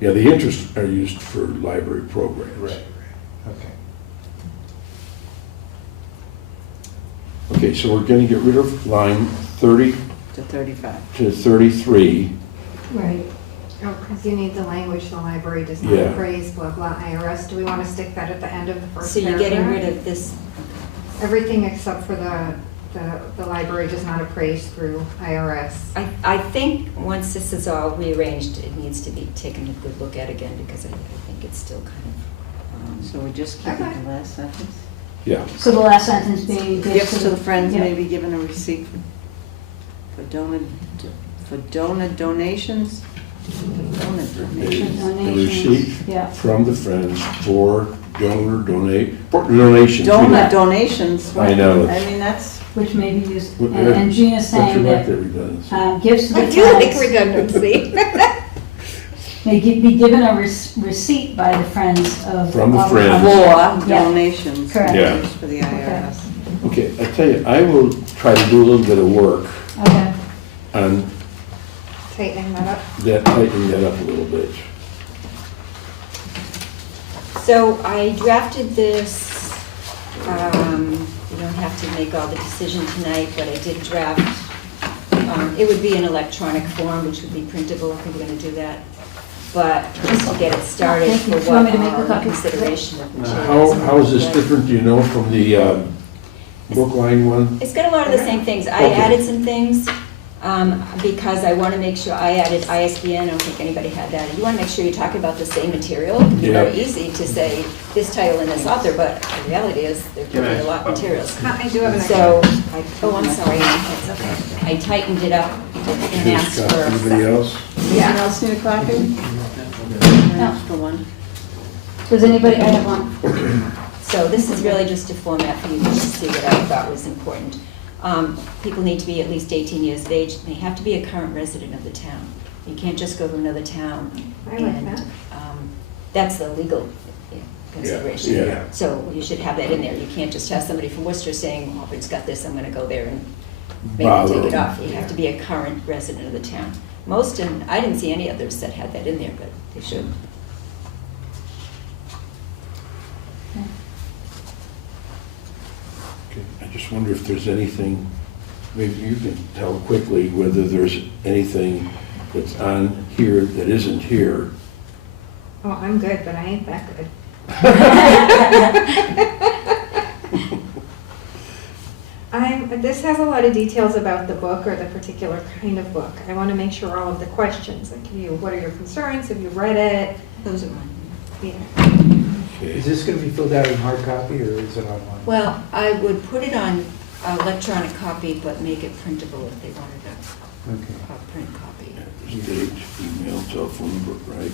Yeah, the interests are used for library programs. Right, okay. Okay, so we're gonna get rid of line 30 To 35. to 33. Right. Oh, because you need the language, the library does not Yeah. appraise, blah, blah, IRS. Do we want to stick that at the end of the first So paragraph? you're getting rid of this, Everything except for the library does not appraise through IRS. I think once this is all rearranged, it needs to be taken a good look at again because I think it's still kind of, So we just keep Okay. it the last sentence. Yeah, So the last sentence being. Gifts to the friends Yeah. may be given a receipt for donor donations? Donor donations. a receipt Yeah. from the Friends for donations. Donor donations. I know. I mean, that's, Which may be used, Well, and Gina's Don't you saying like that that redundancy? gifts to the I do like friends redundancy. may be given a receipt by the friends of. From the of- friends. for Yeah. donations. Correct. Yeah. Used for the IRS. Okay, I tell you, I will try to do a little bit of work Okay. on Tightening that up. that, tightening that up a little bit. So I drafted this, you don't have to make all the decision tonight, but I did draft, it would be an electronic form, which would be printable, if we're gonna do that. But just to get it started Thank you. for Do you want what me to make a are copy? consideration of Now, materials. how is this different, do you know, from the Brookline one? It's got a lot of the same things. I Okay. added some things, because I want to make sure, I added ISBN, I don't think anybody had that. You want to make sure you're talking about the same material. It's Yeah. very easy to say this title and this author, but the reality is, they're giving a lot of materials. I do have an extra. So, I'm sorry, it's okay. I tightened it up and asked Here's copy. Anybody for, else? Anyone else need a copy? No. Extra one. Does anybody, I have one. so this is really just a format for you to see what I thought was important. People need to be at least 18 years of age. They have to be a current resident of the town. You can't just go to another town. I like and, that. That's the legal consideration. Yeah. So you should have that in there. You can't just have somebody from Worcester saying, Auburn's got this, I'm gonna go there and maybe Bother take it them. off. You have to be a current resident of the town. Most, and I didn't see any others that had that in there, but they should. Okay, I just wonder if there's anything, maybe you can tell quickly whether there's anything that's on here that isn't here. Oh, I'm good, but I ain't that good. This has a lot of details about the book or the particular kind of book. I want to make sure all of the questions, like what are your concerns, have you read it? Those are mine. Yeah. Okay. Is this gonna be filled out in hard copy, or is it online? Well, I would put it on electronic copy, but make it printable if they wanted Okay. a print copy. There's date, email, telephone number, right?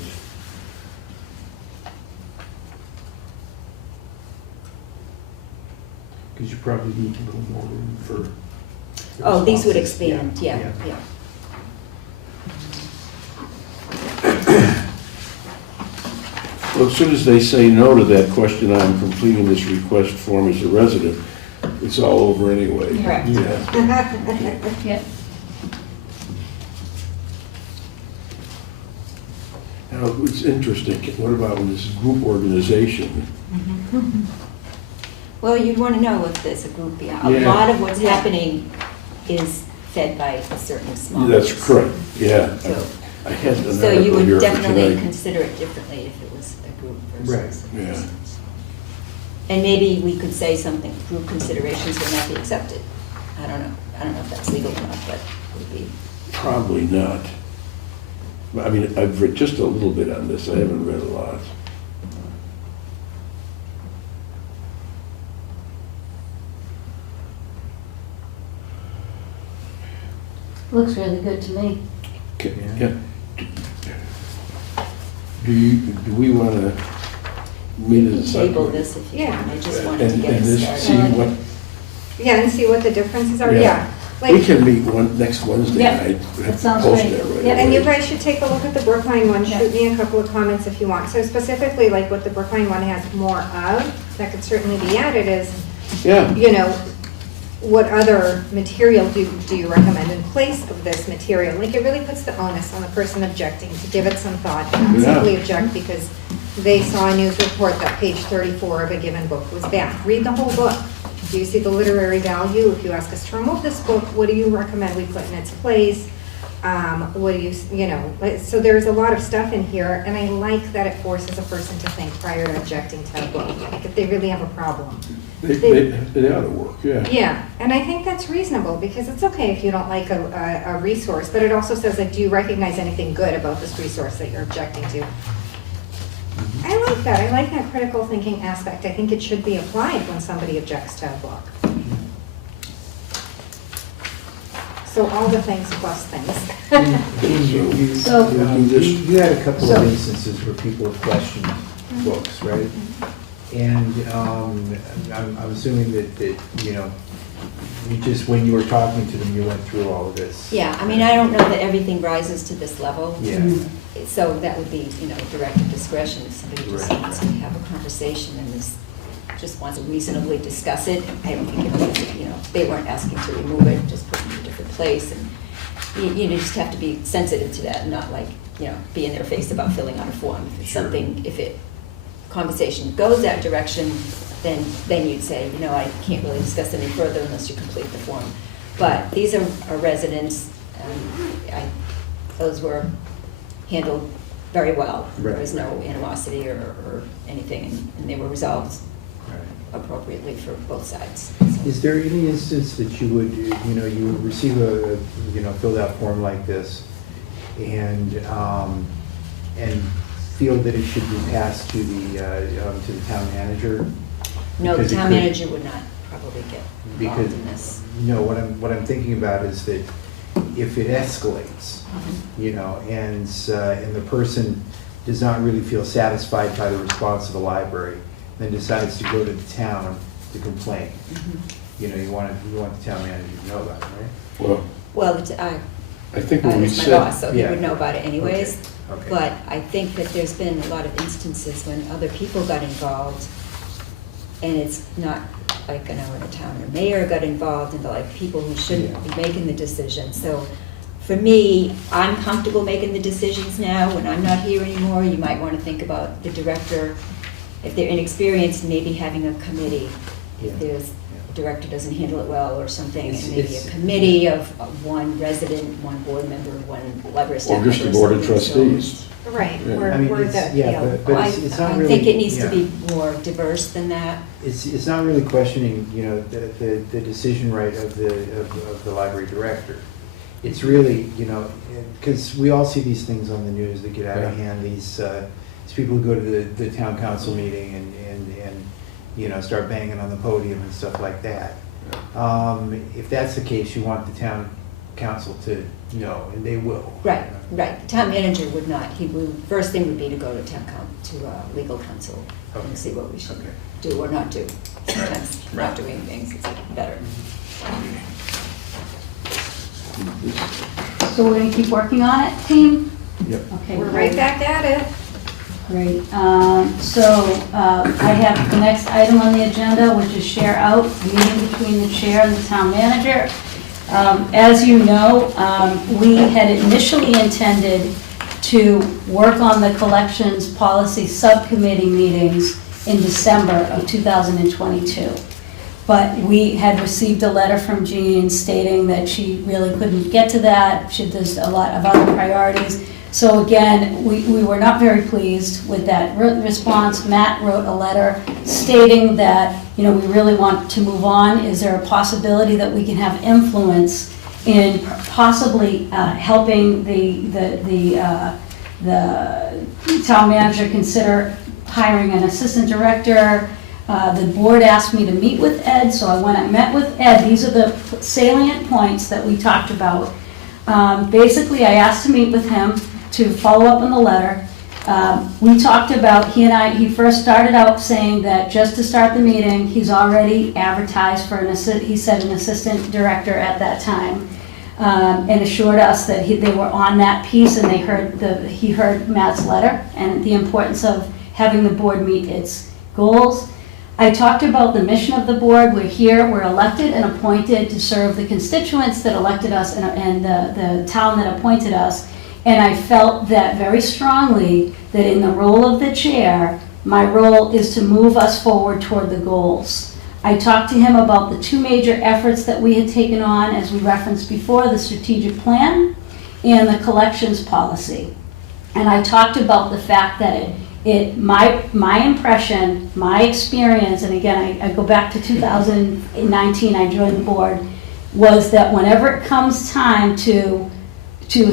Because you probably need a little more room for. Oh, these would responses. expand, yeah, yeah. Well, as soon as they say no to that question, I'm completing this request form as a resident, it's all over anyway. Correct. Yeah. Yep. Now, it's interesting, what about when this group organization? Well, you'd want to know if there's a group, yeah. A Yeah. lot of what's happening is fed by a certain small That's groups. correct, yeah. So- I had an So you article here would for definitely tonight. consider it differently if it was a group versus. Right, yeah. And maybe we could say something, group considerations will not be accepted. I don't know. I don't know if that's legal or not, but it would be. Probably not. I mean, I've read just a little bit on this, I haven't read a lot. Looks really good to me. Okay, Yeah. yeah. Do we want to meet You as can a table subcommittee? this if you Yeah. want. I just wanted to And get it this, started. see what, Yeah, and see what the differences are, Yeah. yeah. we Like, can meet next Wednesday Yep, night. that sounds Post great. that right Yep. and you away. guys should take a look at the Brookline one, Yeah. shoot me a couple of comments if you want. So specifically, like what the Brookline one has more of, that could certainly be added is, Yeah, you know, what other material do you recommend in place of this material? Like, it really puts the onus on the person objecting to give it some thought, and not Yeah. simply object because they saw a news report that page 34 of a given book was banned. Read the whole book. Do you see the literary value? If you ask us to remove this book, what do you recommend we put in its place? What do you know, so there's a lot of stuff in here, and I like that it forces a person to think prior to objecting to a book, like if they really have a problem. they ought to work, yeah. Yeah, and I think that's reasonable, because it's okay if you don't like a resource, but it also says, like, do you recognize anything good about this resource that you're objecting to? I like that. I like that critical thinking aspect. I think it should be applied when somebody objects to a book. So all the things plus things. So- You had a couple So- of instances where people have questioned books, right? And I'm assuming that, you know, you just, when you were talking to them, you went through all of this. Yeah, I mean, I don't know that everything rises to this level. Yeah. So that would be, you know, directive discretion if somebody just Right. wants to have a conversation and just wants to reasonably discuss it. I don't think it was, you know, they weren't asking to remove it, just put it in a different place. And you just have to be sensitive to that and not like, you know, be in their face about filling out a form. If it's Sure. something, if it, conversation goes that direction, then you'd say, you know, I can't really discuss any further unless you complete the form. But these are residents, those were handled very well. There Right. was no animosity or anything, and they were resolved Right. appropriately for both sides. Is there any instance that you would, you know, you would receive a, you know, filled out form like this and feel that it should be passed to the town manager? No, the Because it town could- manager would not probably get involved Because, in this. no, what I'm thinking about is that if it escalates, Mm-hmm. you know, and the person does not really feel satisfied by the response of the library, then decides to go to the town to complain. Mhm. you know, you want the town manager to know about it, right? Well, Well, I think what we it's my said. boss, so he Yeah. would know about it anyways. Okay. But I think that there's been a lot of instances when other people got involved, and it's not like, when the town or mayor got involved, and like people who shouldn't be making the decision. So for me, I'm comfortable making the decisions now. When I'm not here anymore, you might want to think about the director. If they're inexperienced, maybe having a committee. Yeah. If there's, director doesn't handle it well or something, It's- and maybe it's- a committee of one resident, one board member, one library staff Or member. just the board of something, so- trustees. Right, Yeah. we're, I mean, we're it's- the, yeah, you know, but I it's not I really. think it needs to yeah. be more diverse than that. It's not really questioning, you know, the decision right of the library director. It's really, you know, because we all see these things on the news that get out of Yeah. hand, these people who go to the town council meeting and, you know, start banging on the podium and stuff like that. If that's the case, you want the town council to know, and they will. Right, right. The town manager would not, first thing would be to go to legal counsel Okay. and see what we should Okay. do or not do. Sometimes not doing things is better. So we're gonna keep working on it, team? Yep. Okay. we're right back at it. Great. I have the next item on the agenda, which is share out, meeting between the chair and the town manager. As you know, we had initially intended to work on the collections policy subcommittee meetings in December of 2022. But we had received a letter from Jean stating that she really couldn't get to that. There's a lot of other priorities. So again, we were not very pleased with that response. Matt wrote a letter stating that, you know, we really want to move on. Is there a possibility that we can have influence in possibly helping the town manager consider hiring an assistant director? The board asked me to meet with Ed, so I went and met with Ed. These are the salient points that we talked about. Basically, I asked to meet with him to follow up on the letter. We talked about, he first started out saying that just to start the meeting, he's already advertised for he said an assistant director at that time, and assured us that they were on that piece and he heard Matt's letter and the importance of having the board meet its goals. I talked about the mission of the board. We're here, we're elected and appointed to serve the constituents that elected us and the town that appointed us. And I felt that very strongly that in the role of the chair, my role is to move us forward toward the goals. I talked to him about the two major efforts that we had taken on, as we referenced before, the strategic plan and the collections policy. And I talked about the fact that my impression, my experience, and again, I go back to 2019, I joined the board, was that whenever it comes time to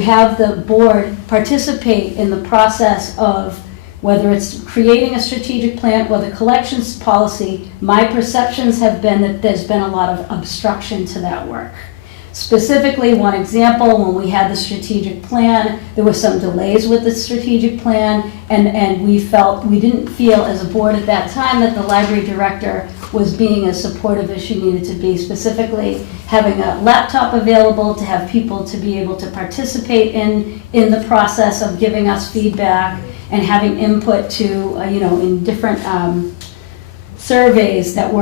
have the board participate in the process of whether it's creating a strategic plan or the collections policy, my perceptions have been that there's been a lot of obstruction to that work. Specifically, one example, when we had the strategic plan, there were some delays with the strategic plan, and we didn't feel as a board at that time that the library director was being as supportive as she needed to be, specifically having a laptop available to have people to be able to participate in the process of giving us feedback and having input to, in different surveys that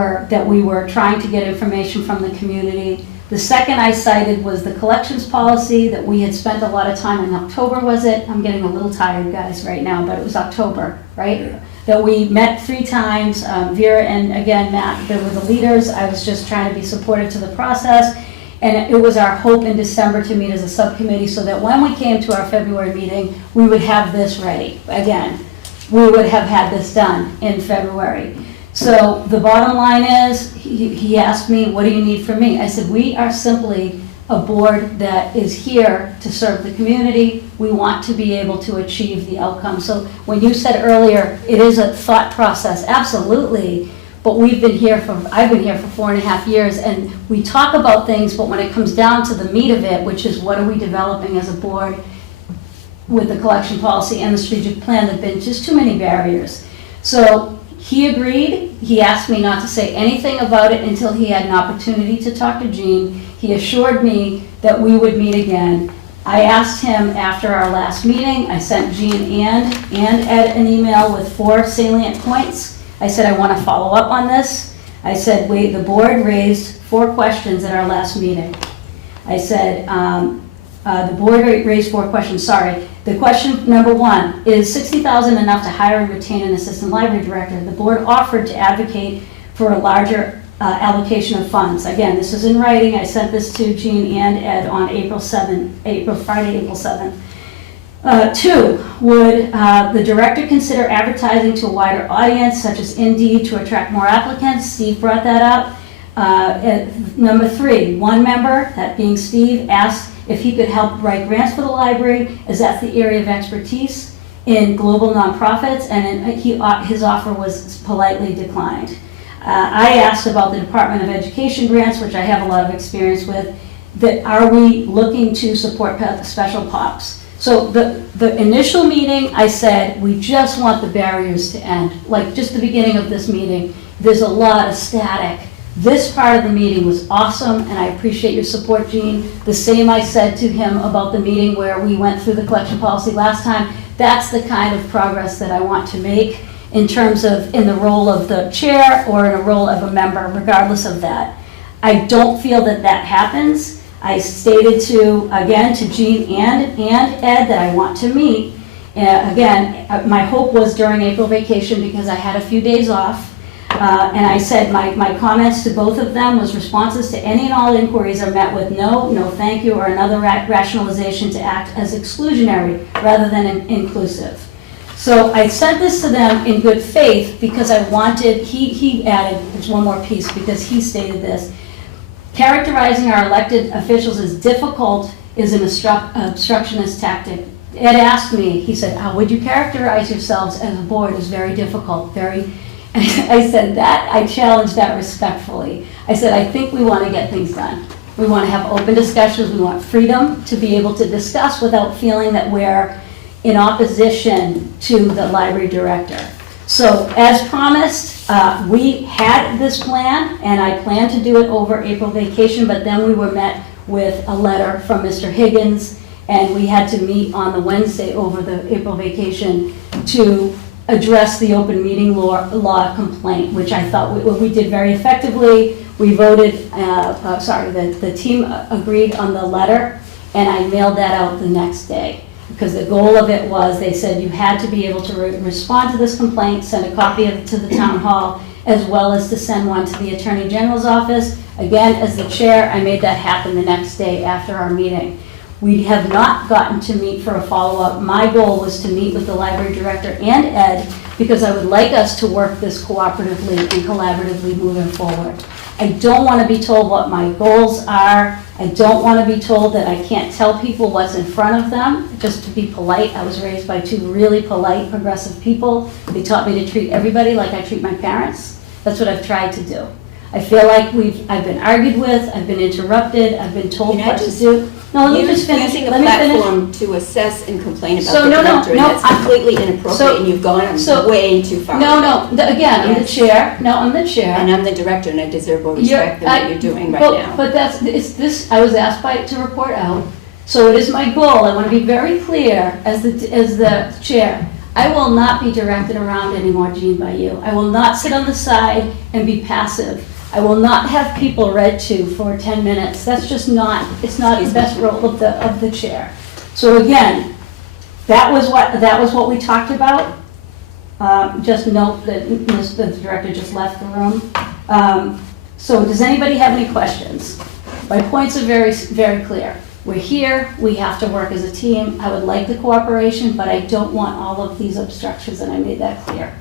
we were trying to get information from the community. The second I cited was the collections policy that we had spent a lot of time in October, was it? I'm getting a little tired, guys, right now, but it was October, right? Yeah. That we met 3 times, Vera and again, Matt, they were the leaders. I was just trying to be supportive to the process. And it was our hope in December to meet as a subcommittee so that when we came to our February meeting, we would have this ready. Again, we would have had this done in February. So the bottom line is, he asked me, what do you need from me? I said, we are simply a board that is here to serve the community. We want to be able to achieve the outcome. So when you said earlier, it is a thought process, absolutely. But I've been here for 4.5 years, and we talk about things, but when it comes down to the meat of it, which is what are we developing as a board with the collection policy and the strategic plan, there have been just too many barriers. So He agreed. He asked me not to say anything about it until he had an opportunity to talk to Jean. He assured me that we would meet again. I asked him after our last meeting, I sent Jean and Ed an email with 4 salient points. I said, I want to follow up on this. I said, wait, the board raised 4 questions at our last meeting. I said, the board raised 4 questions, sorry. The question number 1, is $60,000 enough to hire and retain an assistant library director? The board offered to advocate for a larger allocation of funds. Again, this is in writing. I sent this to Jean and Ed on Friday, April 7th. 2, would the director consider advertising to a wider audience, such as Indeed, to attract more applicants? Steve brought that up. Number 3, one member, that being Steve, asked if he could help write grants for the library, as that's the area of expertise in global nonprofits, and his offer was politely declined. I asked about the Department of Education grants, which I have a lot of experience with, that are we looking to support special POPs? So the initial meeting, I said, we just want the barriers to end. Like just the beginning of this meeting, there's a lot of static. This part of the meeting was awesome, and I appreciate your support, Jean. The same I said to him about the meeting where we went through the collection policy last time. That's the kind of progress that I want to make in terms of in the role of the chair or in a role of a member, regardless of that. I don't feel that that happens. I stated to Jean and Ed that I want to meet. Again, my hope was during April vacation because I had a few days off. And I said my comments to both of them was responses to any and all inquiries are met with no thank you, or another rationalization to act as exclusionary rather than inclusive. So I said this to them in good faith because I wanted, he added, there's one more piece because he stated this, characterizing our elected officials as difficult is an obstructionist tactic. Ed asked me, he said, how would you characterize yourselves as a board as very difficult, very... I said that, I challenged that respectfully. I said, I think we want to get things done. We want to have open discussions. We want freedom to be able to discuss without feeling that we're in opposition to the library director. So as promised, we had this plan, and I planned to do it over April vacation, but then we were met with a letter from Mr. Higgins, and we had to meet on the Wednesday over the April vacation to address the open meeting law complaint, which I thought we did very effectively. We voted, the team agreed on the letter, and I mailed that out the next day. Because the goal of it was, they said you had to be able to respond to this complaint, send a copy of it to the town hall, as well as to send one to the Attorney General's office. Again, as the chair, I made that happen the next day after our meeting. We have not gotten to meet for a follow-up. My goal was to meet with the library director and Ed because I would like us to work this cooperatively and collaboratively moving forward. I don't want to be told what my goals are. I don't want to be told that I can't tell people what's in front of them, just to be polite. I was raised by 2 really polite, progressive people. They taught me to treat everybody like I treat my parents. That's what I've tried to do. I feel like I've been argued with, I've been interrupted, I've been told what to do. No, let me just finish. Using a Let me finish. platform to assess and complain about So, the no, director, and no, that's completely inappropriate, and you've gone way too far. Again, I'm the Yes. chair. No, I'm the chair. And I'm the director, and I deserve more respect than what you're doing right now. But it's this, I was asked to report out, so it is my goal, I want to be very clear as the chair. I will not be directed around anymore, Jean, by you. I will not sit on the side and be passive. I will not have people read to for 10 minutes. That's just not, it's not the best role of the chair. So again, that was what we talked about. Just note that the director just left the room. So does anybody have any questions? My points are very, very clear. We're here, we have to work as a team. I would like the cooperation, but I don't want all of these obstructions, and I made that clear.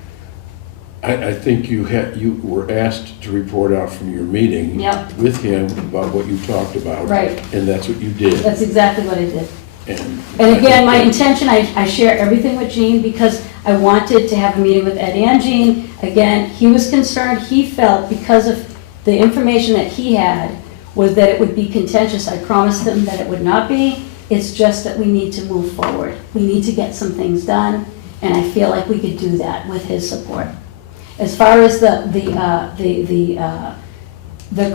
I think you were asked to report out from your meeting Yep. with him about what you talked about. Right. And that's what you did. That's exactly what I did. And again, my intention, I share everything with Jean because I wanted to have a meeting with Ed and Jean. Again, he was concerned, he felt because of the information that he had was that it would be contentious. I promised him that it would not be. It's just that we need to move forward. We need to get some things done, and I feel like we could do that with his support. as far as the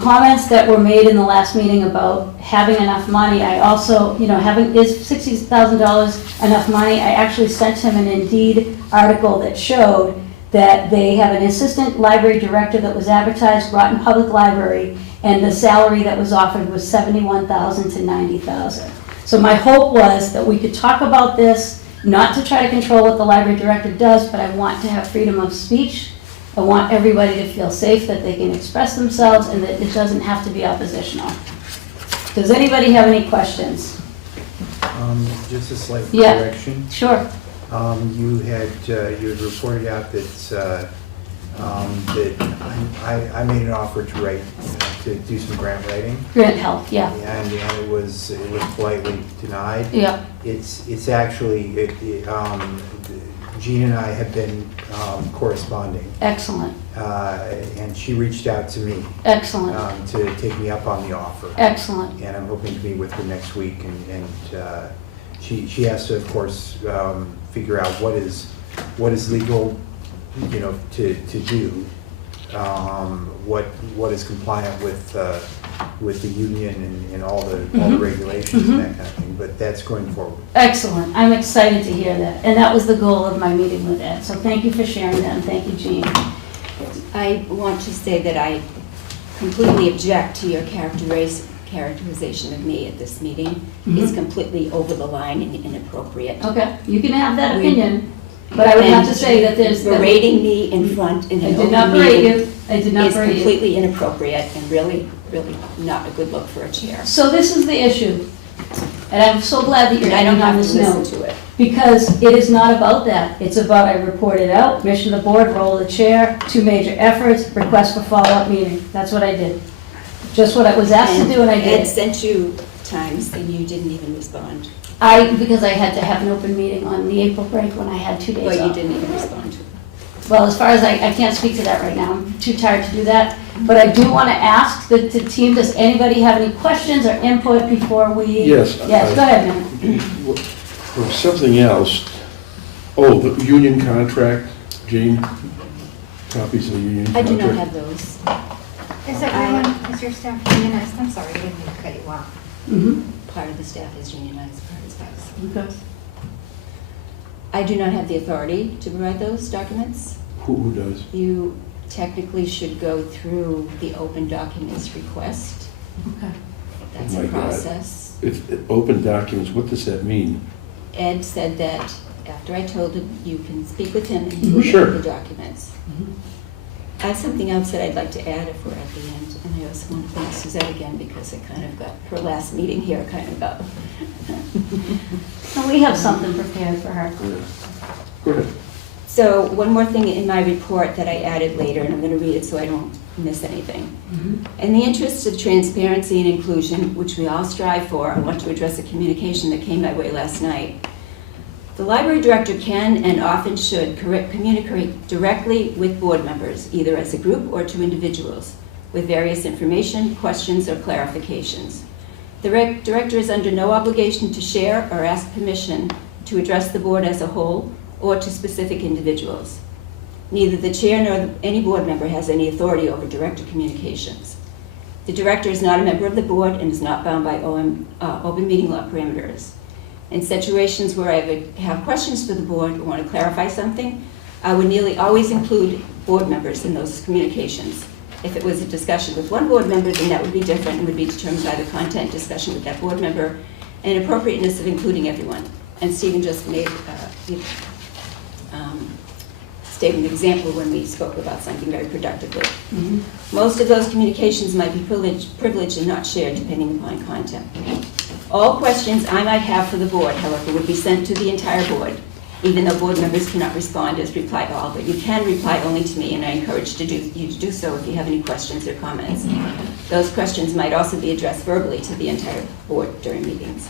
comments that were made in the last meeting about having enough money, I also, is $60,000 enough money? I actually sent him an Indeed article that showed that they have an assistant library director that was advertised, Groton Public Library, and the salary that was offered was $71,000 to $90,000. So my hope was that we could talk about this, not to try to control what the library director does, but I want to have freedom of speech. I want everybody to feel safe that they can express themselves and that it doesn't have to be oppositional. Does anybody have any questions? Just a slight Yeah. correction. Sure. You had reported out that I made an offer to write, to do some grant writing, Grant help, yeah. and it was politely denied. Yeah, It's actually, Jean and I have been corresponding, excellent, and she reached out to me excellent, to take me up on the offer. excellent. And I'm hoping to be with her next week, and she has to, of course, figure out what is legal, to do, what is compliant with the union and all the regulations and that kind of thing, but that's going forward. Excellent. I'm excited to hear that. And that was the goal of my meeting with Ed. So thank you for sharing that, and thank you, Jean. I want to say that I completely object to your characterization of me at this meeting. It's completely over the line and inappropriate. Okay, you can have that opinion, but I would have to say that there's... Berating me in front in I an did not open berate meeting you. I did not is berate you. completely inappropriate and really not a good look for a chair. So this is the issue. And I'm so glad that you're And I don't ending on have to this listen note. to it. Because it is not about that. It's about I reported out, mission of the board, role of the chair, 2 major efforts, request for follow-up meeting. That's what I did. Just what I was asked to do, and I Ed did. sent you times and you didn't even respond. Because I had to have an open meeting on the April break when I had 2 days But you off. didn't even respond to it. Well, as far as I can't speak to that right now. I'm too tired to do that. But I do want to ask the team, does anybody have any questions or input before we? Yes. Yes, go ahead, Matt. Or something else. Oh, the union contract, Jean? Copies of the union I contract? do not have those. Is your staff unionized? I'm sorry, I didn't mean to cut you off. Part of the staff is unionized, part is not. Okay. I do not have the authority to provide those documents. Who does? You technically should go through the open documents request. Okay. That's Oh a my God. process. Open documents, what does that mean? Ed said that after I told him, you can speak with him and he will Sure. get the documents. I have something else that I'd like to add if we're at the end, and I also want to thank Suzette again because it kind of got, her last meeting here kind of got. So we have something prepared for her. Go ahead. So one more thing in my report that I added later, and I'm going to read it so I don't miss anything. In the interest of transparency and inclusion, which we all strive for, I want to address a communication that came my way last night. The library director can and often should communicate directly with board members, either as a group or to individuals, with various information, questions, or clarifications. The director is under no obligation to share or ask permission to address the board as a whole or to specific individuals. Neither the chair nor any board member has any authority over director communications. The director is not a member of the board and is not bound by open meeting law parameters. In situations where I would have questions for the board or want to clarify something, I would nearly always include board members in those communications. If it was a discussion with one board member, then that would be different and would be determined by the content discussion with that board member and appropriateness of including everyone. And Stephen just stated an example when we spoke about something very productively. Most of those communications might be privileged and not shared depending upon content. All questions I might have for the board, however, would be sent to the entire board, even though board members cannot respond as reply all, but you can reply only to me, and I encourage you to do so if you have any questions or comments. Those questions might also be addressed verbally to the entire board during meetings.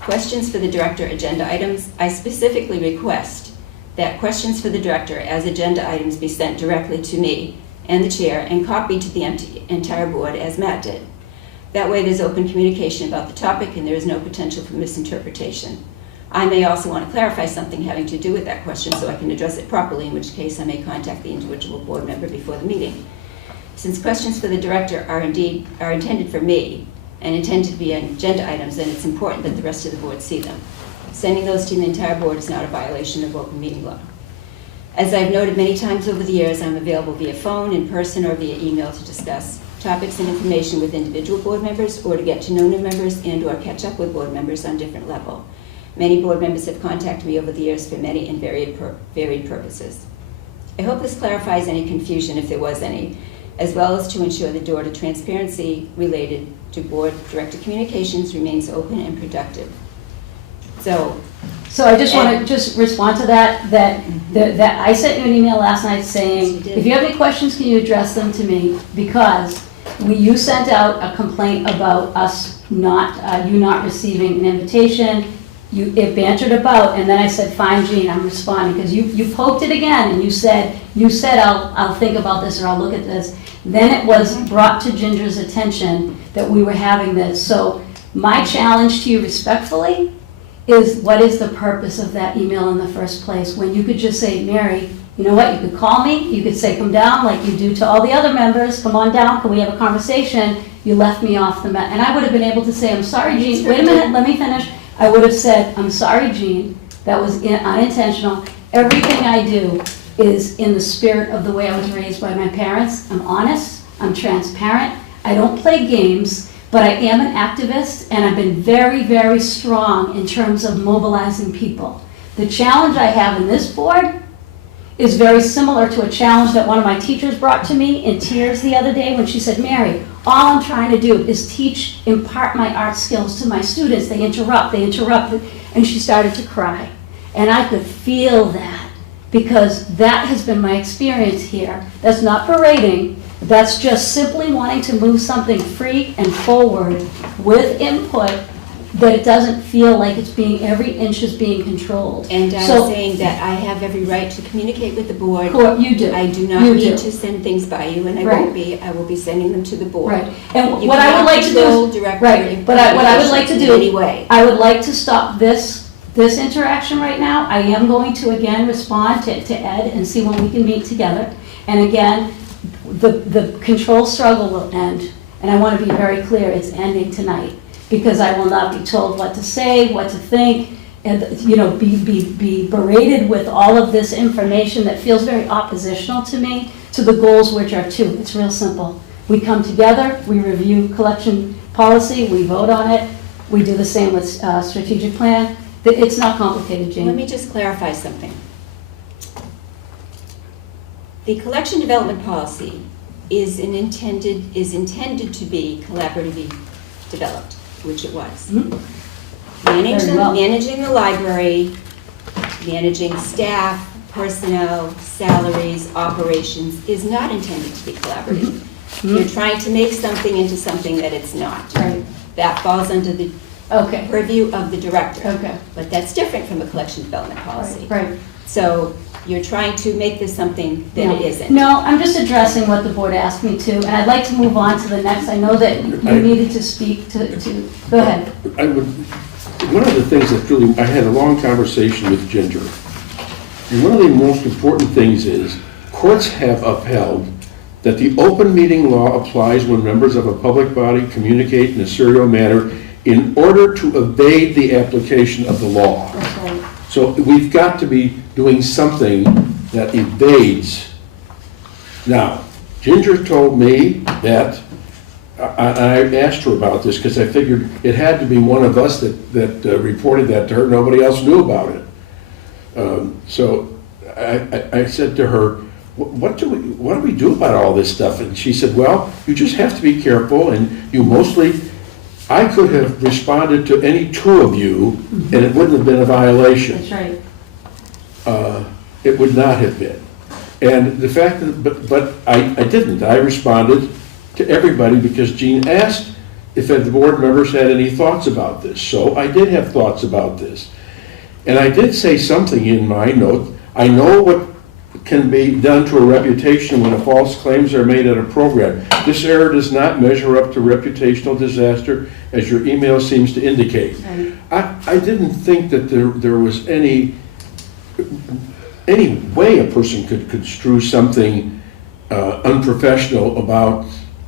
Questions for the director agenda items. I specifically request that questions for the director as agenda items be sent directly to me and the chair and copied to the entire board as Matt did. That way there's open communication about the topic and there is no potential for misinterpretation. I may also want to clarify something having to do with that question so I can address it properly, in which case I may contact the individual board member before the meeting. Since questions for the director are intended for me and intended to be agenda items, then it's important that the rest of the board see them. Sending those to the entire board is not a violation of open meeting law. As I've noted many times over the years, I'm available via phone, in person, or via email to discuss topics and information with individual board members, or to get to know new members and/or catch up with board members on different level. Many board members have contacted me over the years for many and varied purposes. I hope this clarifies any confusion, if there was any, as well as to ensure the door to transparency related to board director communications remains open and productive. So I just want to just respond to that I sent you an email last night Yes, saying, you did. if you have any questions, can you address them to me? Because you sent out a complaint about us not, you not receiving an invitation. It bantered about, and then I said, fine, Jean, I'm responding, because you poked it again, and you said, I'll think about this, or I'll look at this. Then it was brought to Ginger's attention that we were having this. So my challenge to you respectfully is, what is the purpose of that email in the first place? When you could just say, Mary, you know what, you could call me, you could say, come down, like you do to all the other members, come on down, can we have a conversation? You left me off and I would have been able to say, I'm sorry, Jean, wait a minute, let me finish. I would have said, I'm sorry, Jean, that was unintentional. Everything I do is in the spirit of the way I was raised by my parents. I'm honest, I'm transparent, I don't play games, but I am an activist, and I've been very, very strong in terms of mobilizing people. The challenge I have in this board is very similar to a challenge that one of my teachers brought to me in tears the other day when she said, Mary, all I'm trying to do is impart my art skills to my students. They interrupt, and she started to cry. And I could feel that, because that has been my experience here. That's not berating, that's just simply wanting to move something free and forward with input, that it doesn't feel like every inch is being controlled. And I'm So- saying that I have every right to communicate with the board. You do. I do not You need do. to send things by you, and I Right. won't be. I will be sending them to the board. Right, and You what I would cannot like to do control is, director right, but what I would like to in do, any way. I would like to stop this interaction right now. I am going to again respond to Ed and see when we can meet together. And again, the control struggle will end, and I want to be very clear, it's ending tonight, because I will not be told what to say, what to think, and, be berated with all of this information that feels very oppositional to me, to the goals, which are two. It's real simple. We come together, we review collection policy, we vote on it, we do the same with strategic plan. It's not complicated, Jane. Let me just clarify something. The collection development policy is intended to be collaboratively developed, which it was. Mhm. Very well. Managing the library, managing staff, personnel, salaries, operations is not intended to be collaborative. Mhm. You're trying to make something into something that it's not. Right. That falls under the Okay, purview of the director. okay. But that's different from a collection development policy. Right. So you're trying to make this something that it isn't. No, I'm just addressing what the board asked me to, and I'd like to move on to the next. I know that you needed to speak to, go ahead. One of the things that really, I had a long conversation with Ginger. And one of the most important things is, courts have upheld that the open meeting law applies when members of a public body communicate in a serial manner in order to evade the application of the law. That's right. So we've got to be doing something that evades. Now, Ginger told me that, I asked her about this because I figured it had to be one of us that reported that to her. Nobody else knew about it. So I said to her, what do we do about all this stuff? And she said, well, you just have to be careful, and you mostly, I could have responded to any two of you, and it wouldn't have been a violation. That's right. It would not have been. And the fact that, but I didn't. I responded to everybody because Jean asked if the board members had any thoughts about this. So I did have thoughts about this. And I did say something in my note. I know what can be done to a reputation when false claims are made at a program. This error does not measure up to reputational disaster, as your email seems to indicate. I didn't think that there was any way a person could construe something unprofessional about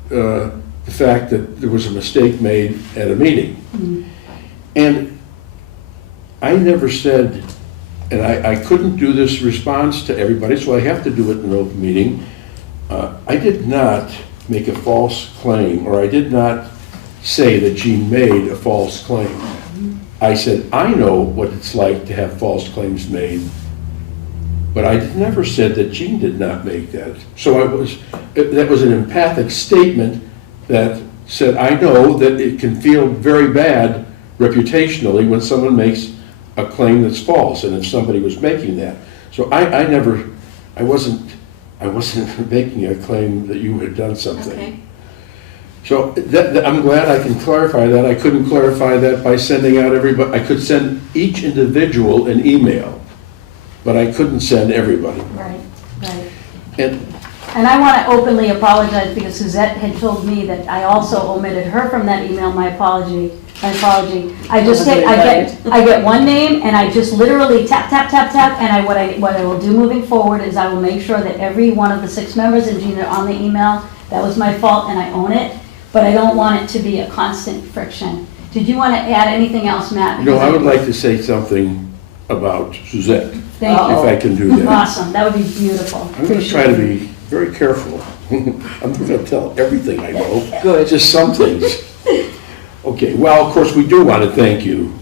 the fact that there was a mistake made at a meeting. And I never said, and I couldn't do this response to everybody, so I have to do it in an open meeting. I did not make a false claim, or I did not say that Jean made a false claim. I said, I know what it's like to have false claims made, but I never said that Jean did not make that. So that was an empathic statement that said, I know that it can feel very bad reputationally when someone makes a claim that's false, and if somebody was making that. So I wasn't making a claim that you had done something. Okay. So I'm glad I can clarify that. I couldn't clarify that by sending out everybody. I could send each individual an email, but I couldn't send everybody. Right, right. And I want to openly apologize because Suzette had told me that I also omitted her from that email. My apology. I get one name and I just literally tap, tap, tap, tap, and what I will do moving forward is I will make sure that every one of the 6 members and Gina are on the email. That was my fault and I own it, but I don't want it to be a constant friction. Did you want to add anything else, Matt? no, I would like to say something about Suzette, Thank you. if I can do that. Awesome, that would be beautiful. I'm going to try to be very careful. I'm not going to tell everything I know. Good. Just some things. Okay, well, of course, we do want to thank you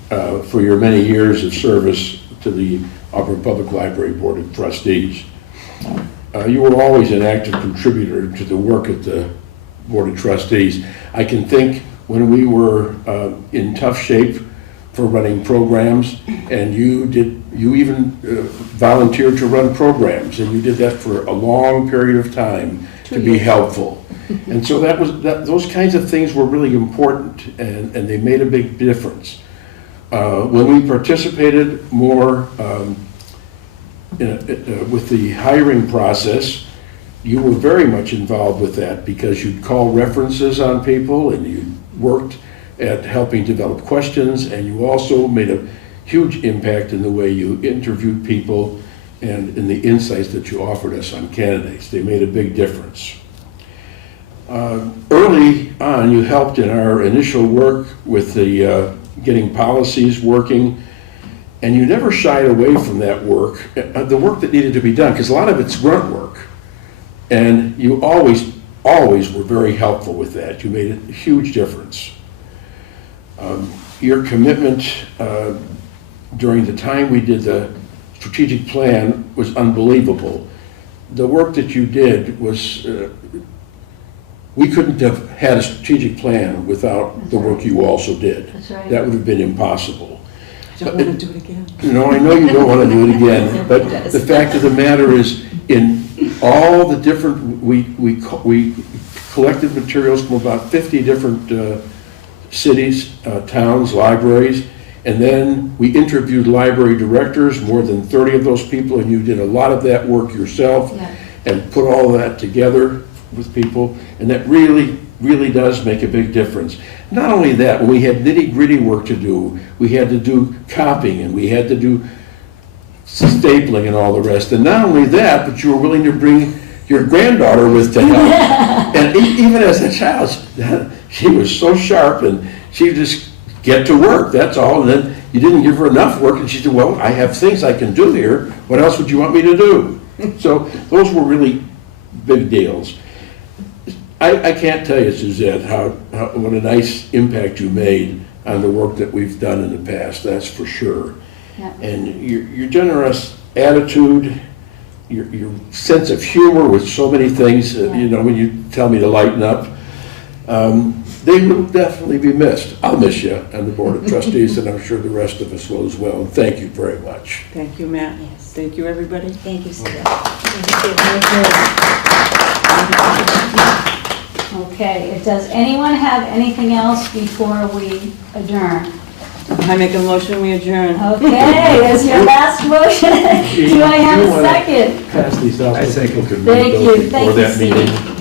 for your many years of service to the Auburn Public Library Board of Trustees. You were always an active contributor to the work at the Board of Trustees. I can think when we were in tough shape for running programs, and you even volunteered to run programs, and you did that for a long period of time to be helpful. And so those kinds of things were really important, and they made a big difference. When we participated more with the hiring process, you were very much involved with that because you'd call references on people and you worked at helping develop questions, and you also made a huge impact in the way you interviewed people and in the insights that you offered us on candidates. They made a big difference. Early on, you helped in our initial work with the getting policies working, and you never shied away from that work, the work that needed to be done, because a lot of it's grunt work. And you always were very helpful with that. You made a huge difference. Your commitment during the time we did the strategic plan was unbelievable. The work that you did was, we couldn't have had a strategic plan without the work you also did. That's right. That would have been impossible. I don't want to do it again. No, I know you don't want to do it again, but the fact of the matter is, in all the different, we collected materials from about 50 different cities, towns, libraries, and then we interviewed library directors, more than 30 of those people, and you did a lot of that work yourself, Yeah. and put all that together with people, and that really, really does make a big difference. Not only that, when we had nitty-gritty work to do, we had to do copying, and we had to do stapling and all the rest, and not only that, but you were willing to bring your granddaughter with to help. And even as a child, she was so sharp, and she would just get to work, that's all. And then you didn't give her enough work, and she said, well, I have things I can do here. What else would you want me to do? So those were really big deals. I can't tell you, Suzette, what a nice impact you made on the work that we've done in the past, that's for sure. Yeah. And your generous attitude, your sense of humor with so many things, you know, when you tell me to lighten up, they will definitely be missed. I'll miss you on the Board of Trustees, and I'm sure the rest of us will as well. And thank you very much. Thank you, Matt. Yes. Thank you, everybody. Thank you, Suzette. Okay, does anyone have anything else before we adjourn? I make a motion, we adjourn. Okay, that's your last motion. Do I have a second? Pass these out I so second. people can read Thank those you, before thank you, that meeting. Steve.